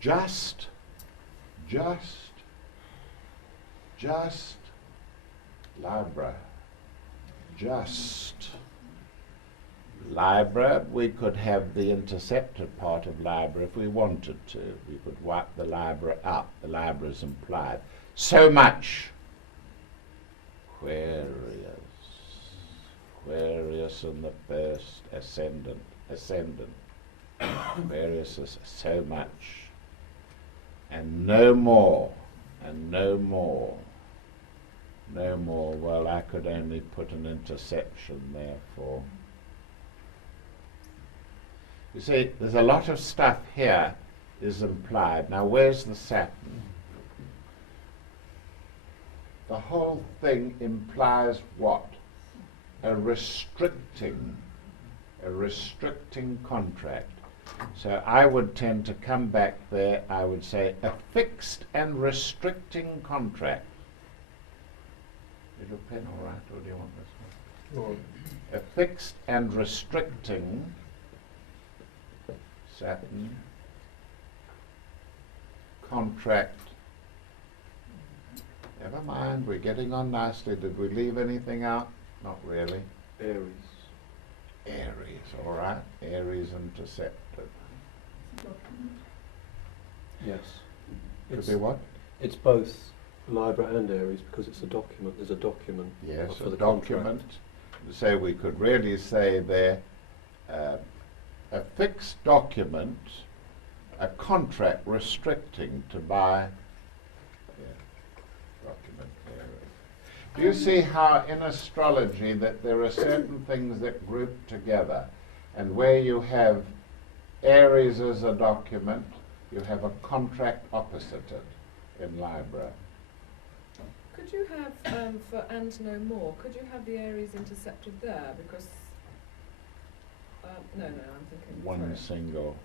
Just, Libra, just. Libra, we could have the intercepted part of Libra if we wanted to. We could wipe the Libra out. The Libra is implied. So much. Aquarius in the first ascendant. Aquarius is so much. And no more. Well, I could only put an interception there for. You see, there's a lot of stuff here is implied. Now, where's the Saturn? The whole thing implies what? A restricting contract. So I would tend to come back there, I would say, a fixed and restricting contract. Is your pen all right, or do you want this one? A fixed and restricting Saturn contract. Never mind, we're getting on nicely. Did we leave anything out? Not really. Aries, all right. Aries intercepted. Yes. Could be what? It's both Libra and Aries because it's a document. There's a document. Yes, for a the document. So we could really say there, a fixed document, a contract restricting to buy. Document there. Do you see how in astrology that there are certain things that group together, and where you have Aries as a document, you have a contract opposite it in Libra. Could you have, for and no more, could you have the Aries intercepted there? Because, no, I'm thinking. One sorry. single.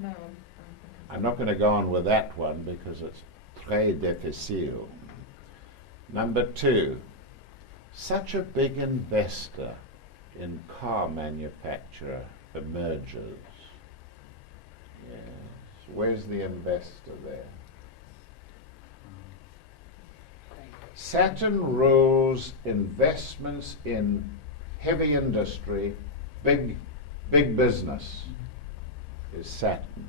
No, I'm thinking. I'm not going to go on with that one because it's très difficile. Number 2, such a big investor in car manufacturer emerges. Yes. Where's the investor there? Saturn rules investments in heavy industry, big business is Saturn.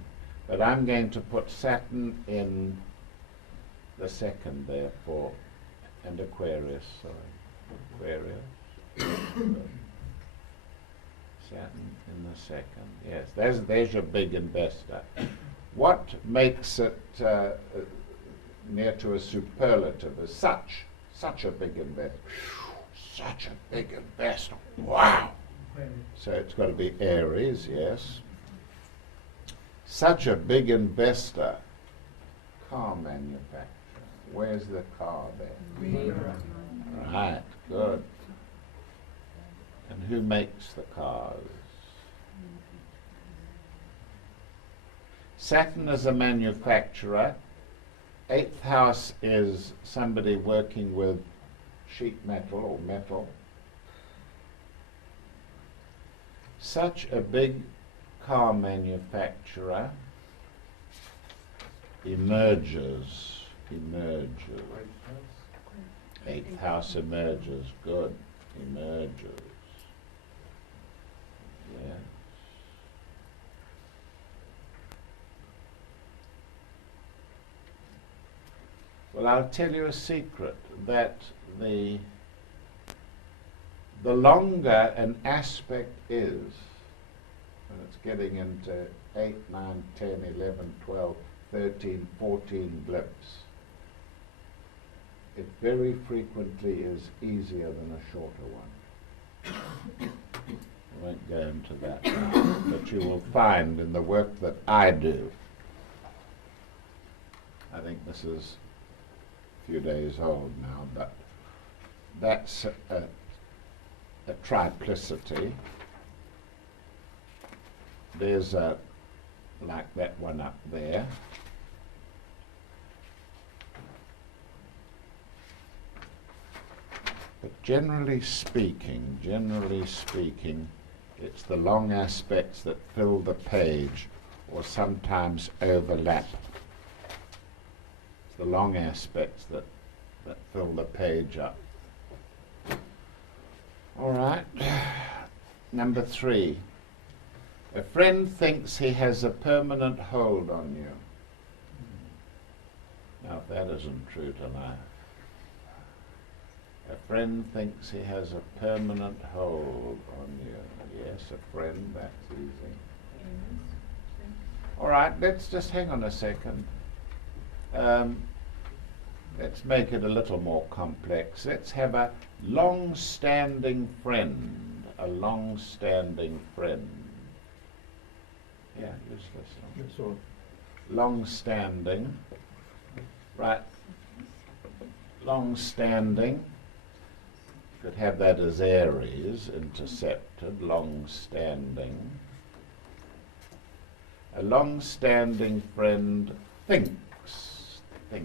But I'm going to put Saturn in the second therefore, and Aquarius, sorry. Aquarius. Saturn in the second. Yes, there's your big investor. What makes it near to a superlative is such a big investor. Such a big investor. Wow! So it's got to be Aries, yes. Such a big investor. Car manufacturer. Where's the car there? Right, good. And who makes the cars? Saturn is a manufacturer. 8th house is somebody working with sheet metal or metal. Such a big car manufacturer emerges. 8th house emerges. Good. emerges. Yes. Well, I'll tell you a secret, that the longer an aspect is, when it's getting into 8, 9, 10, 11, 12, 13, 14 blips, it very frequently is easier than a shorter one. I won't go into that now, but you will find in the work that I do, I think this is a few days old now, but that's a triplicity. There's a, like that one up there. But generally speaking, it's the long aspects that fill the page or sometimes overlap. It's the long aspects that fill the page up. All right. Number 3. A friend thinks he has a permanent hold on you. Now, if that isn't true to life. A friend thinks he has a permanent hold on you. Yes, a friend, that's easy. All right, let's just hang on a second. Let's make it a little more complex. Let's have a long-standing friend. A long-standing friend. Yeah, use this one. That's all right. Long-standing. Right. Long-standing. Could have that as Aries, intercepted, long-standing. A long-standing friend thinks. A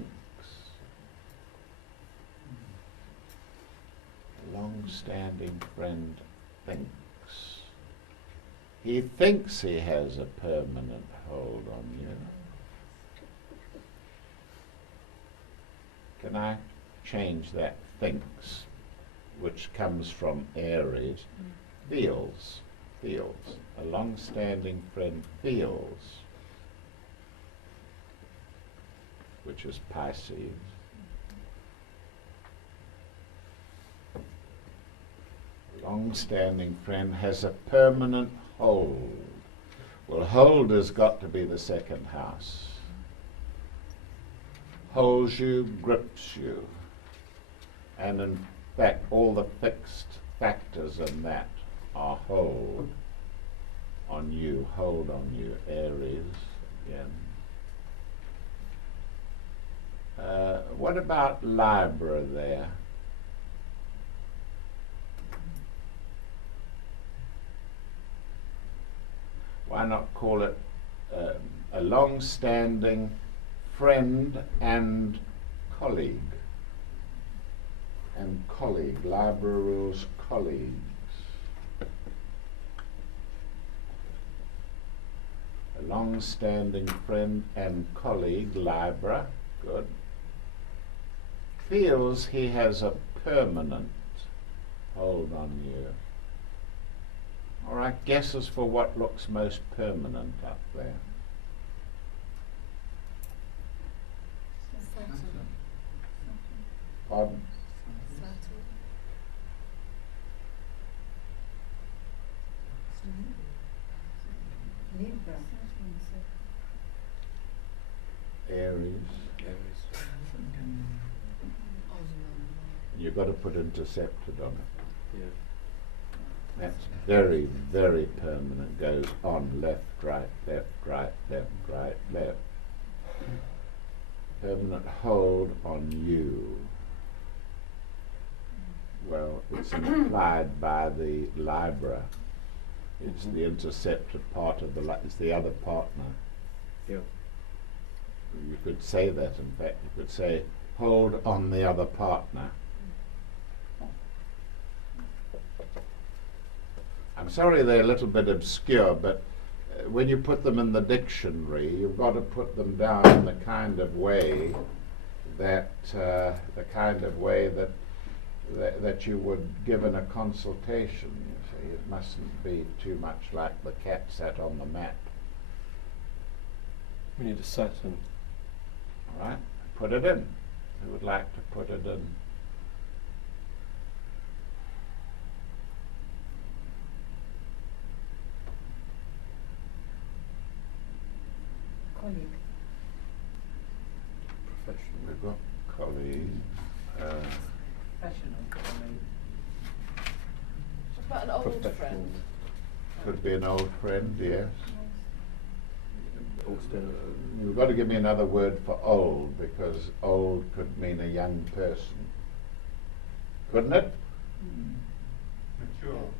long-standing friend thinks. He thinks he has a permanent hold on you. Can I change that thinks, which comes from Aries, feels. A long-standing friend feels, which is Pisces. A long-standing friend has a permanent hold. Well, hold has got to be the second house. Holds you, grips you. And in fact, all the fixed factors in that are hold on you, Aries again. What about Libra there? Why not call it a long-standing friend and colleague? And colleague, Libra rules colleagues. A long-standing friend and colleague, Libra, good. Feels he has a permanent hold on you. All right, guesses for what looks most permanent up there. Pardon? Libra. Aries. You've got to put intercepted on it. Yeah. That's very, very permanent. Goes on left, right, left, right, left, right, left. Permanent hold on you. Well, it's implied by the Libra. It's the intercepted part of it's the other partner. Yeah. You could say that, in fact. You could say, hold on the other partner. I'm sorry they're a little bit obscure, but when you put them in the dictionary, you've got to put them down in the kind of way that that you would give in a consultation, you see. It mustn't be too much like the cat sat on the map. We need a Saturn. All right, put it in. Who would like to put it in? Colleague. Professional. We've got colleagues. Professional colleague. What about an old Professional. friend? Could be an old friend, yes. Old standard. You've got to give me another word for old, because old could mean a young person. Couldn't it? Mature.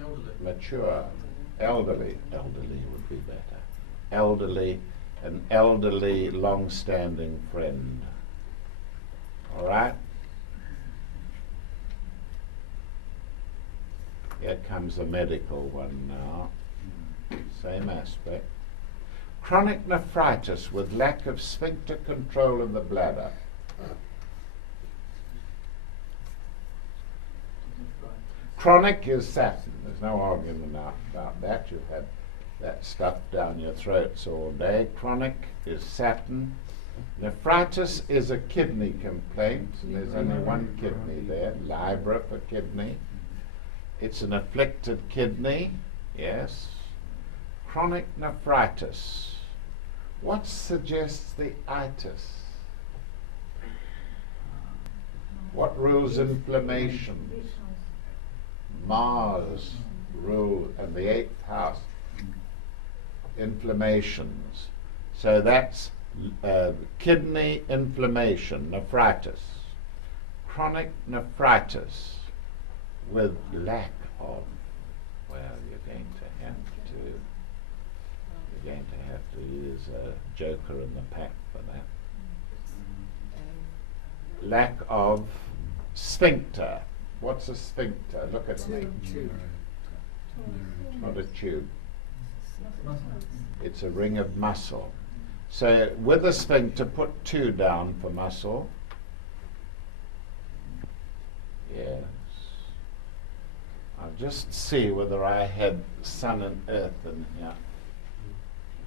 Elderly. Mature. Elderly. Elderly would be better. Elderly, an elderly, long-standing friend. All right? Here comes the medical one now. Same aspect. Chronic nephritis with lack of sphincter control of the bladder. Chronic is Saturn. There's no argument about that. You've had that stuff down your throats all day. Chronic is Saturn. Nephritis is a kidney complaint. There's only one kidney there. Libra for kidney. It's an afflicted kidney. Yes. Chronic nephritis. What suggests the itis? What rules inflammation? Mars rule, and the 8th house. Inflammations. So that's kidney inflammation, nephritis. Chronic nephritis with lack of, well, you're going to have to use a joker in the pack for that. Lack of sphincter. What's a sphincter? Look at me. It's not a tube. It's a ring of muscle. So with a sphincter, put 2 down for muscle. Yes. I'll just see whether I had Sun and Earth in here.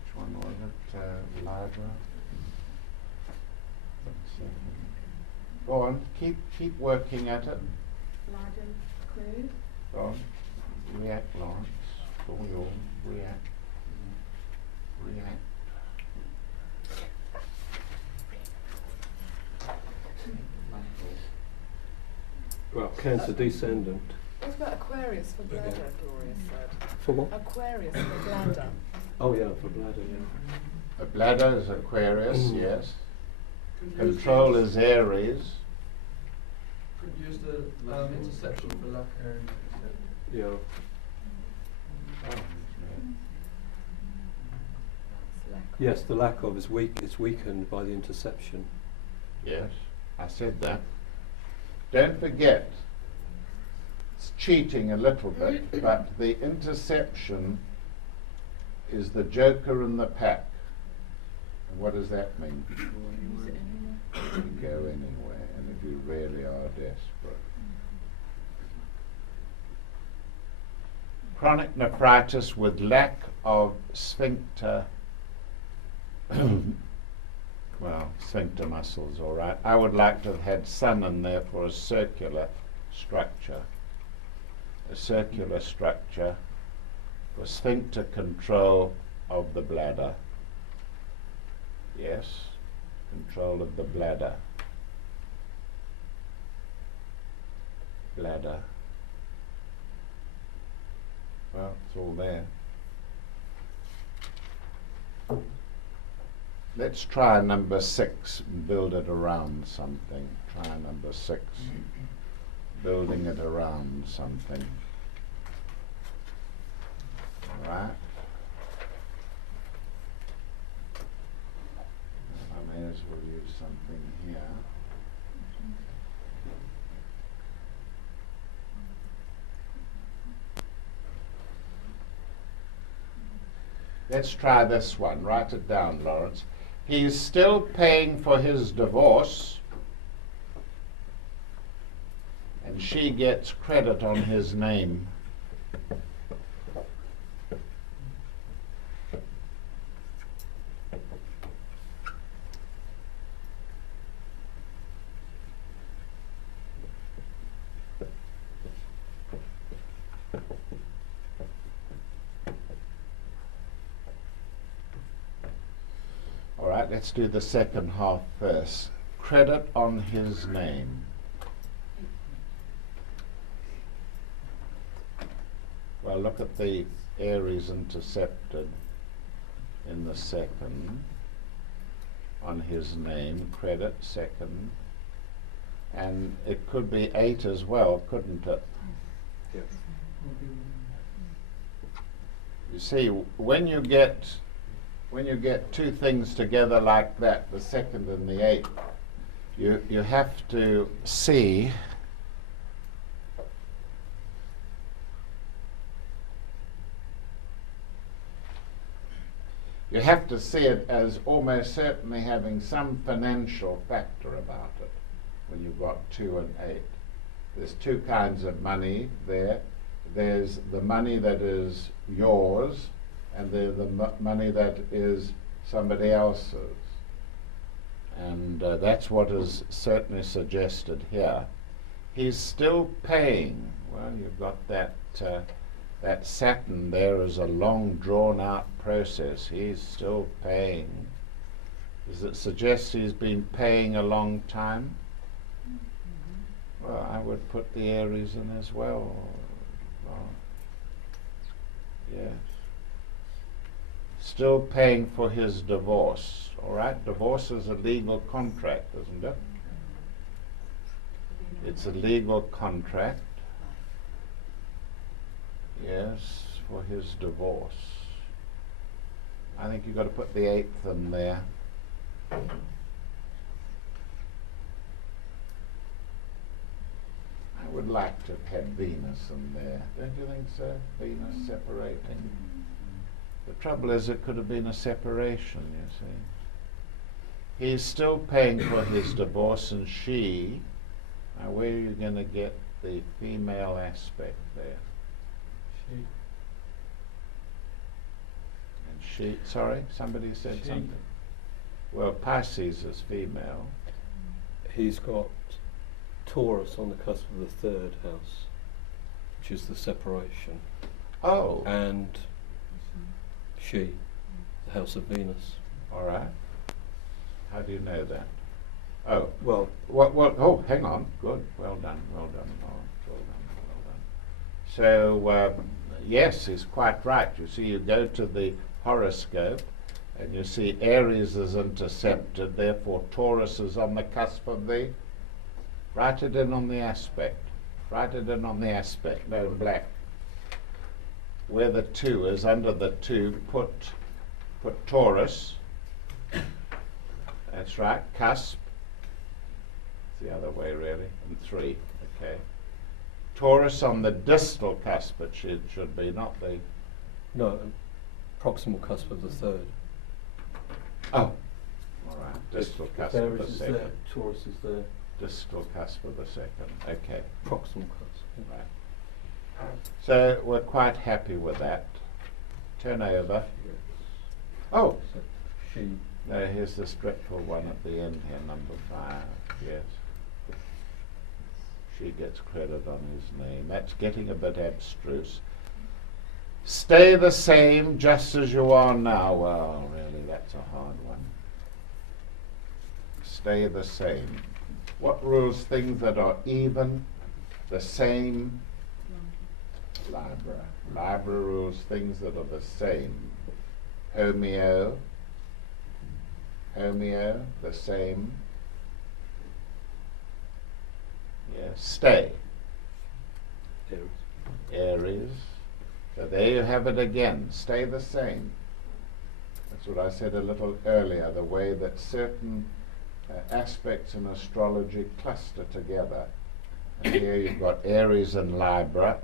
Which one was it? Libra? Go on, keep working at it. Larger clue. Go on. React, Lawrence. All yours. React. React. Well, Cancer descendant. What about Aquarius for bladder, Gloria said? For what? Aquarius for bladder. Oh yeah, for bladder, yeah. The bladder is Aquarius, yes. Control is Aries. Could use the interception for lack of. Yeah. Yes, the lack of is weak. It's weakened by the interception. Yes, I said that. Don't forget, it's cheating a little bit, but the interception is the joker in the pack. And what does that mean? Use it anywhere. You can go anywhere, and if you really are desperate. Chronic nephritis with lack of sphincter. Well, sphincter muscles, all right. I would like to have had Sun in there for a circular structure. A circular structure for sphincter control of the bladder. Yes, control of the bladder. Bladder. Well, it's all there. Let's try number 6 and build it around something. Try number 6. Building it around something. All right. I may as well use something here. Let's try this one. Write it down, Lawrence. He's still paying for his divorce. and she gets credit on his name. All right, let's do the second half first. Credit on his name. Well, look at the Aries intercepted in the second. On his name, credit, second. And it could be 8 as well, couldn't it? Yes. You see, when you get two things together like that, the second and the 8th, you have to see it as almost certainly having some financial factor about it when you've got 2 and 8. There's two kinds of money there. There's the money that is yours, and there's the money that is somebody else's. And that's what is certainly suggested here. He's still paying. Well, you've got that Saturn there is a long drawn out process. He's still paying. Does it suggest he's been paying a long time? Well, I would put the Aries in as well. Yes. Still paying for his divorce. All right, divorce is a legal contract, isn't it? It's a legal contract. Yes, for his divorce. I think you've got to put the 8th in there. I would like to have Venus in there. Don't you think so? Venus separating. The trouble is it could have been a separation, you see. He's still paying for his divorce, and she, now where are you going to get the female aspect there? She, sorry, somebody said She. something. Well, Pisces is female. He's got Taurus on the cusp of the 3rd house, which is the separation, Oh, and she, the house of Venus. all right. How do you know that? Oh, Well, what? Oh, hang on. Good. Well done. Well done. Well done. So yes, he's quite right. You see, you go to the horoscope, and you see Aries is intercepted. Therefore, Taurus is on the cusp of the. Write it in on the aspect. Write it in on the aspect. No, in black. Where the 2 is, under the 2, put Taurus. That's right. Cusp. It's the other way, really. And 3. Okay. Taurus on the distal cusp. It should be, not the. no, proximal cusp of the 3rd. Oh. All right. Distal cusp of Aries the is 2nd. there, Taurus is there, Distal cusp of the 2nd. Okay. proximal cusp. Yeah. Right. So we're quite happy with that. Turn over. Oh, So she, no, here's this dreadful one at the end here, number 5. Yes. She gets credit on his name. That's getting a bit abstruse. Stay the same just as you are now. Well, really, that's a hard one. Stay the same. What rules things that are even, the same? Libra. Libra rules things that are the same. Homeo, the same. Yes. Stay. Aries. Aries. So there you have it again. Stay the same. That's what I said a little earlier, the way that certain aspects in astrology cluster together. And here you've got Aries and Libra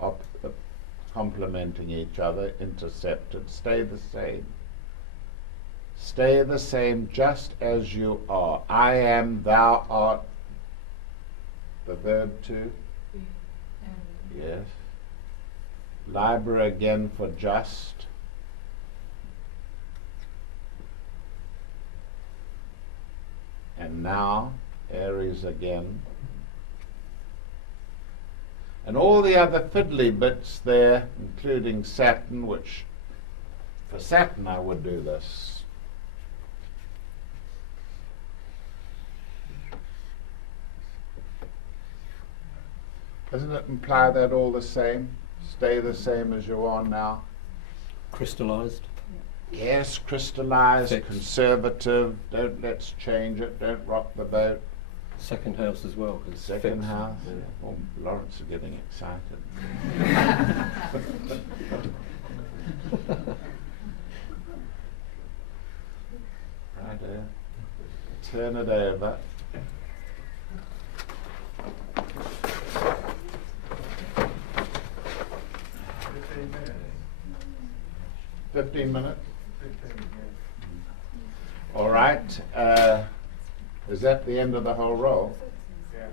complementing each other, intercepted. Stay the same. Stay the same just as you are. I am, thou art. The verb to Yes. Libra again for just. And now Aries again. And all the other fiddly bits there, including Saturn, which for Saturn I would do this. Doesn't it imply that all the same? Stay the same as you are now? Crystallized. Yes, crystallized, Fixed. conservative, let's change it, don't rock the boat. Second house as well. 'cause it's Second fixed. house. Yeah. Oh, Lawrence is getting excited. Righto. Turn it over. Fifteen minutes. 15 minutes. 15, All right. Is that the end of the whole roll? yeah.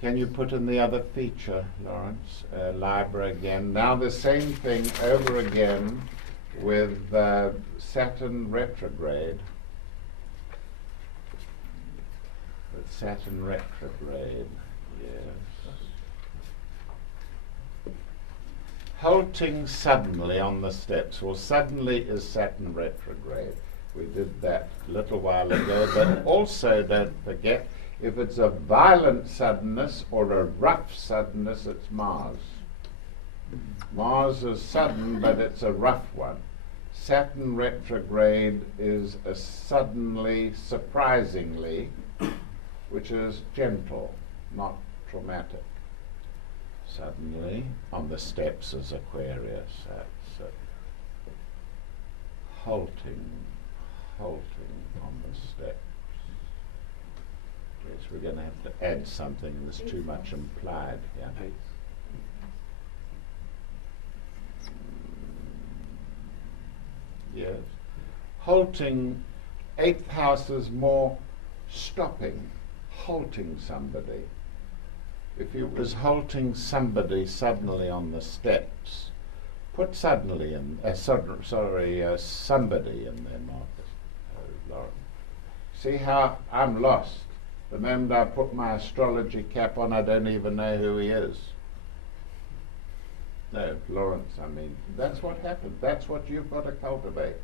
Can you put in the other feature, Lawrence? Libra again. Now the same thing over again with Saturn retrograde. With Saturn retrograde, yes. Halting suddenly on the steps. Well, suddenly is Saturn retrograde. We did that a little while ago, but also don't forget, if it's a violent suddenness or a rough suddenness, it's Mars. Mars is sudden, but it's a rough one. Saturn retrograde is a suddenly, surprisingly, which is gentle, not traumatic. Suddenly, on the steps is Aquarius. That's it. Halting on the steps. Yes, we're going to have to add something. There's too much implied here. Yes. Halting, 8th house is more stopping, halting somebody. If it was halting somebody suddenly on the steps, put suddenly in, somebody in there, Marcus, Lauren. See how I'm lost. The moment I put my astrology cap on, I don't even know who he is. No, Lawrence, I mean, that's what happens. That's what you've got to cultivate.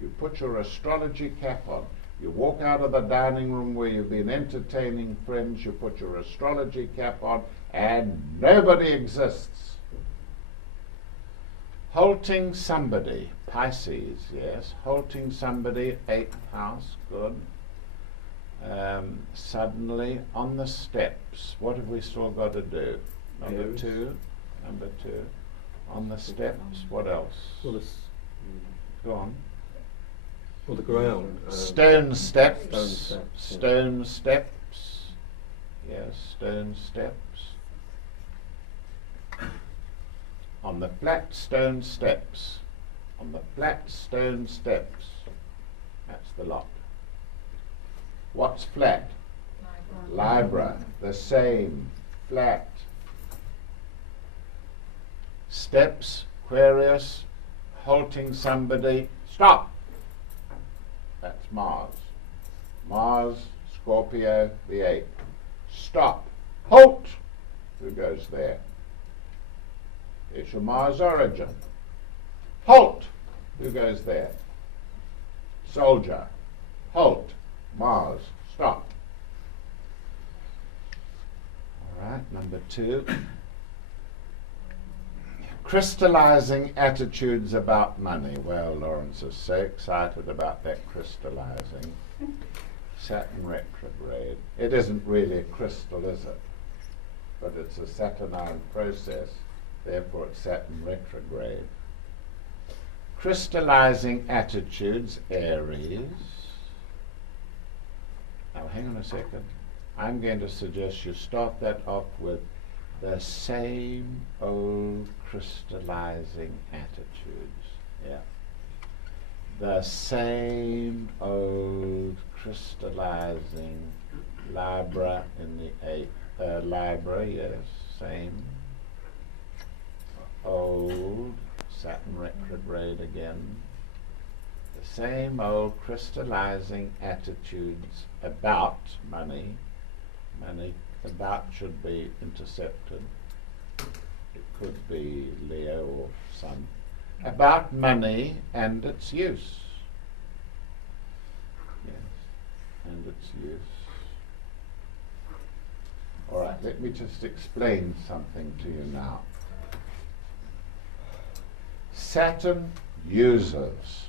You put your astrology cap on. You walk out of the dining room where you've been entertaining friends, you put your astrology cap on, and nobody exists. Halting somebody, Pisces, yes. Halting somebody, 8th house, good. Suddenly on the steps, what have we still got to do? Number Aries. two. On the steps, what else? Well, it's, Go on. well, the ground. Stone steps. Stone steps, yeah. Stone steps. Yes, stone steps. On the flat stone steps. On the flat stone steps. That's the lot. What's flat? Libra. The same. Flat. Steps, Aquarius, halting somebody. Stop! That's Mars. Mars, Scorpio, the 8th. Stop. Halt! Who goes there? It's your Mars origin. Halt! Who goes there? Soldier. Halt. Mars. Stop. All right, number 2. Crystallizing attitudes about money. Well, Lawrence is so excited about that crystallizing. Saturn retrograde. It isn't really a crystal, is it? But it's a Saturnine process, therefore it's Saturn retrograde. Crystallizing attitudes, Aries. Now, hang on a second. I'm going to suggest you start that off with the same old crystallizing attitudes. Yeah. The same old crystallizing Libra in the 8th. Libra, yes, same. Old, Saturn retrograde again. The same old crystallizing attitudes about money. Money, about should be intercepted. It could be Leo or Sun. About money and its use. Yes, and its use. All right, let me just explain something to you now. Saturn uses.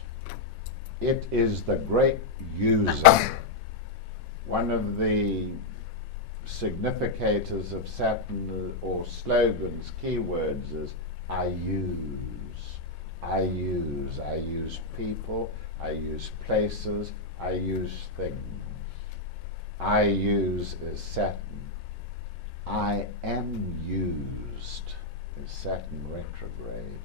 It is the great user. One of the significators of Saturn or slogans, keywords is I use. I use. I use people. I use places. I use things. I use is Saturn. I am used is Saturn retrograde.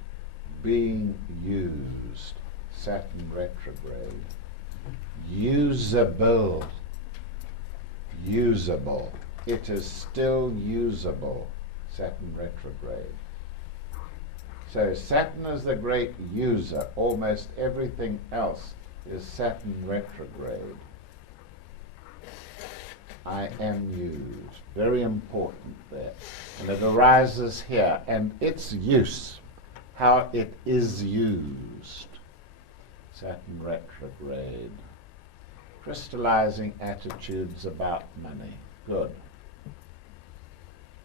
Being used, Saturn retrograde. Usable. Usable. It is still usable, Saturn retrograde. So Saturn is the great user. Almost everything else is Saturn retrograde. I am used. Very important there. And it arises here. And its use, how it is used. Saturn retrograde. Crystallizing attitudes about money. Good.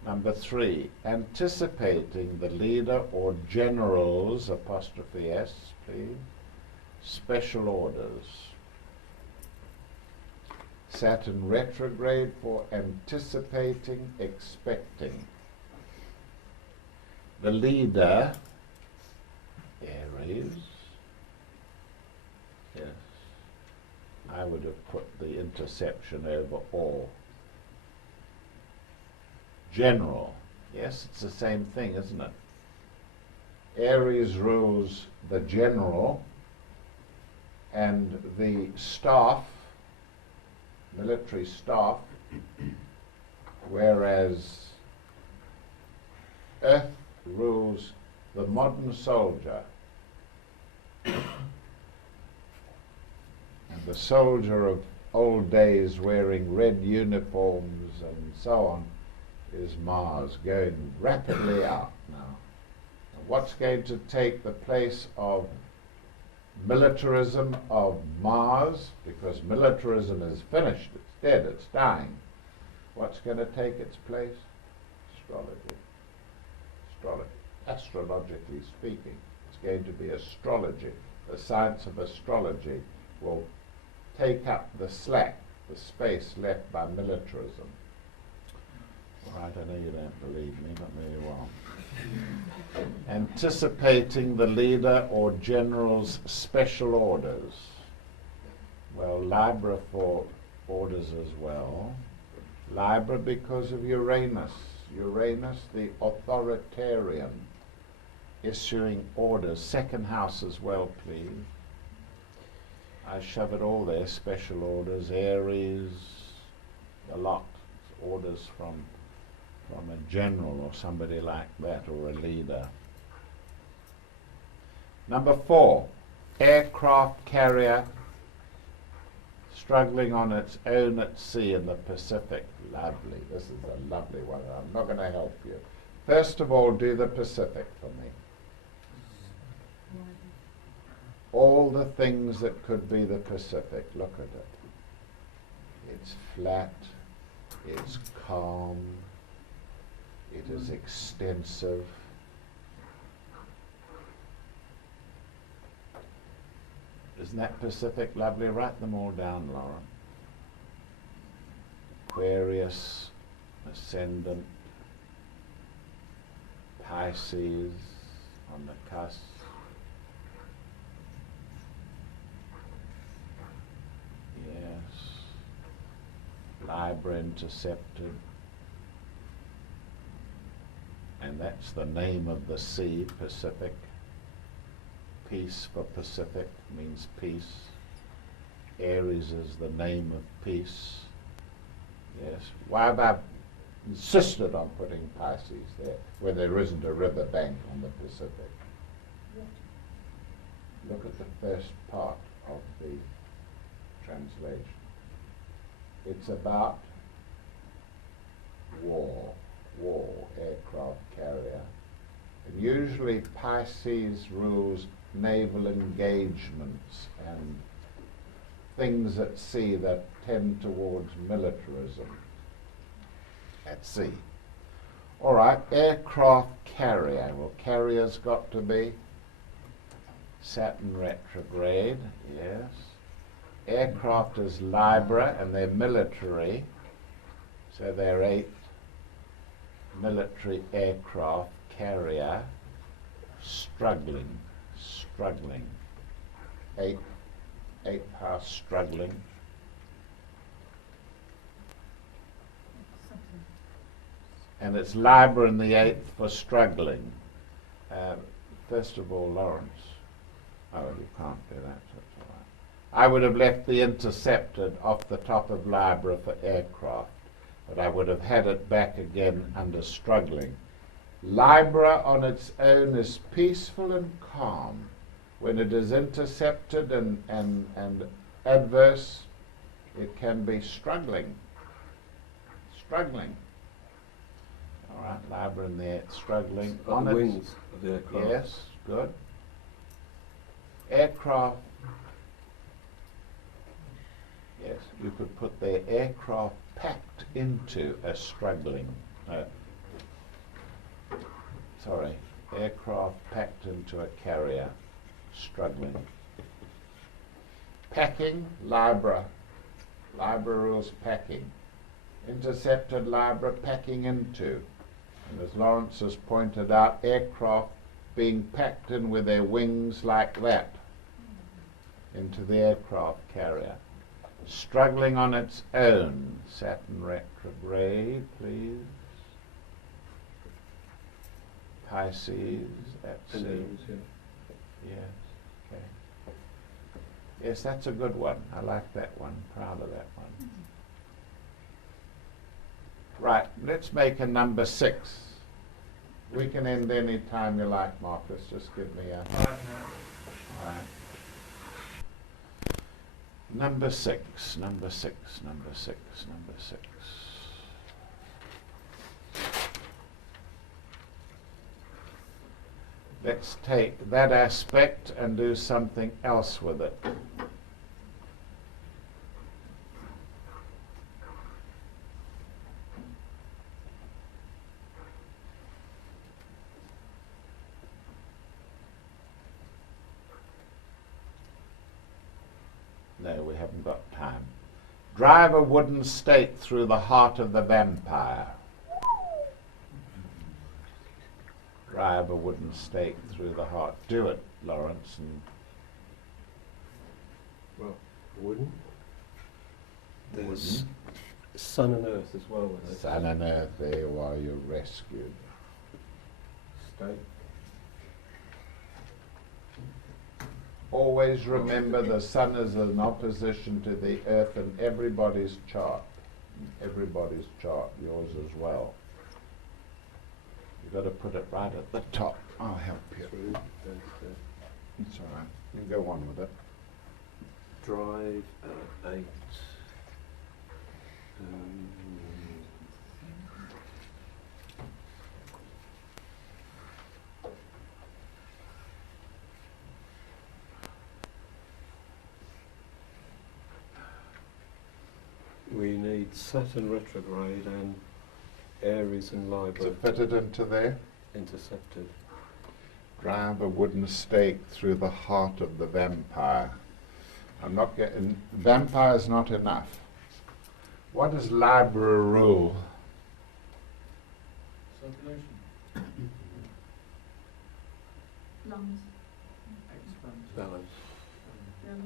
Number 3, anticipating the leader or general's, apostrophe S, please, special orders. Saturn retrograde for anticipating, expecting. The leader, Aries, yes, I would have put the interception over all. General, yes, it's the same thing, isn't it? Aries rules the general and the staff, military staff, whereas Earth rules the modern soldier. And the soldier of old days wearing red uniforms and so on is Mars, going rapidly out now. And what's going to take the place of militarism of Mars, because militarism is finished, it's dead, it's dying. What's going to take its place? Astrology. Astrology. Astrologically speaking, it's going to be astrology. The science of astrology will take up the slack, the space left by militarism. All right, I know you don't believe me, but there you are. Anticipating the leader or general's special orders. Well, Libra for orders as well. Libra because of Uranus. Uranus, the authoritarian, issuing orders. Second house as well, please. I shove it all there. Special orders, Aries, a lot. Orders from a general or somebody like that, or a leader. Number 4, aircraft carrier struggling on its own at sea in the Pacific. Lovely. This is a lovely one. I'm not going to help you. First of all, do the Pacific for me. All the things that could be the Pacific. Look at it. It's flat. It's calm. It is extensive. Isn't that Pacific lovely? Write them all down, Lauren. Aquarius, ascendant, Pisces on the cusp. Yes. Libra intercepted. And that's the name of the sea, Pacific. Peace for Pacific means peace. Aries is the name of peace. Yes. Why have I insisted on putting Pisces there where there isn't a river bank on the Pacific. Look at the first part of the translation. It's about war, aircraft carrier. And usually Pisces rules naval engagements and things at sea that tend towards militarism at sea. All right, aircraft carrier. Well, carrier's got to be Saturn retrograde, yes. Aircraft is Libra and they're military, so they're 8th military aircraft carrier, struggling. 8th house struggling. And it's Libra in the 8th for struggling. First of all, Lawrence. Oh, you can't do that, so it's all right. I would have left the intercepted off the top of Libra for aircraft, but I would have had it back again under struggling. Libra on its own is peaceful and calm. When it is intercepted and adverse, it can be struggling. All right, Libra in there, struggling. On the wings of the aircraft. Yes, good. Aircraft. Yes, you could put their aircraft packed into a struggling. Aircraft packed into a carrier, struggling. Packing, Libra. Libra rules packing. Intercepted Libra, packing into. And as Lawrence has pointed out, aircraft being packed in with their wings like that into the aircraft carrier. Struggling on its own. Saturn retrograde, please. Pisces, that's it. Yes, okay. Yes, that's a good one. I like that one. Proud of that one. Right, let's make a number 6. We can end any time you like, Marcus. Just give me a... All right. Number 6. Let's take that aspect and do something else with it. No, we haven't got time. Drive a wooden stake through the heart of the vampire. Drive a wooden stake through the heart. Do it, Lawrence. And Well, wooden. There's sun and earth as well with it. Sun and earth, there you are, you're rescued. Stake. Always remember the sun is in opposition to the earth in everybody's chart. Everybody's chart, yours as well. You've got to put it right at the top. I'll help you. It's all right. You can go on with it. Drive 8. We need Saturn retrograde and Aries and Libra To fit it into there, intercepted. drive a wooden stake through the heart of the vampire. I'm not getting... Vampire's not enough. What does Libra rule? Circulation. Lungs. Balance.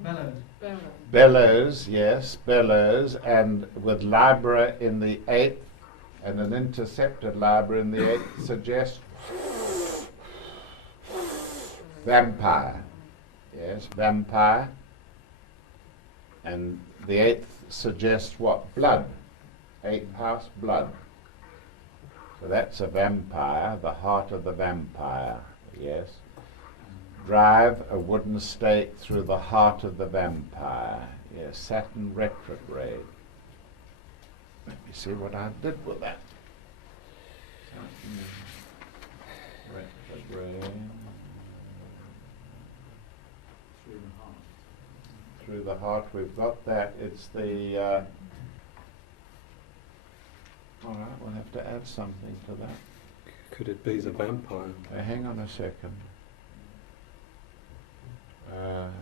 Bellows. Bellows, yes, bellows, and with Libra in the 8th and an intercepted Libra in the 8th suggests vampire. Yes, vampire. And the 8th suggests what? Blood. 8th house, blood. So that's a vampire, the heart of the vampire, yes. Drive a wooden stake through the heart of the vampire, yes. Saturn retrograde. Let me see what I did with that. Saturn retrograde. Through the heart, we've got that. It's the... all right, we'll have to add something to that. Could it be the vampire? Hang on a second.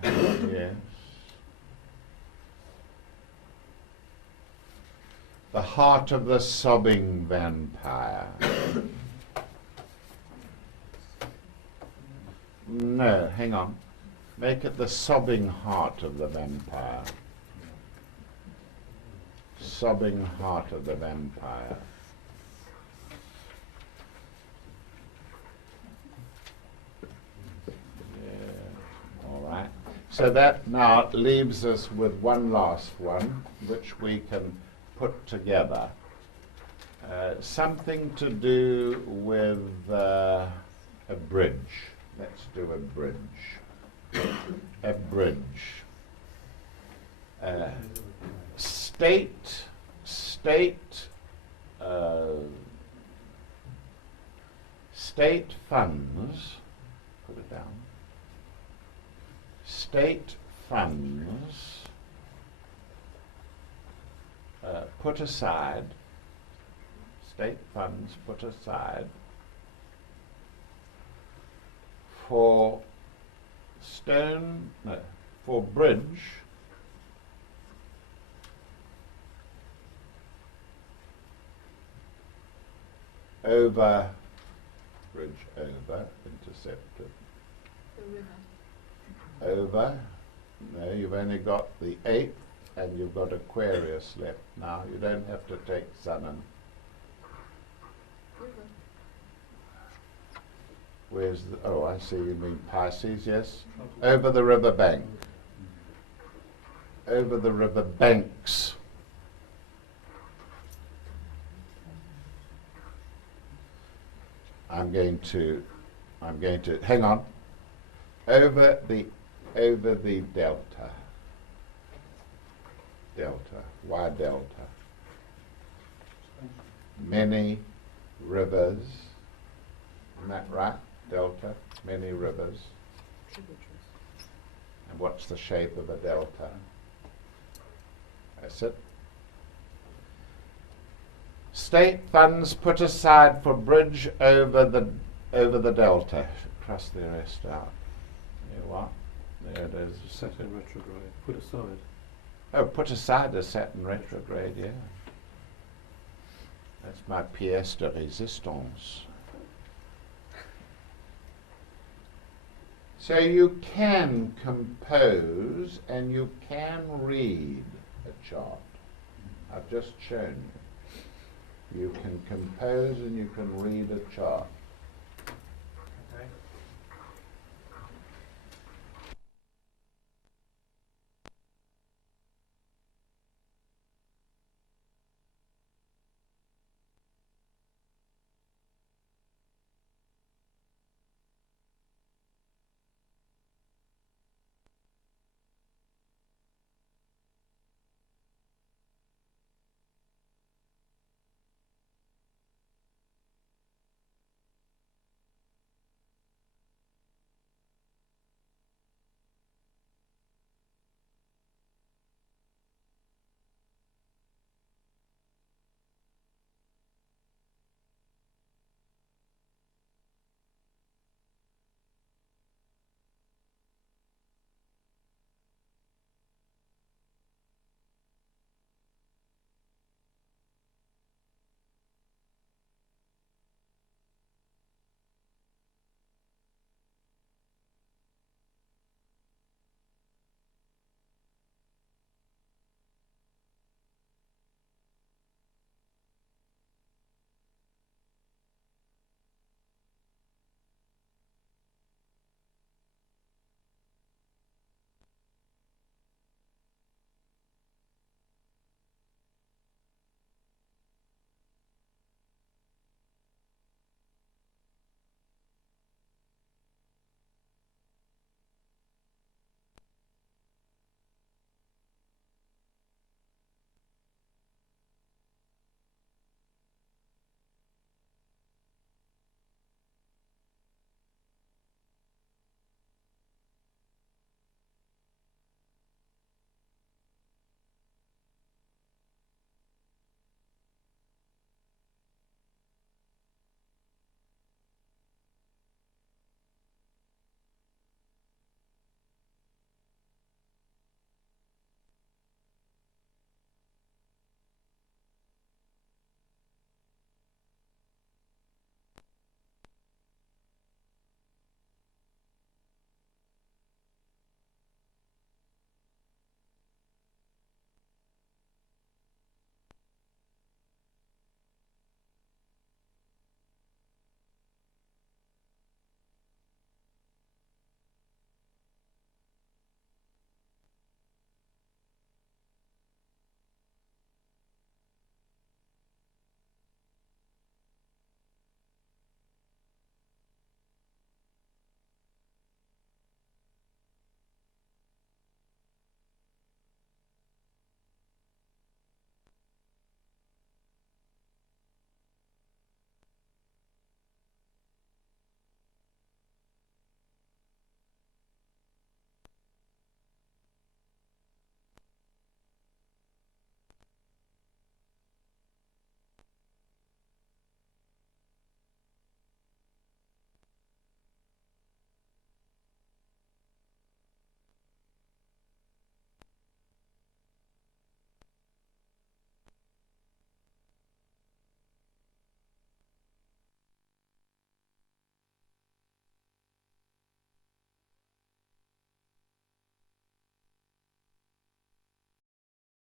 Yes. The heart of the sobbing vampire. No, hang on. Make it the sobbing heart of the vampire. Sobbing heart of the vampire. Yeah, all right. So that now leaves us with one last one, which we can put together. Something to do with a bridge. Let's do a bridge. A bridge. State funds, put it down, state funds put aside, state funds put aside for for bridge over, intercepted, The river. over, no, you've only got the 8th and you've got Aquarius left now, you don't have to take Sun and, River. where's the, oh I see you mean Pisces, yes, over the river bank, over the river banks. I'm going to hang on. Over the delta. Delta. Why delta? Many rivers. Isn't that right? Delta. Many rivers. Tributaries. And what's the shape of a delta? That's it. State funds put aside for bridge over the delta. Cross the rest out. There what? There it is. Saturn retrograde. Put aside. Oh, put aside the Saturn retrograde, yeah. That's my pièce de résistance. So you can compose and you can read a chart. I've just shown you. You can compose and you can read a chart.